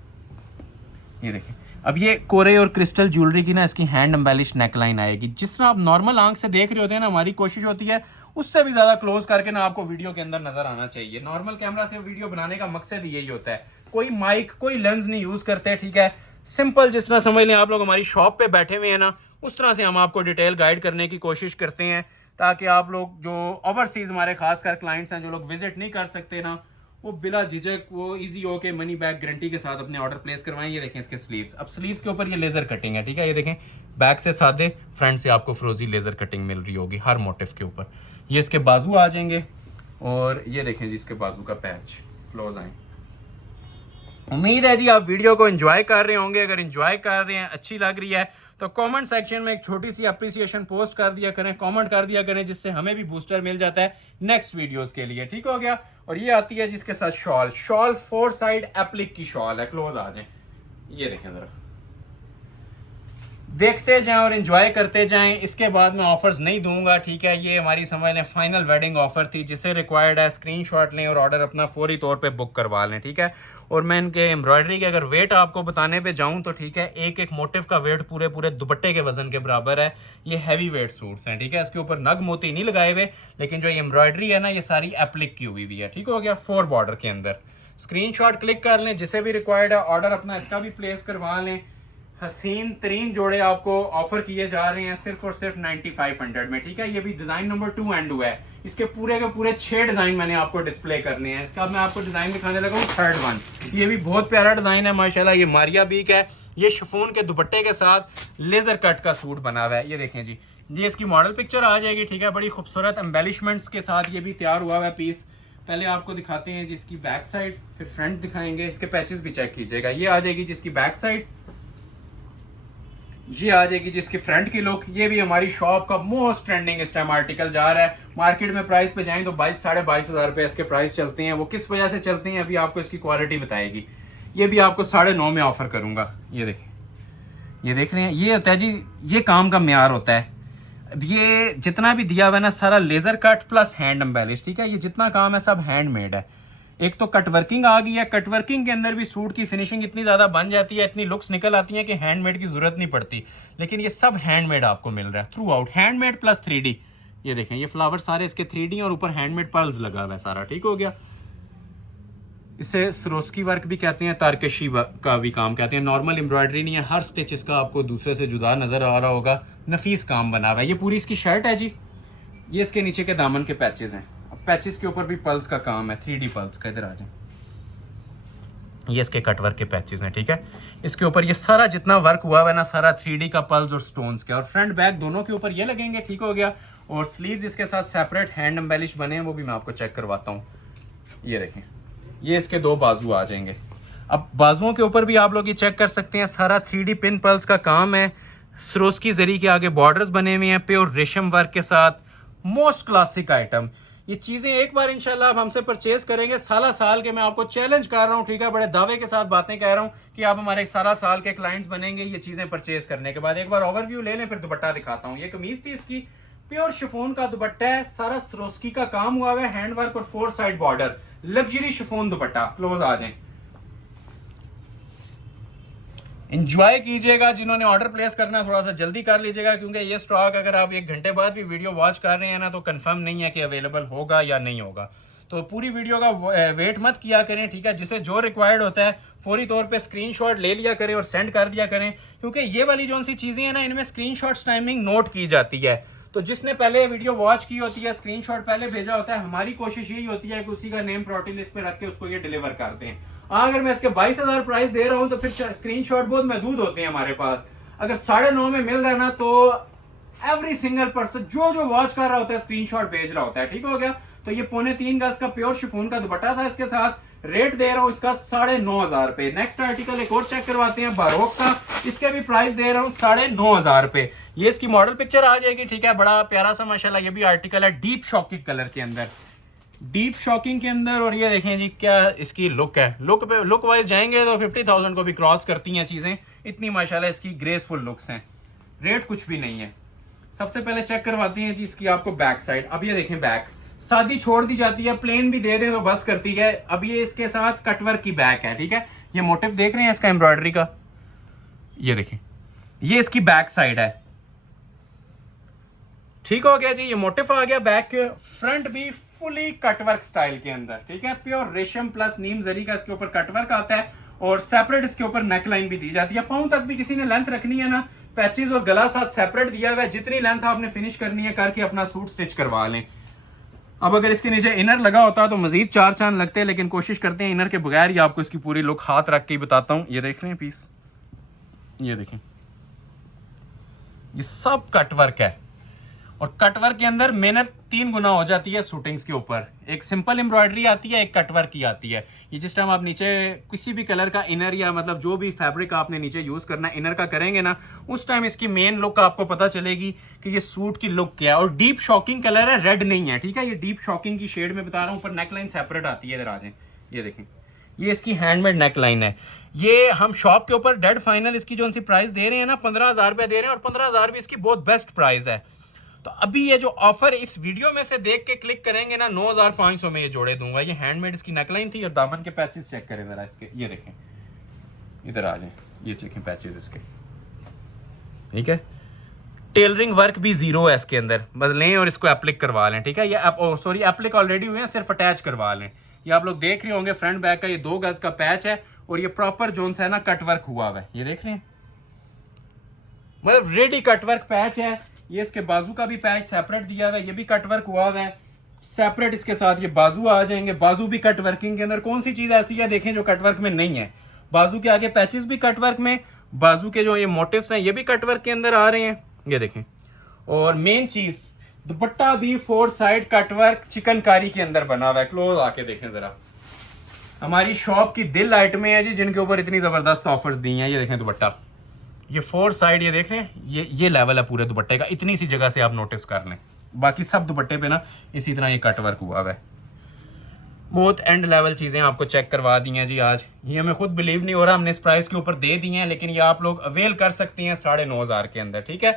ये देखें। अब ये कोरे और क्रिस्टल ज्वेलरी की ना इसकी हैंड एम्बेलिश नेकलाइन आएगी। जिस तरह आप नॉर्मल आंख से देख रहे होते हैं ना, हमारी कोशिश होती है उससे भी ज़्यादा क्लोज करके ना आपको वीडियो के अंदर नजर आना चाहिए। नॉर्मल कैमरा से वीडियो बनाने का मकसद यही होता है, कोई माइक कोई लेंस नहीं यूज़ करते, ठीक है। सिंपल जिस तरह समझ लें आप लोग हमारी शॉप पे बैठे हुए हैं ना, उस तरह से हम आपको डिटेल गाइड करने की कोशिश करते हैं, ताकि आप लोग जो ओवरसीज हमारे खासकर क्लाइंट्स हैं, जो लोग विजिट नहीं कर सकते ना, वो बिला झिझक वो इजी हो के मनी बैक गारंटी के साथ अपने ऑर्डर प्लेस करवाएं। ये देखें इसके स्लीव्स, अब स्लीव्स के ऊपर ये लेजर कटिंग है, ठीक है। ये देखें, बैक से सादे, फ्रंट से आपको फ्रोजी लेजर कटिंग मिल रही होगी हर मोटिव के ऊपर। ये इसके बाजू आ जाएंगे और ये देखें जी इसके बाजू का पैच। क्लोज आए। उम्मीद है जी आप वीडियो को एंजॉय कर रहे होंगे। अगर एंजॉय कर रहे हैं, अच्छी लग रही है, तो कमेंट सेक्शन में एक छोटी सी अप्रिसिएशन पोस्ट कर दिया करें, कमेंट कर दिया करें, जिससे हमें भी बूस्टर मिल जाता है नेक्स्ट वीडियोस के लिए, ठीक हो गया। और ये आती है जिसके साथ शॉल 4 साइड एप्लिक की शॉल है। क्लोज आ जाए, ये देखें जरा, देखते जाएं और एंजॉय करते जाएं। इसके बाद मैं ऑफर्स नहीं दूंगा, ठीक है। ये हमारी समझ लें फाइनल वेडिंग ऑफर थी, जिसे रिक्वायर्ड है स्क्रीनशॉट लें और ऑर्डर अपना फौरी तौर पे बुक करवा लें, ठीक है। और मैं इनके एम्ब्रॉयडरी के अगर वेट आपको बताने पे जाऊं तो ठीक है, एक एक मोटिव का वेट पूरे पूरे दुपट्टे के वजन के बराबर है। ये हैवी वेट सूट्स हैं, ठीक है। इसके ऊपर नग मोती नहीं लगाए हुए, लेकिन जो एम्ब्रॉयडरी है ना, ये सारी एप्लिक की हुई है, ठीक हो गया। 4 बॉर्डर के अंदर स्क्रीनशॉट क्लिक कर लें, जिसे भी रिक्वायर्ड है ऑर्डर अपना इसका भी प्लेस करवा लें। हसीन तरीन जोड़े आपको ऑफर किए जा रहे हैं सिर्फ और सिर्फ 9500 में, ठीक है। ये भी डिजाइन नंबर 2 एंड 2 है। इसके पूरे के पूरे 6 डिजाइन मैंने आपको डिस्प्ले करने हैं। इसका मैं आपको डिजाइन दिखाने लगा हूँ, थर्ड वन। ये भी बहुत प्यारा डिजाइन है माशाल्लाह। ये मारिया बीक है। ये शिफॉन के दुपट्टे के साथ लेजर कट का सूट बना हुआ है। ये देखें जी, ये इसकी मॉडल पिक्चर आ जाएगी, ठीक है। बड़ी खूबसूरत एम्बेलिशमेंट्स के साथ ये भी तैयार हुआ है पीस। पहले आपको दिखाते हैं जिसकी बैक साइड, फिर फ्रंट दिखाएंगे। इसके पैचेस भी चेक कीजिएगा। ये आ जाएगी जिसकी बैक साइड, ये आ जाएगी जिसकी फ्रंट की लुक। ये भी हमारी शॉप का मोस्ट ट्रेंडिंग इस टाइम आर्टिकल जा रहा है। मार्केट में प्राइस पे जाएं तो 22-22,500 रुपए इसके प्राइस चलते हैं। वो किस वजह से चलते हैं अभी आपको इसकी क्वालिटी बताएगी। ये भी आपको 9.5 में ऑफर करूंगा। ये देखें, ये देख रहे हैं, ये होता है जी, ये काम का म्यार होता है। अब ये जितना भी दिया हुआ है ना, सारा laser cut plus hand embellish, ठीक है। ये जितना काम है सब हैंडमेड है। एक तो कट वर्किंग आ गई है। कट वर्किंग के अंदर भी सूट की फिनिशिंग इतनी ज़्यादा बन जाती है, इतनी लुक्स निकल आती है कि हैंडमेड की ज़रूरत नहीं पड़ती। लेकिन ये सब हैंडमेड आपको मिल रहा है through out, handmade plus 3D। ये देखें, ये फ्लावर सारे इसके 3D और ऊपर हैंडमेड पर्ल्स लगा हुआ है सारा, ठीक हो गया। इसे सरोस्की वर्क भी कहते हैं, तारकशी का भी काम कहते हैं। नॉर्मल एम्ब्रॉयडरी नहीं है, हर स्टिच इसका आपको दूसरे से जुदा नज़र आ रहा होगा। नफीस काम बना हुआ है। ये पूरी इसकी शर्ट है जी। ये इसके नीचे के दामन के पैचेस हैं। पैचेस के ऊपर भी पल्स का काम है, 3D पल्स का। इधर आ जाए, ये इसके कटवर्क के पैचेस हैं, ठीक है। इसके ऊपर ये सारा जितना वर्क हुआ है ना, सारा 3D का पल्स और स्टोन्स के, और फ्रंट बैक दोनों के ऊपर ये लगेंगे, ठीक हो गया। और स्लीव्स इसके साथ सेपरेट हैंड एम्बेलिश बने हैं, वो भी मैं आपको चेक करवाता हूँ। ये देखें, ये इसके 2 बाजू आ जाएंगे। अब बाजुओं के ऊपर भी आप लोग ये चेक कर सकते हैं, सारा 3D पिन पल्स का काम है। सरोस्की जरी के आगे बॉर्डर्स बने हुए हैं प्योर रेशम वर्क के साथ। Most classic item. ये चीज़ें एक बार इंशाल्लाह आप हमसे परचेज करेंगे, साल के मैं आपको चैलेंज कर रहा हूँ, ठीक है। बड़े दावे के साथ बातें कह रहा हूँ कि आप हमारे साल के क्लाइंट्स बनेंगे ये चीज़ें परचेज करने के बाद। एक बार ओवरव्यू ले लें, फिर दुपट्टा दिखाता हूँ। ये कमीज थी इसकी, प्योर शिफॉन का दुपट्टा है, सारा सरोस्की का काम हुआ है, हैंड वर्क और 4 side border, luxury chiffon dupatta. Close आ जाए, इंजॉय कीजिएगा। जिन्होंने ऑर्डर प्लेस करना है थोड़ा सा जल्दी कर लीजिएगा, क्योंकि ये स्टॉक अगर आप 1 घंटे बाद भी वीडियो वॉच कर रहे हैं ना, तो कंफर्म नहीं है कि अवेलेबल होगा या नहीं होगा। तो पूरी वीडियो का वेट मत किया करें, ठीक है। जिसे जो रिक्वायर्ड होता है फौरी तौर पे स्क्रीनशॉट ले लिया करें और सेंड कर दिया करें, क्योंकि ये वाली जो सी चीज़ें हैं ना, इनमें स्क्रीनशॉट्स टाइमिंग नोट की जाती है। तो जिसने पहले वीडियो वॉच की होती है, स्क्रीनशॉट पहले भेजा होता है, हमारी कोशिश यही होती है कि उसी का नेम प्रायोरिटी लिस्ट पे रख के उसको ये डिलीवर करते हैं। अगर मैं इसके 22,000 प्राइस दे रहा हूं तो फिर स्क्रीनशॉट बहुत महदूद होते हैं हमारे पास। अगर 9.5 में मिल रहा है ना, तो एवरी सिंगल पर्सन जो वॉच कर रहा होता है स्क्रीनशॉट भेज रहा होता है, ठीक हो गया। तो ये 3.25 गज का प्योर शिफॉन का दुपट्टा था। इसके साथ रेट दे रहा हूं इसका 9,500 रुपए। नेक्स्ट आर्टिकल एक और चेक करवाते हैं, बारोक का। इसके भी प्राइस दे रहा हूं 9,500 रुपए। ये इसकी मॉडल पिक्चर आ जाएगी, ठीक है। बड़ा प्यारा सा माशाल्लाह ये भी आर्टिकल है, डीप शॉकिंग कलर के अंदर, डीप शॉकिंग के अंदर। और ये देखें जी क्या इसकी लुक है। लुक वाइज जाएंगे तो 50,000 को भी क्रॉस करती हैं चीजें, इतनी माशाल्लाह इसकी ग्रेसफुल लुक्स हैं। रेट कुछ भी नहीं है। सबसे पहले चेक करवाते हैं जी इसकी आपको बैक साइड। अब ये देखें, बैक सादी छोड़ दी जाती है, प्लेन भी दे दें तो बस करती है। अब ये इसके साथ कटवर्क की बैक है, ठीक है। ये मोटिव देख रहे हैं इसका एम्ब्रॉयडरी का, ये देखें, ये इसकी बैक साइड है, ठीक हो गया जी। ये मोटिव आ गया बैक के। फ्रंट भी फुली कटवर्क स्टाइल के अंदर, ठीक है। प्योर रेशम प्लस नीम जरी का इसके ऊपर कटवर्क आता है, और सेपरेट इसके ऊपर नेकलाइन भी दी जाती है। पांव तक भी किसी ने लेंथ रखनी है ना, पैचेस और गला साथ सेपरेट दिया हुआ है। जितनी लेंथ आपने फिनिश करनी है करके अपना सूट स्टिच करवा लें। अब अगर इसके नीचे इनर लगा होता तो मजीद 4 चांद लगते हैं, लेकिन कोशिश करते हैं इनर के बगैर ही आपको इसकी पूरी लुक हाथ रख के ही बताता हूं। ये देख रहे हैं पीस, ये देखें, ये सब कटवर्क है। और कटवर्क के अंदर मेहनत 3 गुना हो जाती है शूटिंग्स के ऊपर। एक सिंपल एम्ब्रॉयडरी आती है, एक कटवर्क की आती है। ये जिस टाइम आप नीचे किसी भी कलर का इनर या मतलब जो भी फैब्रिक आपने नीचे यूज करना है इनर का करेंगे ना, उस टाइम इसकी मेन लुक आपको पता चलेगी कि ये सूट की लुक क्या है। और डीप शॉकिंग कलर है, रेड नहीं है, ठीक है। ये डीप शॉकिंग की शेड में बता रहा हूँ। ऊपर नेकलाइन सेपरेट आती है, इधर आ जाए, ये देखें, ये इसकी हैंडमेड नेकलाइन है। ये हम शॉप के ऊपर डेड फाइनल इसकी जो सी प्राइस दे रहे हैं ना, 15,000 रुपये दे रहे हैं, और 15,000 भी इसकी बहुत बेस्ट प्राइस है। तो अभी ये जो ऑफर इस वीडियो में से देख के क्लिक करेंगे ना, 9,500 में ये जोड़े दूंगा। ये हैंडमेड इसकी नेकलाइन थी, और दामन के पैचेस चेक करें जरा इसके, ये देखें, इधर आ जाए, ये चेकें पैचेस इसके, ठीक है। टेलरिंग वर्क भी 0 है इसके अंदर, बस लें और इसको एप्लिक करवा लें, ठीक है। ये सॉरी एप्लिक ऑलरेडी हुए हैं, सिर्फ अटैच करवा लें। ये आप लोग देख रहे होंगे फ्रंट बैक का ये 2 गज का पैच है, और ये प्रॉपर जोन सा है ना कट वर्क हुआ है, ये देख रहे हैं, मतलब रेडी कटवर्क पैच है। ये इसके बाजू का भी पैच सेपरेट दिया हुआ है, ये भी कटवर्क हुआ हुआ है सेपरेट। इसके साथ ये बाजू आ जाएंगे, बाजू भी कटवर्किंग के अंदर। कौन सी चीज़ ऐसी है देखें जो कटवर्क में नहीं है? बाजू के आगे पैचेस भी कटवर्क में, बाजू के जो ये मोटिव्स हैं ये भी कटवर्क के अंदर आ रहे हैं, ये देखें। और मेन चीज़ दुपट्टा भी 4 साइड कटवर्क चिकनकारी के अंदर बना हुआ है। क्लोज आके देखें ज़रा, हमारी शॉप की दिल आइटमें हैं जी जिनके ऊपर इतनी ज़बरदस्त ऑफर्स दी हैं। ये देखें दुपट्टा, ये 4 साइड, ये देख रहे हैं, ये लेवल है पूरे दुपट्टे का। इतनी सी जगह से आप नोटिस कर लें, बाकी सब दुपट्टे पे ना इसी तरह ये कटवर्क हुआ हुआ है। बहुत एंड लेवल चीज़ें आपको चेक करवा दी हैं जी आज। ये हमें खुद बिलीव नहीं हो रहा, हमने इस प्राइस के ऊपर दे दी हैं, लेकिन ये आप लोग अवेल कर सकते हैं 9,500 के अंदर, ठीक है।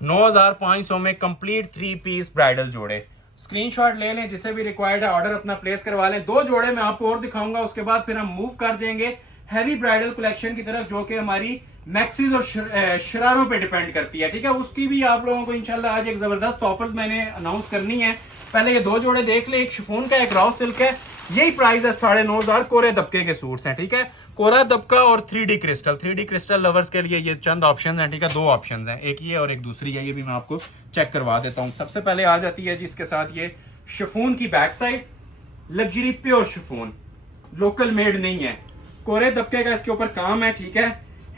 9,500 में कंप्लीट 3 पीस ब्राइडल जोड़े। स्क्रीनशॉट ले लें, जिसे भी रिक्वायर्ड है ऑर्डर अपना प्लेस करवा लें। 2 जोड़े मैं आपको और दिखाऊंगा, उसके बाद फिर हम मूव कर जाएंगे हैवी ब्राइडल कलेक्शन की तरफ, जो कि हमारी मैक्सीज और शरारों पे डिपेंड करती है, ठीक है। उसकी भी आप लोगों को इंशाल्लाह आज एक जबरदस्त ऑफर्स मैंने अनाउंस करनी है। पहले ये 2 जोड़े देख ले, एक शिफॉन का एक रॉ सिल्क है। यही प्राइस है 9,500। कोरे दबके के सूट्स हैं, ठीक है। कोरा दबका और 3D crystal. 3D crystal lovers के लिए ये चंद ऑप्शन हैं, ठीक है। 2 ऑप्शन हैं, एक ये और एक दूसरी है, ये भी मैं आपको चेक करवा देता हूँ। सबसे पहले आ जाती है जिसके साथ ये शिफॉन की back side, luxury pure chiffon, local made नहीं है। कोरे दबके का इसके ऊपर काम है, ठीक है।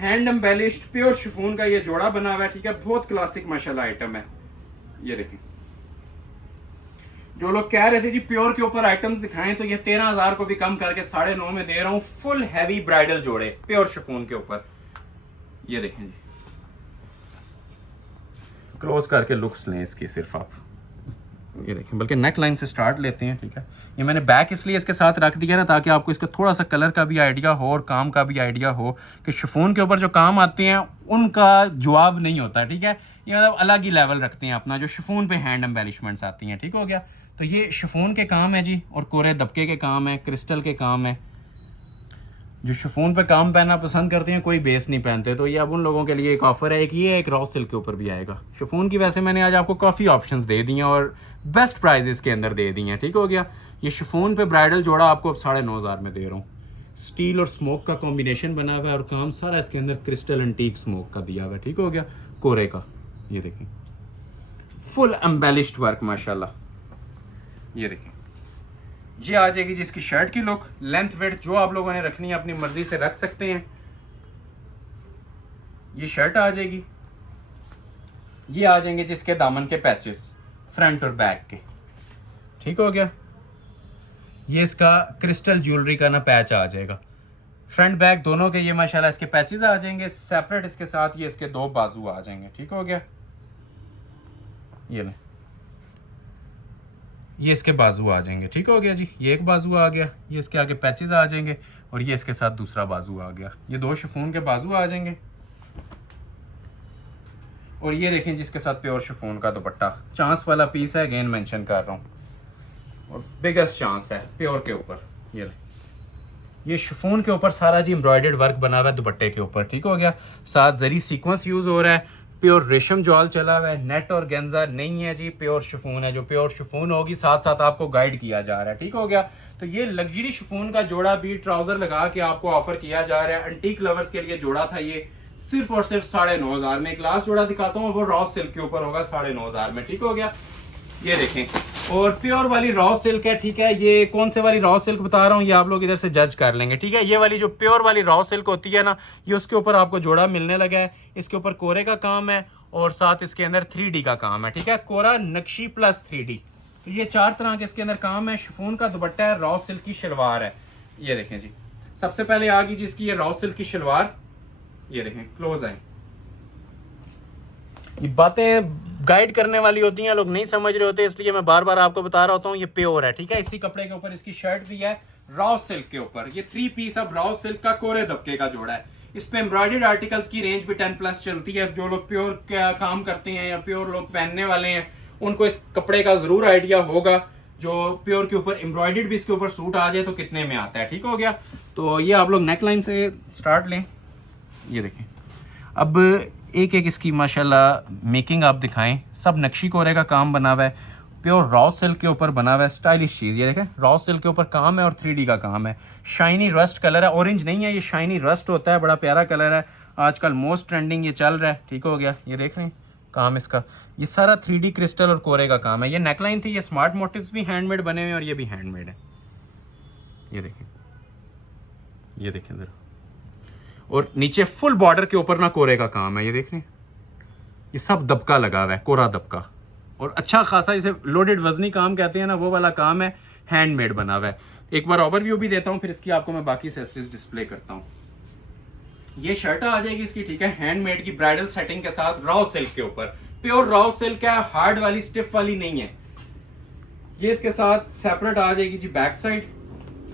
हैंड एम्बेलिश्ड प्योर शिफॉन का ये जोड़ा बना हुआ है, ठीक है। बहुत क्लासिक माशाल्लाह आइटम है, ये देखिए। जो लोग कह रहे थे जी प्योर के ऊपर आइटम्स दिखाएं, तो ये 13,000 को भी कम करके 9,500 में दे रहा हूं। फुल हैवी ब्राइडल जोड़े प्योर शिफॉन के ऊपर, ये देखें जी। क्लोज करके लुक्स लें इसकी सिर्फ आप, ये देखें। बल्कि नेक लाइन से स्टार्ट लेते हैं, ठीक है। ये मैंने बैक इसलिए इसके साथ रख दिया ना, ताकि आपको इसका थोड़ा सा कलर का भी आइडिया हो और काम का भी आइडिया हो कि शिफॉन के ऊपर जो काम आते हैं उनका जवाब नहीं होता, ठीक है। ये मतलब अलग ही लेवल रखते हैं अपना, जो शिफॉन पे हैंड एम्बेलिशमेंट्स आती हैं, ठीक हो गया। तो ये शिफॉन के काम है जी, और कोरे दबके के काम है, क्रिस्टल के काम है। जो शिफॉन पे काम पहनना पसंद करते हैं, कोई बेस नहीं पहनते, तो ये अब उन लोगों के लिए एक ऑफर है। एक ये, एक रॉ सिल्क के ऊपर भी आएगा शिफॉन की। वैसे मैंने आज आपको काफ़ी ऑप्शंस दे दिए हैं और बेस्ट प्राइजेस के अंदर दे दिए हैं, ठीक हो गया। ये शिफॉन पे ब्राइडल जोड़ा आपको अब 9,500 में दे रहा हूँ। स्टील और स्मोक का कॉम्बिनेशन बना हुआ है और काम सारा इसके अंदर क्रिस्टल एंटीक स्मोक का दिया हुआ है, ठीक हो गया। कोरे का ये देखें, फुल एम्बेलिश्ड वर्क माशाल्लाह, ये देखें। ये आ जाएगी जिसकी शर्ट की लुक, लेंथ वेट जो आप लोगों ने रखनी है अपनी मर्जी से रख सकते हैं। ये शर्ट आ जाएगी। ये आ जाएंगे जिसके दामन के पैचेस फ्रंट और बैक के, ठीक हो गया। ये इसका क्रिस्टल ज्वेलरी का ना पैच आ जाएगा, फ्रंट बैक दोनों के ये माशाल्लाह इसके पैचेस आ जाएंगे सेपरेट। इसके साथ ये इसके 2 बाजू आ जाएंगे, ठीक हो गया। ये ले, ये इसके बाजू आ जाएंगे, ठीक हो गया जी। ये एक बाजू आ गया, ये इसके आगे पैचेस आ जाएंगे, और ये इसके साथ दूसरा बाजू आ गया। ये 2 शिफॉन के बाजू आ जाएंगे। और ये देखें जिसके साथ प्योर शिफॉन का दुपट्टा, चांस वाला पीस है, अगेन मेंशन कर रहा हूँ, और बिगेस्ट चांस है प्योर के ऊपर। ये शिफॉन के ऊपर सारा जी एम्ब्रॉयडर्ड वर्क बना हुआ है दुपट्टे के ऊपर, ठीक हो गया। साथ जरी सीक्वेंस यूज़ हो रहा है, प्योर रेशम जॉल चला हुआ है, नेट और गेंजा नहीं है जी, प्योर शिफॉन है। जो प्योर शिफॉन होगी साथ साथ आपको गाइड किया जा रहा है, ठीक हो गया। तो ये लग्जरी शिफॉन का जोड़ा भी ट्राउजर लगा के आपको ऑफर किया जा रहा है। एंटीक लवर्स के लिए जोड़ा था ये, सिर्फ और सिर्फ 9,500 में। एक लास्ट जोड़ा दिखाता हूँ, वो रॉ सिल्क के ऊपर होगा 9,500 में, ठीक हो गया। ये देखें, और प्योर वाली रॉ सिल्क है, ठीक है। ये कौन से वाली रॉ सिल्क बता रहा हूँ, ये आप लोग इधर से जज कर लेंगे, ठीक है। ये वाली जो प्योर वाली रॉ सिल्क होती है ना, ये उसके ऊपर आपको जोड़ा मिलने लगा है। इसके ऊपर कोरे का काम है और साथ इसके अंदर 3D का काम है, ठीक है। कोरा, नक्शी प्लस 3D, तो ये 4 तरह के इसके अंदर काम है। शिफॉन का दुपट्टा है, रॉ सिल्क की शलवार है, ये देखें जी। सबसे पहले आ गई जिसकी ये रॉ सिल्क की शलवार, ये देखें। क्लोज आए, ये बातें गाइड करने वाली होती हैं, लोग नहीं समझ रहे होते, इसलिए मैं बार बार आपको बता रहा होता हूँ। ये प्योर है, ठीक है। इसी कपड़े के ऊपर इसकी शर्ट भी है, रॉ सिल्क के ऊपर। ये 3 पीस अब रॉ सिल्क का कोरे दबके का जोड़ा है। इस पे एम्ब्रॉयडर्ड आर्टिकल्स की रेंज भी 10+ चलती है। जो लोग प्योर का काम करते हैं या प्योर लोग पहनने वाले हैं, उनको इस कपड़े का जरूर आइडिया होगा। जो प्योर के ऊपर एम्ब्रॉयडर्ड भी इसके ऊपर सूट आ जाए तो कितने में आता है, ठीक हो गया। तो ये आप लोग नेक लाइन से स्टार्ट लें, ये देखें। अब एक एक इसकी माशाल्लाह मेकिंग आप दिखाएं, सब नक्शी कोरे का काम बना हुआ है, प्योर रॉ सिल्क के ऊपर बना हुआ है, स्टाइलिश चीज़। ये देखें, रॉ सिल्क के ऊपर काम है और 3D का काम है। शाइनी रस्ट कलर है, ऑरेंज नहीं है, ये शाइनी रस्ट होता है, बड़ा प्यारा कलर है। आजकल मोस्ट ट्रेंडिंग ये चल रहा है। ठीक हो गया, ये देख रहे हैं काम इसका, ये सारा 3D क्रिस्टल और कोरे का काम है। ये नेकलाइन थी, ये स्मार्ट मोटिव्स भी हैंडमेड बने हुए हैं और ये भी हैंडमेड है। ये देखें, ये देखें ज़रा, और नीचे फुल बॉर्डर के ऊपर ना कोरे का काम है। ये देख रहे हैं, ये सब दबका लगा हुआ है, कोरा दबका, और अच्छा खासा इसे लोडेड वजनी काम कहते हैं ना, वो वाला काम है, हैंडमेड बना हुआ है। एक बार ओवरव्यू भी देता हूँ, फिर इसकी आपको मैं बाकी एक्सेसरीज डिस्प्ले करता हूँ। ये शर्ट आ जाएगी इसकी, ठीक है, हैंडमेड की ब्राइडल सेटिंग के साथ, रॉ सिल्क के ऊपर, प्योर रॉ सिल्क है, हार्ड वाली स्टिफ वाली नहीं है। ये इसके साथ सेपरेट आ जाएगी जी back side,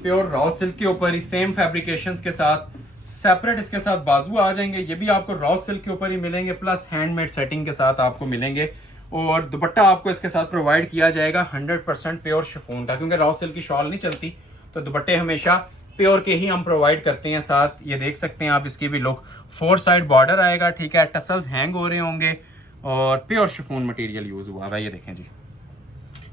pure raw silk के ऊपर ही सेम फैब्रिकेशंस के साथ। सेपरेट इसके साथ बाजू आ जाएंगे, ये भी आपको रॉ सिल्क के ऊपर ही मिलेंगे, प्लस हैंडमेड सेटिंग के साथ आपको मिलेंगे। और दुपट्टा आपको इसके साथ प्रोवाइड किया जाएगा 100% प्योर शिफॉन का, क्योंकि रॉ सिल्क की शॉल नहीं चलती, तो दुपट्टे हमेशा प्योर के ही हम प्रोवाइड करते हैं साथ। ये देख सकते हैं आप इसकी भी लुक, 4 साइड बॉर्डर आएगा, ठीक है, टसल्स हैंग हो रहे होंगे और प्योर शिफॉन मटेरियल यूज हुआ है। ये देखें जी,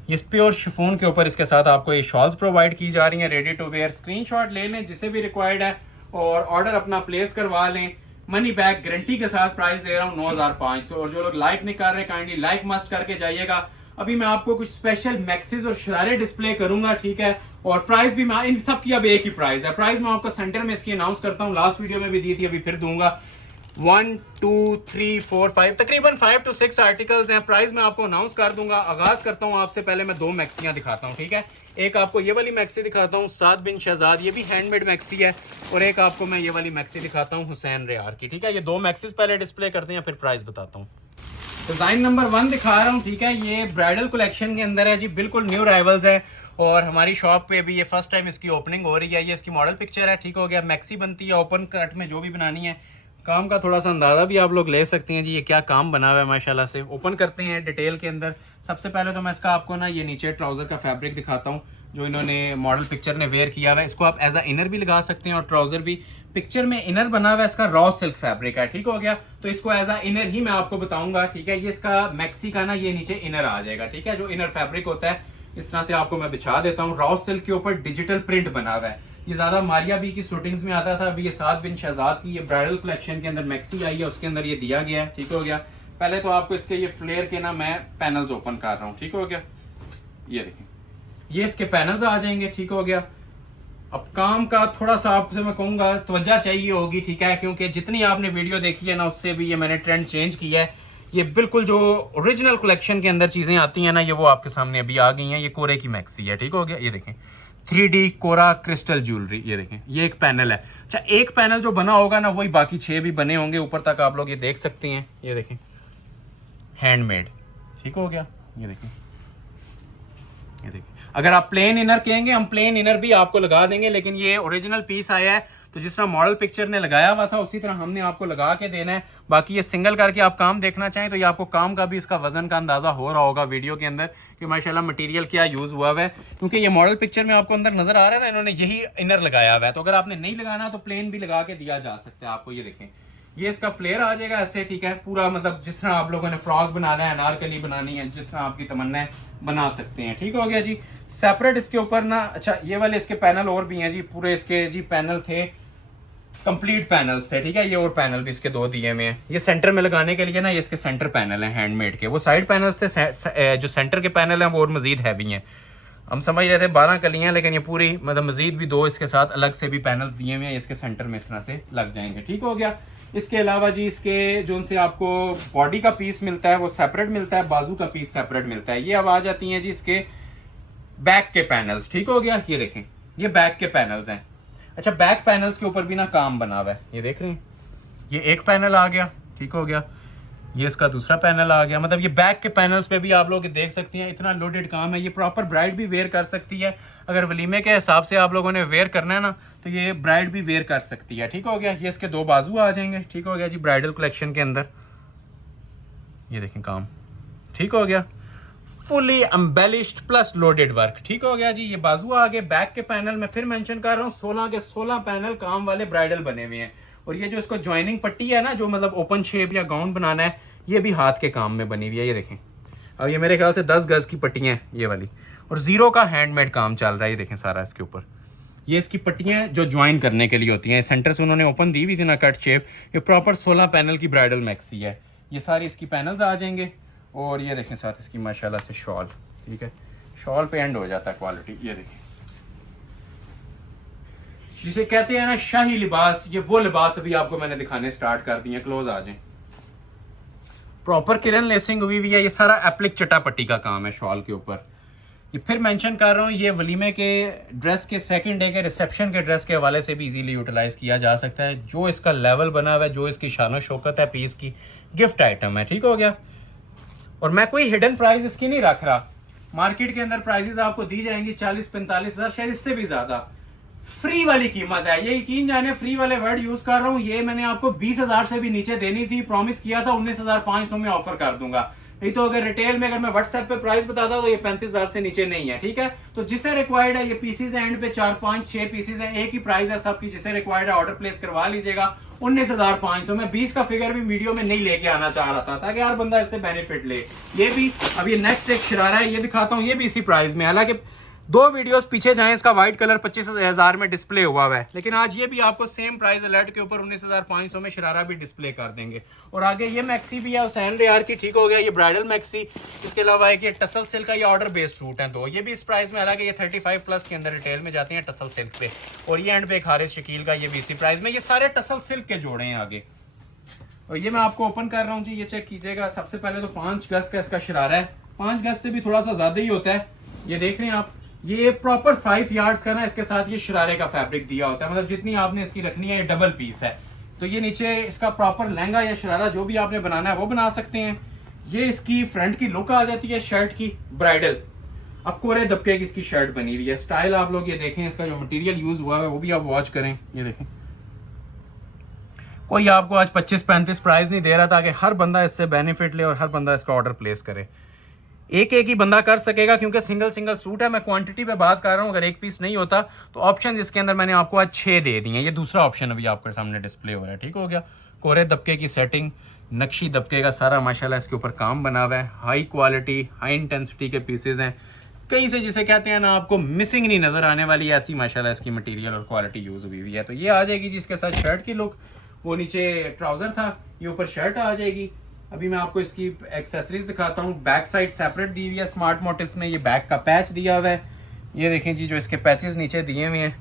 ये प्योर शिफॉन के ऊपर इसके साथ आपको ये शॉल्स प्रोवाइड की जा रही हैं, रेडी टू वेयर। स्क्रीनशॉट ले लें जिसे भी रिक्वायर्ड है और ऑर्डर अपना प्लेस करवा लें। मनी बैक गारंटी के साथ प्राइस दे रहा हूँ 9500। और जो लोग लाइक नहीं कर रहे, काइंडली लाइक मस्ट करके जाइएगा। अभी मैं आपको कुछ स्पेशल मैक्सीज और शरारे डिस्प्ले करूंगा, ठीक है, और प्राइस भी मैं इन सब की अब एक ही प्राइस है। प्राइस मैं आपको सेंटर में इसकी अनाउंस करता हूँ, लास्ट वीडियो में भी दी थी, अभी फिर दूंगा। 1 2 3 4 5 तकरीबन 5 to 6 आर्टिकल्स हैं। प्राइस मैं आपको अनाउंस कर दूंगा। आगाज करता हूँ आपसे पहले मैं 2 मैक्सियां दिखाता हूँ, ठीक है। एक आपको ये वाली मैक्सी दिखाता हूँ, साद बिन शहजाद, ये भी हैंडमेड मैक्सी है, और एक आपको मैं ये वाली मैक्सी दिखाता हूँ हुसैन रेयार की, ठीक है। ये 2 मैक्सीज पहले डिस्प्ले करते हैं, फिर प्राइस बताता हूँ। डिजाइन नंबर 1 दिखा रहा हूँ, ठीक है, ये ब्राइडल कलेक्शन के अंदर है जी, बिल्कुल न्यू राइवल्स है, और हमारी शॉप पे भी ये फर्स्ट टाइम इसकी ओपनिंग हो रही है। ये इसकी मॉडल पिक्चर है, ठीक हो गया। मैक्सी बनती है ओपन कट में, जो भी बनानी है। काम का थोड़ा सा अंदाजा भी आप लोग ले सकते हैं जी, ये क्या काम बना हुआ है माशाल्लाह से। ओपन करते हैं डिटेल के अंदर। सबसे पहले तो मैं इसका आपको ना ये नीचे ट्राउजर का फैब्रिक दिखाता हूँ, जो इन्होंने मॉडल पिक्चर ने वेयर किया हुआ है। इसको आप एज अ इनर भी लगा सकते हैं, और ट्राउजर भी पिक्चर में इनर बना हुआ है, इसका रॉ सिल्क फैब्रिक है, ठीक हो गया। तो इसको एज अ इनर ही मैं आपको बताऊंगा, ठीक है। ये इसका मैक्सी का ना ये नीचे इनर आ जाएगा, ठीक है, जो इनर फैब्रिक होता है इस तरह से आपको मैं बिछा देता हूँ। रॉ सिल्क के ऊपर डिजिटल प्रिंट बना हुआ है। ये ज्यादा मारिया बी की शूटिंग्स में आता था, अभी ये साद बिन शहजाद की ये ब्राइडल कलेक्शन के अंदर मैक्सी आई है, उसके अंदर ये दिया गया है, ठीक हो गया। पहले तो आपको इसके ये फ्लेयर के ना मैं पैनल्स ओपन कर रहा हूँ, ठीक हो गया। ये देखें, ये इसके पैनल्स आ जाएंगे, ठीक हो गया। अब काम का थोड़ा सा आपसे मैं कहूँगा तवज्जो चाहिए होगी, ठीक है, क्योंकि जितनी आपने वीडियो देखी है ना, उससे भी ये मैंने ट्रेंड चेंज किया है। ये बिल्कुल जो ओरिजिनल कलेक्शन के अंदर चीज़ें आती हैं ना, ये वो आपके सामने अभी आ गई हैं। ये कोरे की मैक्सी है, ठीक हो गया। ये देखें 3D कोरा क्रिस्टल ज्वेलरी, ये देखें, ये एक पैनल है। अच्छा, एक पैनल जो बना होगा ना, वही बाकी 6 भी बने होंगे ऊपर तक, आप लोग ये देख सकते हैं। ये देखें हैंडमेड, ठीक हो गया। ये देखें, ये देखें, अगर आप प्लेन इनर कहेंगे, हम प्लेन इनर भी आपको लगा देंगे, लेकिन ये ओरिजिनल पीस आया है, तो जिस तरह मॉडल पिक्चर ने लगाया हुआ था उसी तरह हमने आपको लगा के देना है। बाकी ये सिंगल करके आप काम देखना चाहें तो ये आपको काम का भी इसका वजन का अंदाजा हो रहा होगा वीडियो के अंदर कि माशाल्लाह मटेरियल क्या यूज हुआ है, क्योंकि ये मॉडल पिक्चर में आपको अंदर नजर आ रहा है ना, इन्होंने यही इनर लगाया हुआ है। तो अगर आपने नहीं लगाना तो प्लेन भी लगा के दिया जा सकता है आपको। ये देखें, ये इसका फ्लेयर आ जाएगा ऐसे, ठीक है, पूरा मतलब जिस तरह आप लोगों ने फ्रॉक बनाना है, अनारकली बनानी है, जिस तरह आपकी तमन्ना है बना सकते हैं, ठीक हो गया जी। सेपरेट इसके ऊपर ना, अच्छा ये वाले इसके पैनल और भी हैं जी, पूरे इसके जी पैनल थे, कंप्लीट पैनल्स थे, ठीक है। ये और पैनल भी इसके 2 दिए हुए हैं। ये सेंटर में लगाने के लिए ना, ये इसके सेंटर पैनल हैं हैंडमेड के। वो साइड पैनल्स थे, जो सेंटर के पैनल हैं वो और मजीद हैवी हैं। हम समझ रहे थे 12 कलियां, लेकिन ये पूरी मतलब मजीद भी 2 इसके साथ अलग से भी पैनल्स दिए हुए हैं, इसके सेंटर में इस तरह से लग जाएंगे, ठीक हो गया। इसके अलावा जी इसके जो उनसे आपको बॉडी का पीस मिलता है वो सेपरेट मिलता है, बाजू का पीस सेपरेट मिलता है। ये अब आ जाती हैं जी इसके बैक के पैनल्स, ठीक हो गया। ये देखें, ये बैक के पैनल्स हैं। अच्छा, बैक पैनल्स के ऊपर भी ना काम बना हुआ है, ये देख रहे हैं, ये एक पैनल आ गया, ठीक हो गया। ये इसका दूसरा पैनल आ गया। मतलब ये बैक के पैनल्स पे भी आप लोग देख सकते हैं, इतना लोडेड काम है। ये प्रॉपर ब्राइड भी वेयर कर सकती है, अगर वलीमे के हिसाब से आप लोगों ने वेयर करना है ना, तो ये ब्राइड भी वेयर कर सकती है, ठीक हो गया। ये इसके 2 बाजू आ जाएंगे, ठीक हो गया जी, ब्राइडल कलेक्शन के अंदर। ये देखें काम, ठीक हो गया, fully embellished plus loaded work, ठीक हो गया जी। ये बाजू आ गए। बैक के पैनल में फिर मेंशन कर रहा हूँ, 16 के 16 पैनल काम वाले ब्राइडल बने हुए हैं। और ये जो इसको ज्वाइनिंग पट्टी है ना, जो मतलब ओपन शेप या गाउन बनाना है, ये भी हाथ के काम में बनी हुई है। ये देखें, अब ये मेरे ख्याल से 10 गज की पट्टियाँ हैं ये वाली, और 0 का हैंडमेड काम चल रहा है। ये देखें सारा इसके ऊपर, ये इसकी पट्टियाँ जो ज्वाइन करने के लिए होती हैं, सेंटर से उन्होंने ओपन दी हुई थी ना कट शेप। ये प्रॉपर 16 पैनल की ब्राइडल मैक्सी है। ये सारी इसकी पैनल्स आ जाएंगे और ये देखें साथ इसकी माशाल्लाह से शॉल, ठीक है, शॉल पे एंड हो जाता है क्वालिटी। ये देखें जिसे कहते हैं ना शाही लिबास, ये वो लिबास अभी आपको मैंने दिखाने स्टार्ट कर दिए। क्लोज आ जाएं। प्रॉपर किरण लेसिंग हुई हुई है। ये सारा एप्लिक चटापट्टी का काम है शॉल के ऊपर। ये फिर मेंशन कर रहा हूँ, ये वलीमे के ड्रेस के सेकंड डे के रिसेप्शन के ड्रेस के हवाले से भी इजीली यूटिलाइज किया जा सकता है। जो इसका लेवल बना हुआ है, जो इसकी शानो शौकत है पीस की, गिफ्ट आइटम है, ठीक हो गया। और मैं कोई हिडन प्राइस इसकी नहीं रख रहा। मार्केट के अंदर प्राइजेस आपको दी जाएंगी 40-45 हज़ार, शायद इससे भी ज्यादा। फ्री वाली कीमत है, ये यकीन जाने फ्री वाले वर्ड यूज कर रहा हूं। ये मैंने आपको 20,000 से भी नीचे देनी थी, प्रॉमिस किया था 19,500 में ऑफर कर दूंगा। नहीं तो अगर रिटेल में अगर मैं व्हाट्सएप पे प्राइस बताता तो ये 35,000 से नीचे नहीं है, ठीक है। तो जिसे रिक्वायर्ड है, ये पीसीज है एंड पे 4-5-6 पीसीज है, एक ही प्राइस है सबकी। जिसे रिक्वायर्ड है ऑर्डर प्लेस करवा लीजिएगा 19,500 में। 20 का फिगर भी वीडियो में नहीं लेके आना चाह रहा था ताकि हर बंदा इससे बेनिफिट ले। ये भी अब ये नेक्स्ट एक शरारा है, ये दिखाता हूँ। ये भी इसी प्राइस में, हालांकि 2 वीडियोस पीछे जाएं, इसका व्हाइट कलर 25,000 में डिस्प्ले हुआ है, लेकिन आज ये भी आपको सेम प्राइस अलर्ट के ऊपर 19,500 में शरारा भी डिस्प्ले कर देंगे। और आगे ये मैक्सी भी है हुसैन रेयार की, ठीक हो गया, ये ब्राइडल मैक्सी। इसके अलावा एक ये टसल सिल्क का ये ऑर्डर बेस्ड सूट है 2, ये भी इस प्राइस में। हालांकि ये 35+ के अंदर रिटेल में जाते हैं टसल सिल्क पे। और ये एंड पे एक हारिस शकील का, ये भी इसी प्राइस में। ये सारे टसल सिल्क के जोड़े हैं आगे। और ये मैं आपको ओपन कर रहा हूँ जी, ये चेक कीजिएगा। सबसे पहले तो 5 गज का इसका शरारा है, 5 गज से भी थोड़ा सा ज्यादा ही होता है। ये देख रहे हैं आप, ये प्रॉपर 5 यार्ड्स का ना इसके साथ ये शरारे का फैब्रिक दिया होता है। मतलब जितनी आपने इसकी रखनी है, ये डबल पीस है। तो ये नीचे इसका प्रॉपर लहंगा या शरारा जो भी आपने बनाना है वो बना सकते हैं। ये इसकी फ्रंट की लुक आ जाती है शर्ट की ब्राइडल। अब कोरे दबके की इसकी शर्ट बनी हुई है। स्टाइल आप लोग ये देखें, इसका जो मटेरियल यूज हुआ है वो भी आप वॉच करें। ये देखें, कोई आपको आज 25-35 प्राइस नहीं दे रहा ताकि हर बंदा इससे बेनिफिट ले और हर बंदा इसका ऑर्डर प्लेस करे। एक ही बंदा कर सकेगा क्योंकि सिंगल सूट है। मैं क्वांटिटी पे बात कर रहा हूँ। अगर एक पीस नहीं होता तो ऑप्शन इसके अंदर मैंने आपको आज 6 दे दिए हैं। ये दूसरा ऑप्शन अभी आपके सामने डिस्प्ले हो रहा है, ठीक हो गया। कोरे दबके की सेटिंग, नक्शी दबके का सारा माशाल्लाह इसके ऊपर काम बना हुआ है। हाई क्वालिटी, हाई इंटेंसिटी के पीसेज हैं। कहीं से जिसे कहते हैं ना आपको मिसिंग नहीं नजर आने वाली, ऐसी माशाल्लाह इसकी मटेरियल और क्वालिटी यूज हुई हुई है। तो ये आ जाएगी जिसके साथ शर्ट की लुक। वो नीचे ट्राउजर था, ये ऊपर शर्ट आ जाएगी। अभी मैं आपको इसकी एक्सेसरीज दिखाता हूँ। बैक साइड सेपरेट दी हुई है स्मार्ट मोटिव्स में। ये बैक का पैच दिया हुआ है। ये देखें जी, जो इसके पैचेस नीचे दिए हुए हैं,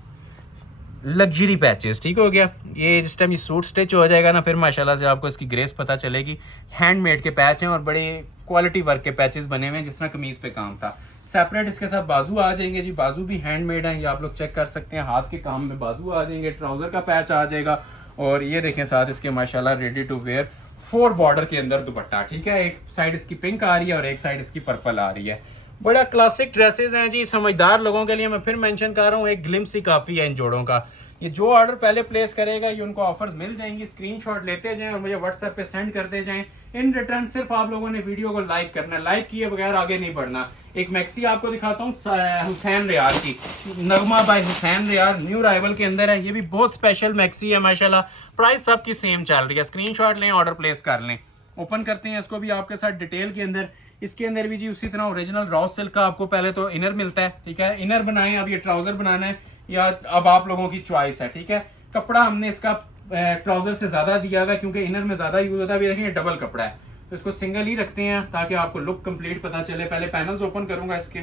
लग्जरी पैचेस, ठीक हो गया। ये जिस टाइम ये सूट स्टिच हो जाएगा ना, फिर माशाल्लाह से आपको इसकी ग्रेस पता चलेगी। हैंडमेड के पैच हैं और बड़े क्वालिटी वर्क के पैचेस बने हुए हैं, जिस तरह कमीज पे काम था। सेपरेट इसके साथ बाजू आ जाएंगे जी, बाजू भी हैंडमेड है, ये आप लोग चेक कर सकते हैं। हाथ के काम में बाजू आ जाएंगे। ट्राउजर का पैच आ जाएगा। और ये देखें साथ इसके माशाल्लाह रेडी टू वेयर 4 बॉर्डर के अंदर दुपट्टा, ठीक है। एक साइड इसकी पिंक आ रही है और एक साइड इसकी पर्पल आ रही है। बड़ा क्लासिक ड्रेसेस हैं जी, समझदार लोगों के लिए। मैं फिर मेंशन कर रहा हूँ, एक ग्लिम्स ही काफ़ी है इन जोड़ों का। ये जो ऑर्डर पहले प्लेस करेगा ये उनको ऑफर्स मिल जाएंगी। स्क्रीनशॉट लेते जाएं और मुझे व्हाट्सएप पे सेंड करते जाएं। इन रिटर्न सिर्फ आप लोगों ने वीडियो को लाइक करना है, लाइक किए बगैर आगे नहीं बढ़ना। एक मैक्सी आपको दिखाता हूँ हुसैन रेयार की, नगमा बाय हुसैन रेयार, न्यू राइवल के अंदर है। ये भी बहुत स्पेशल मैक्सी है माशाल्लाह। प्राइस सबकी सेम चल रही है। स्क्रीनशॉट लें, ऑर्डर प्लेस कर लें। ओपन करते हैं इसको भी आपके साथ डिटेल के अंदर। इसके अंदर भी जी उसी तरह ओरिजिनल रॉ सिल्क का आपको पहले तो इनर मिलता है, ठीक है। इनर बनाएं। अब ये ट्राउजर बनाना है या अब आप लोगों की चॉइस है, ठीक है। कपड़ा हमने इसका ट्राउजर से ज्यादा दिया हुआ है क्योंकि इनर में ज्यादा यूज होता है। अभी देखेंगे डबल कपड़ा है तो इसको सिंगल ही रखते हैं ताकि आपको लुक कंप्लीट पता चले। पहले पैनल्स ओपन करूंगा इसके।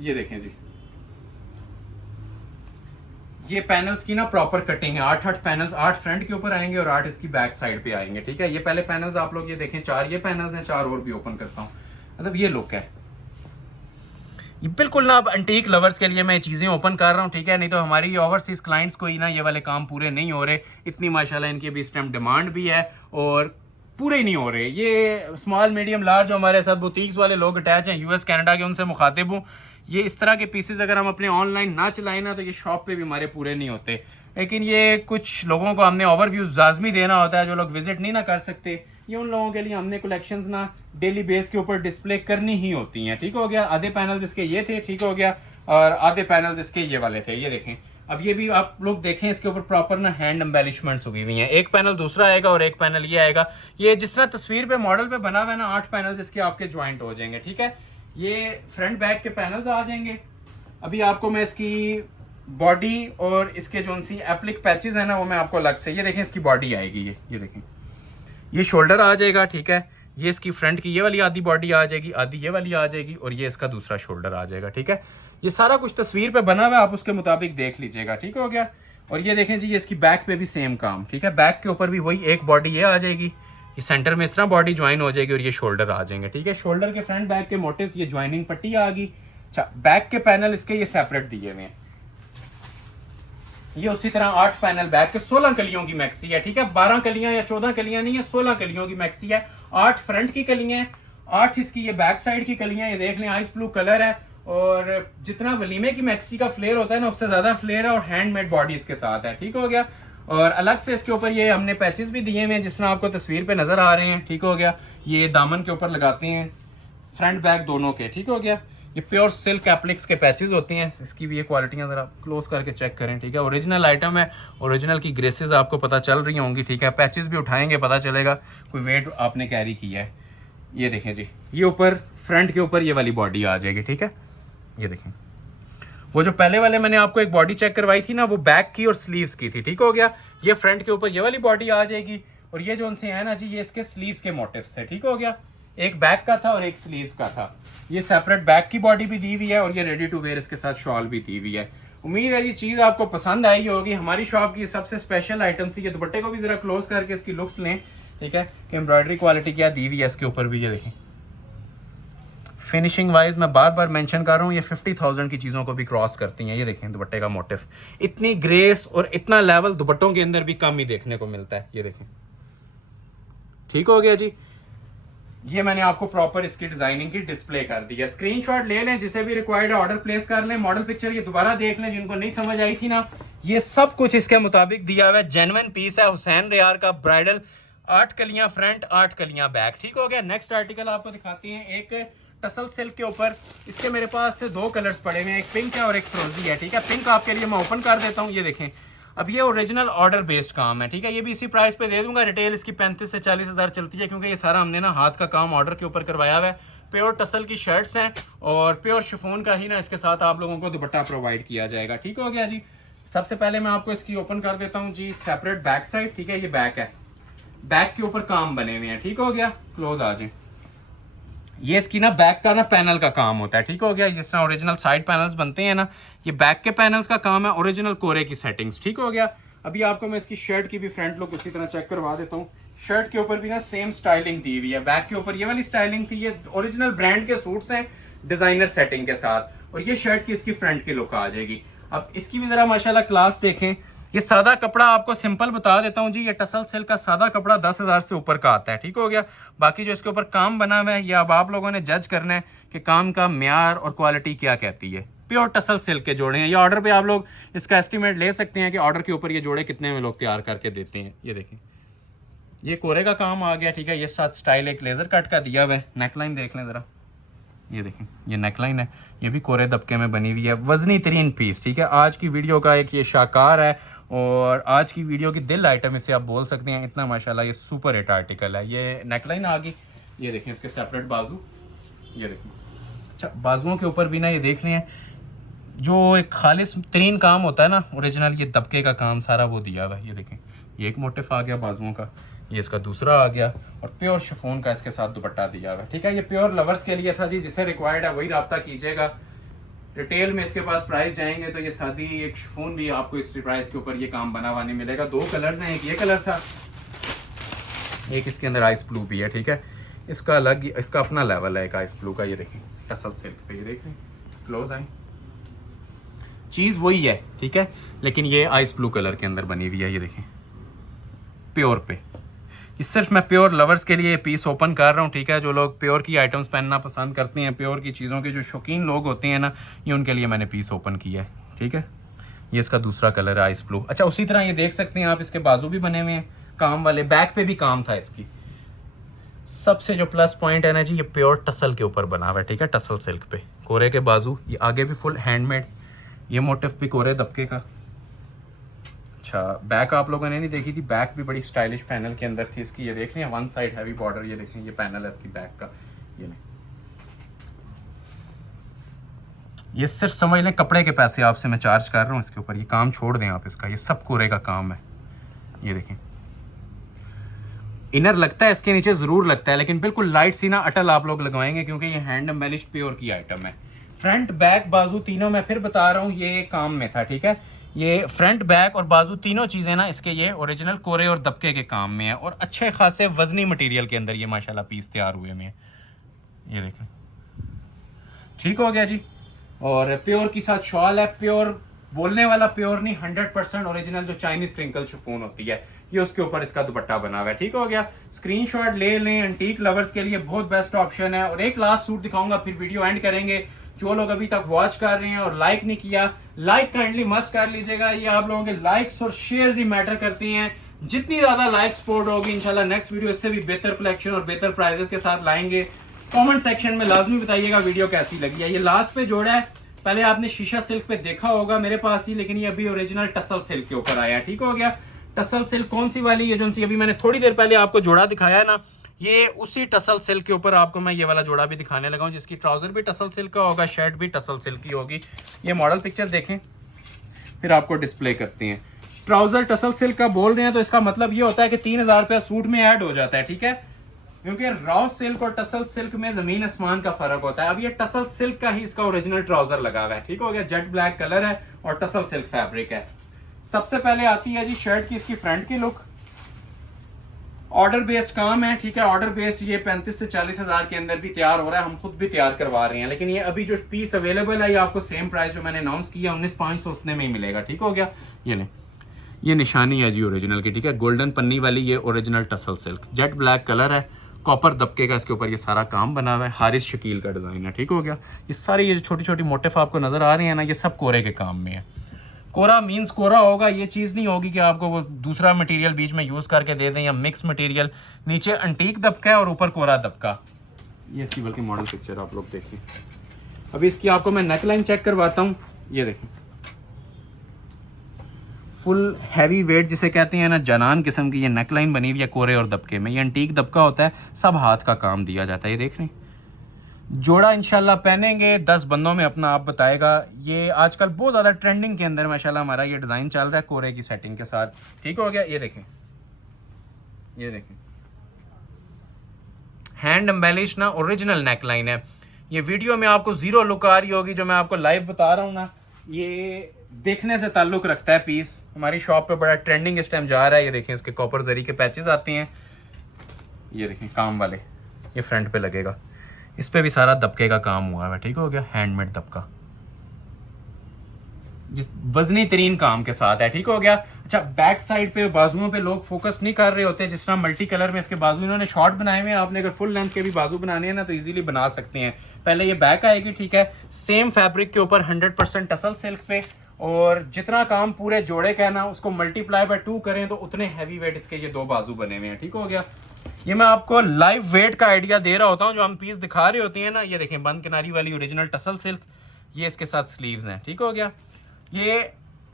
ये देखें जी, ये पैनल्स की ना प्रॉपर कटिंग है। 8 पैनल्स, 8 फ्रंट के ऊपर आएंगे और 8 इसकी बैक साइड पे आएंगे, ठीक है। ये पहले पैनल्स आप लोग ये देखें, 4 ये पैनल्स हैं, 4 और भी ओपन करता हूँ। मतलब ये लुक है। ये बिल्कुल ना अब एंटीक लवर्स के लिए मैं चीज़ें ओपन कर रहा हूँ, ठीक है। नहीं तो हमारी ओवरसीज क्लाइंट्स को ही ना ये वाले काम पूरे नहीं हो रहे। इतनी माशाल्लाह इनकी अभी इस टाइम डिमांड भी है और पूरे ही नहीं हो रहे। ये स्मॉल मीडियम लार्ज जो हमारे साथ बुटीक्स वाले लोग अटैच हैं यूएस कनाडा के, उनसे मुखातिब हूँ। ये इस तरह के पीसेस अगर हम अपने ऑनलाइन ना चलाएं ना तो ये शॉप पे भी हमारे पूरे नहीं होते। लेकिन ये कुछ लोगों को हमने ओवरव्यू लाजमी देना होता है, जो लोग विजिट नहीं ना कर सकते। ये उन लोगों के लिए हमने कलेक्शंस ना डेली बेस के ऊपर डिस्प्ले करनी ही होती हैं, ठीक हो गया। आधे पैनल्स इसके ये थे, ठीक हो गया, और आधे पैनल्स इसके ये वाले थे। ये देखें, अब ये भी आप लोग देखें, इसके ऊपर प्रॉपर ना हैंड एम्बेलिशमेंट्स हुई हुई हैं। एक पैनल दूसरा आएगा और एक पैनल ये आएगा। ये जिस तरह तस्वीर पे मॉडल पे बना हुआ है ना, 8 पैनल्स इसके आपके ज्वाइंट हो जाएंगे, ठीक है। ये फ्रंट बैक के पैनल्स आ जाएंगे। अभी आपको मैं इसकी बॉडी और इसके जो सी एप्लिक पैचेस है ना वो मैं आपको अलग से, ये देखें इसकी बॉडी आएगी, ये देखें, ये शोल्डर आ जाएगा, ठीक है। ये इसकी फ्रंट की ये वाली आधी बॉडी आ जाएगी, आधी ये वाली आ जाएगी, और ये इसका दूसरा शोल्डर आ जाएगा, ठीक है। ये सारा कुछ तस्वीर पे बना हुआ है, आप उसके मुताबिक देख लीजिएगा, ठीक हो गया। और ये देखें जी, ये इसकी बैक पे भी सेम काम, ठीक है। बैक के ऊपर भी वही एक बॉडी ये आ जाएगी, ये सेंटर में इस तरह बॉडी ज्वाइन हो जाएगी, और ये शोल्डर आ जाएंगे, ठीक है। शोल्डर के फ्रंट बैक के मोटिव्स, ये ज्वाइनिंग पट्टी आ गई। अच्छा, बैक के पैनल इसके ये सेपरेट दिए हुए हैं। ये उसी तरह 8 पैनल बैक के 16 कलियों की मैक्सी है, ठीक है। 12 कलियां या 14 कलियां नहीं है, 16 कलियों की मैक्सी है। 8 फ्रंट की कलियां हैं, 8 इसकी ये बैक साइड की कलियां, ये देख लें आइस ब्लू कलर है। और जितना वलीमे की मैक्सी का फ्लेयर होता है ना, उससे ज्यादा फ्लेयर है, और हैंडमेड बॉडी इसके साथ है, ठीक हो गया। और अलग से इसके ऊपर ये हमने पैचेस भी दिए हुए हैं, जिस तरह आपको तस्वीर पे नजर आ रहे हैं, ठीक हो गया। ये दामन के ऊपर लगाते हैं, फ्रंट बैक दोनों के, ठीक हो गया। ये प्योर सिल्क एप्लिक्स के पैचेस होती हैं, इसकी भी ये क्वालिटियाँ ज़रा क्लोज करके चेक करें, ठीक है। ओरिजिनल आइटम है, ओरिजिनल की ग्रेसेस आपको पता चल रही होंगी, ठीक है। पैचेस भी उठाएंगे पता चलेगा कोई वेट आपने कैरी किया है। ये देखें जी, ये ऊपर फ्रंट के ऊपर ये वाली बॉडी आ जाएगी, ठीक है। ये देखें, वो जो पहले वाले मैंने आपको एक बॉडी चेक करवाई थी ना, वो बैक की और स्लीव्स की थी, ठीक हो गया। ये फ्रंट के ऊपर ये वाली बॉडी आ जाएगी, और ये जो उनसे है ना जी, ये इसके स्लीव्स के मोटिव्स थे, ठीक हो गया। एक बैक का था और एक स्लीव्स का था। ये सेपरेट बैक की बॉडी भी दी हुई है, और ये रेडी टू वेयर इसके साथ शॉल भी दी हुई है। उम्मीद है ये चीज़ आपको पसंद आई होगी। हमारी शॉप की सबसे स्पेशल आइटम थी। ये दुपट्टे को भी जरा क्लोज करके इसकी लुक्स लें, ठीक है, कि एम्ब्रॉयडरी क्वालिटी क्या दी हुई है इसके ऊपर भी। ये देखें, फिनिशिंग वाइज मैं बार बार मेंशन कर रहा हूँ, ये 50,000 की चीज़ों को भी क्रॉस करती हैं। ये देखें दुपट्टे का मोटिव, इतनी ग्रेस और इतना लेवल दुपट्टों के अंदर भी कम ही देखने को मिलता है। ये देखें, ठीक हो गया जी। ये मैंने आपको प्रॉपर इसकी डिजाइनिंग की डिस्प्ले कर दी है। स्क्रीनशॉट ले लें, जिसे भी रिक्वायर्ड ऑर्डर प्लेस कर लें। मॉडल पिक्चर ये दोबारा देख लें, जिनको नहीं समझ आई थी ना, ये सब कुछ इसके मुताबिक दिया हुआ है। जेन्युइन पीस है, हुसैन रेयार का ब्राइडल, 8 कलियां फ्रंट 8 कलियां बैक, ठीक हो गया। नेक्स्ट आर्टिकल आपको दिखाती हैं, एक टसल सिल्क के ऊपर। इसके मेरे पास से 2 कलर्स पड़े हुए हैं, एक पिंक है और एक फ्रोजी है, ठीक है। पिंक आपके लिए मैं ओपन कर देता हूँ, ये देखें। अब ये ओरिजिनल ऑर्डर बेस्ड काम है, ठीक है। ये भी इसी प्राइस पे दे दूंगा। रिटेल इसकी 35 से 40 हज़ार चलती है, क्योंकि ये सारा हमने ना हाथ का काम ऑर्डर के ऊपर करवाया हुआ है। प्योर टसल की शर्ट्स हैं, और प्योर शिफॉन का ही ना इसके साथ आप लोगों को दुपट्टा प्रोवाइड किया जाएगा, ठीक हो गया जी। सबसे पहले मैं आपको इसकी ओपन कर देता हूँ जी, सेपरेट बैक साइड, ठीक है। ये बैक है, बैक के ऊपर काम बने हुए हैं, ठीक हो गया। क्लोज आ जाए, ये इसकी ना बैक का ना पैनल का काम होता है, ठीक हो गया। जिस तरह ओरिजिनल साइड पैनल्स बनते हैं ना, ये बैक के पैनल्स का काम है, ओरिजिनल कोरे की सेटिंग्स, ठीक हो गया। अभी आपको मैं इसकी शर्ट की भी फ्रंट लुक उसी तरह चेक करवा देता हूँ। शर्ट के ऊपर भी ना सेम स्टाइलिंग दी हुई है। बैक के ऊपर ये वाली स्टाइलिंग थी। ये ओरिजिनल ब्रांड के सूट्स हैं डिजाइनर सेटिंग के साथ, और ये शर्ट की इसकी फ्रंट की लुक आ जाएगी। अब इसकी भी जरा माशाल्लाह क्लास देखें। ये सादा कपड़ा आपको सिंपल बता देता हूँ जी, ये टसल सिल्क का सादा कपड़ा 10,000 से ऊपर का आता है, ठीक हो गया। बाकी जो इसके ऊपर काम बना हुआ है, ये अब आप लोगों ने जज करना है कि काम का म्यार और क्वालिटी क्या कहती है। प्योर टसल सिल्क के जोड़े हैं। ये ऑर्डर पे आप लोग इसका एस्टिमेट ले सकते हैं कि ऑर्डर के ऊपर ये जोड़े कितने में लोग तैयार करके देते हैं। ये देखें, ये कोरे का काम आ गया, ठीक है। ये साथ स्टाइल एक लेजर कट का दिया हुआ है। नेकलाइन देख लें ज़रा, ये देखें, ये नेकलाइन है, ये भी कोरे दबके में बनी हुई है। वजनी तरीन पीस, ठीक है। आज की वीडियो का एक ये शाकार है, और आज की वीडियो की दिल आइटम इसे आप बोल सकते हैं। इतना माशाल्लाह ये सुपर हिट आर्टिकल है। ये नेकलाइन आ गई, ये देखें इसके सेपरेट बाजू, ये देखें। अच्छा, बाजुओं के ऊपर भी ना ये देख रहे हैं, जो एक खालिस तरीन काम होता है ना ओरिजिनल, ये दबके का काम सारा वो दिया हुआ है। ये देखें, ये एक मोटिफ आ गया बाजुओं का, ये इसका दूसरा आ गया, और प्योर शिफॉन का इसके साथ दुपट्टा दिया हुआ है, ठीक है। ये प्योर लवर्स के लिए था जी, जिसे रिक्वायर्ड है वही रब्ता कीजिएगा। रिटेल में इसके पास प्राइस जाएंगे तो ये सादी एक शिफॉन भी आपको इस प्राइस के ऊपर ये काम बना हुआ नहीं मिलेगा। 2 कलर्स हैं, एक ये कलर था, एक इसके अंदर आइस ब्लू भी है, ठीक है। इसका अलग, इसका अपना लेवल है एक आइस ब्लू का। ये देखें टसल सिल्क पे, ये देखें, क्लोज आए, चीज़ वही है, ठीक है, लेकिन ये आइस ब्लू कलर के अंदर बनी हुई है। ये देखें प्योर पे, ये सिर्फ मैं प्योर लवर्स के लिए पीस ओपन कर रहा हूँ, ठीक है। जो लोग प्योर की आइटम्स पहनना पसंद करते हैं, प्योर की चीज़ों के जो शौकीन लोग होते हैं ना, ये उनके लिए मैंने पीस ओपन किया है, ठीक है। ये इसका दूसरा कलर है आइस ब्लू। अच्छा, उसी तरह ये देख सकते हैं आप, इसके बाजू भी बने हुए हैं काम वाले, बैक पे भी काम था इसकी। सबसे जो प्लस पॉइंट है ना जी, ये प्योर टसल के ऊपर बना हुआ है, ठीक है। टसल सिल्क पे कोरे के बाजू, ये आगे भी फुल हैंडमेड, ये मोटिफ भी कोरे दबके का। अच्छा, बैक आप लोगों ने नहीं देखी थी, बैक भी बड़ी स्टाइलिश पैनल के अंदर थी इसकी। ये देख रहे हैं, वन साइड हैवी बॉर्डर, ये देखें, ये पैनल है इसकी बैक का, ये नहीं। ये सिर्फ समझ लें कपड़े के पैसे आपसे मैं चार्ज कर रहा हूँ इसके ऊपर, ये काम छोड़ दें आप इसका, ये सब कोरे का काम है। ये देखें इनर लगता है इसके नीचे ज़रूर लगता है, लेकिन बिल्कुल लाइट सी ना अटल आप लोग लगवाएंगे क्योंकि ये हैंड एम्बेलिश्ड प्योर की आइटम है। फ्रंट बैक बाजू तीनों मैं फिर बता रहा हूँ ये काम में था, ठीक है। ये फ्रंट बैक और बाजू तीनों चीज़ें ना इसके ये ओरिजिनल कोरे और दबके के काम में है और अच्छे खासे वजनी मटेरियल के अंदर ये माशाल्लाह पीस तैयार हुए में। ये देखें ठीक हो गया जी। और प्योर के साथ शॉल है, प्योर बोलने वाला प्योर नहीं, 100% ओरिजिनल जो चाइनीज क्रिंकल शिफॉन होती है ये उसके ऊपर इसका दुपट्टा बना हुआ है। ठीक हो गया, स्क्रीनशॉट ले लें, एंटीक लवर्स के लिए बहुत बेस्ट ऑप्शन है। और एक लास्ट सूट दिखाऊंगा फिर वीडियो एंड करेंगे। जो लोग अभी तक वॉच कर रहे हैं और लाइक नहीं किया, लाइक काइंडली मस्ट कर लीजिएगा। ये आप लोगों के लाइक्स और शेयर्स ही मैटर करती हैं। जितनी ज्यादा लाइक सपोर्ट होगी इंशाल्लाह नेक्स्ट वीडियो इससे भी बेहतर कलेक्शन और बेहतर प्राइजेस के साथ लाएंगे। कमेंट सेक्शन में लाजमी बताइएगा वीडियो कैसी लगी है। ये लास्ट पे जोड़ा है, पहले आपने शीशा सिल्क पे देखा होगा मेरे पास ही, लेकिन ये अभी ओरिजिनल टसल सिल्क के ऊपर आया है। ठीक हो गया, टसल सिल्क कौन सी वाली, ये जो सी अभी मैंने थोड़ी देर पहले आपको जोड़ा दिखाया है ना, ये उसी टसल सिल्क के ऊपर आपको मैं ये वाला जोड़ा भी दिखाने लगा हूँ, जिसकी ट्राउजर भी टसल सिल्क का होगा, शर्ट भी टसल सिल्क की होगी। ये मॉडल पिक्चर देखें फिर आपको डिस्प्ले करते हैं। ट्राउजर टसल सिल्क का बोल रहे हैं तो इसका मतलब ये होता है कि 3000 रुपया सूट में ऐड हो जाता है। ठीक है, क्योंकि रॉ सिल्क और टसल सिल्क में जमीन आसमान का फर्क होता है। अब ये टसल सिल्क का ही इसका ओरिजिनल ट्राउजर लगा हुआ है। ठीक हो गया, जेट ब्लैक कलर है और टसल सिल्क फैब्रिक है। सबसे पहले आती है जी शर्ट की इसकी फ्रंट की लुक। ऑर्डर बेस्ड काम है, ठीक है, ऑर्डर बेस्ड। ये 35 से 40 हजार के अंदर भी तैयार हो रहा है, हम खुद भी तैयार करवा रहे हैं। लेकिन ये अभी जो पीस अवेलेबल है ये आपको सेम प्राइस जो मैंने अनाउंस किया 19,500 उतने में ही मिलेगा। ठीक हो गया, ये नहीं, ये निशानी है जी ओरिजिनल की। ठीक है, गोल्डन पन्नी वाली ये original tussle silk, jet black colour है, कॉपर दबके का इसके ऊपर ये सारा काम बना हुआ है, हारिस शकील का डिजाइन है। ठीक हो गया, ये सारी ये छोटी छोटी मोटिफ आपको नजर आ रही है ना, ये सब कोरे के काम में है। कोरा मींस कोरा होगा, ये चीज़ नहीं होगी कि आपको वो दूसरा मटेरियल बीच में यूज़ करके दे दें या मिक्स मटेरियल। नीचे अंटीक दबका है और ऊपर कोरा दबका। ये इसकी बल्कि मॉडल पिक्चर आप लोग देखिए। अभी इसकी आपको मैं नेकलाइन चेक करवाता हूँ। ये देखें, फुल हैवी वेट जिसे कहते हैं ना, जनान किस्म की ये नेकलाइन बनी हुई है कोरे और दबके में। ये अंटीक दबका होता है, सब हाथ का काम दिया जाता है। ये देख रहे हैं, जोड़ा इंशाल्लाह पहनेंगे 10 बंदों में अपना आप बताएगा। ये आजकल बहुत ज़्यादा ट्रेंडिंग के अंदर माशाल्लाह हमारा ये डिज़ाइन चल रहा है कोरे की सेटिंग के साथ। ठीक हो गया, ये देखें, ये देखें, हैंड एम्बेलिश ना ओरिजिनल नेकलाइन है। ये वीडियो में आपको जीरो लुक आ रही होगी, जो मैं आपको लाइव बता रहा हूँ ना, ये देखने से ताल्लुक रखता है पीस। हमारी शॉप पे बड़ा ट्रेंडिंग इस टाइम जा रहा है। ये देखें, इसके कॉपर जरी के पैचेस आते हैं। ये देखें काम वाले, ये फ्रंट पे लगेगा, इस पे भी सारा दबके का काम हुआ है। ठीक हो गया, हैंडमेड दबका जिस वजनी तरीन काम के साथ है। ठीक हो गया। अच्छा, बैक साइड पे बाजुओं पे लोग फोकस नहीं कर रहे होते, जिस तरह मल्टी कलर में इसके बाजू इन्होंने शॉर्ट बनाए हुए हैं। आपने अगर फुल लेंथ के भी बाजू बनाने हैं ना तो इजीली बना सकते हैं। पहले ये बैक आएगी, ठीक है, सेम फैब्रिक के ऊपर 100% टसल सिल्क पे, और जितना काम पूरे जोड़े का है ना उसको मल्टीप्लाई बाय 2 करें तो उतने हैवी वेट इसके ये 2 बाजू बने हुए हैं। ठीक हो गया, ये मैं आपको लाइव वेट का आइडिया दे रहा होता हूँ। जो हम पीस दिखा रहे होते हैं ना, ये देखें बंद किनारी वाली ओरिजिनल टसल सिल्क, ये इसके साथ स्लीव्स हैं। ठीक हो गया, ये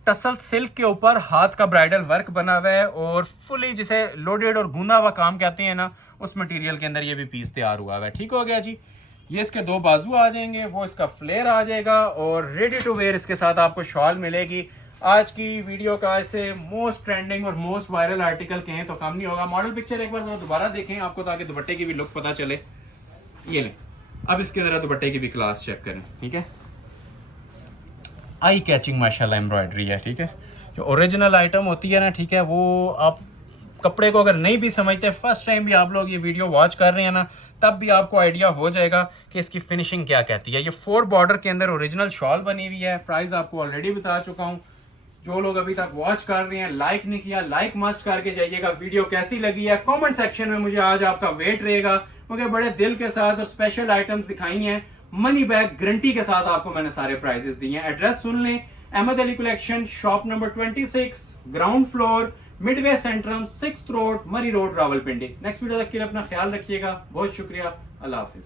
टसल सिल्क के ऊपर हाथ का ब्राइडल वर्क बना हुआ है और फुली जिसे लोडेड और गूंदा हुआ काम कहते हैं ना, उस मटेरियल के अंदर ये भी पीस तैयार हुआ है। ठीक हो गया जी, ये इसके 2 बाजू आ जाएंगे, वो इसका फ्लेयर आ जाएगा और रेडी टू वेयर इसके साथ आपको शॉल मिलेगी। आज की वीडियो का ऐसे मोस्ट ट्रेंडिंग और मोस्ट वायरल आर्टिकल कहें तो कम नहीं होगा। मॉडल पिक्चर एक बार जरा दोबारा देखें आपको, ताकि दुपट्टे की भी लुक पता चले। ये लें, अब इसके जरा दुपट्टे की भी क्लास चेक करें। ठीक है, आई कैचिंग माशाल्लाह एम्ब्रॉयडरी है। ठीक है, जो ओरिजिनल आइटम होती है ना, ठीक है, वो आप कपड़े को अगर नहीं भी समझते, फर्स्ट टाइम भी आप लोग ये वीडियो वॉच कर रहे हैं ना, तब भी आपको आइडिया हो जाएगा कि इसकी फिनिशिंग क्या कहती है। ये 4 बॉर्डर के अंदर ओरिजिनल शॉल बनी हुई है। प्राइस आपको ऑलरेडी बता चुका हूँ। जो लोग अभी तक वॉच कर रहे हैं, लाइक नहीं किया, लाइक मस्ट करके जाइएगा। वीडियो कैसी लगी है कमेंट सेक्शन में मुझे आज आपका वेट रहेगा, क्योंकि बड़े दिल के साथ और स्पेशल आइटम्स दिखाई हैं। मनी बैक गारंटी के साथ आपको मैंने सारे प्राइजेस दिए हैं। एड्रेस सुन लें, Ahmad Ali collection, shop number 26, ground floor, Midway Centrum, 6th road, Murree road, Rawalpindi. Next video तक के लिए अपना ख्याल रखिएगा। बहुत शुक्रिया, अल्लाह हाफिज।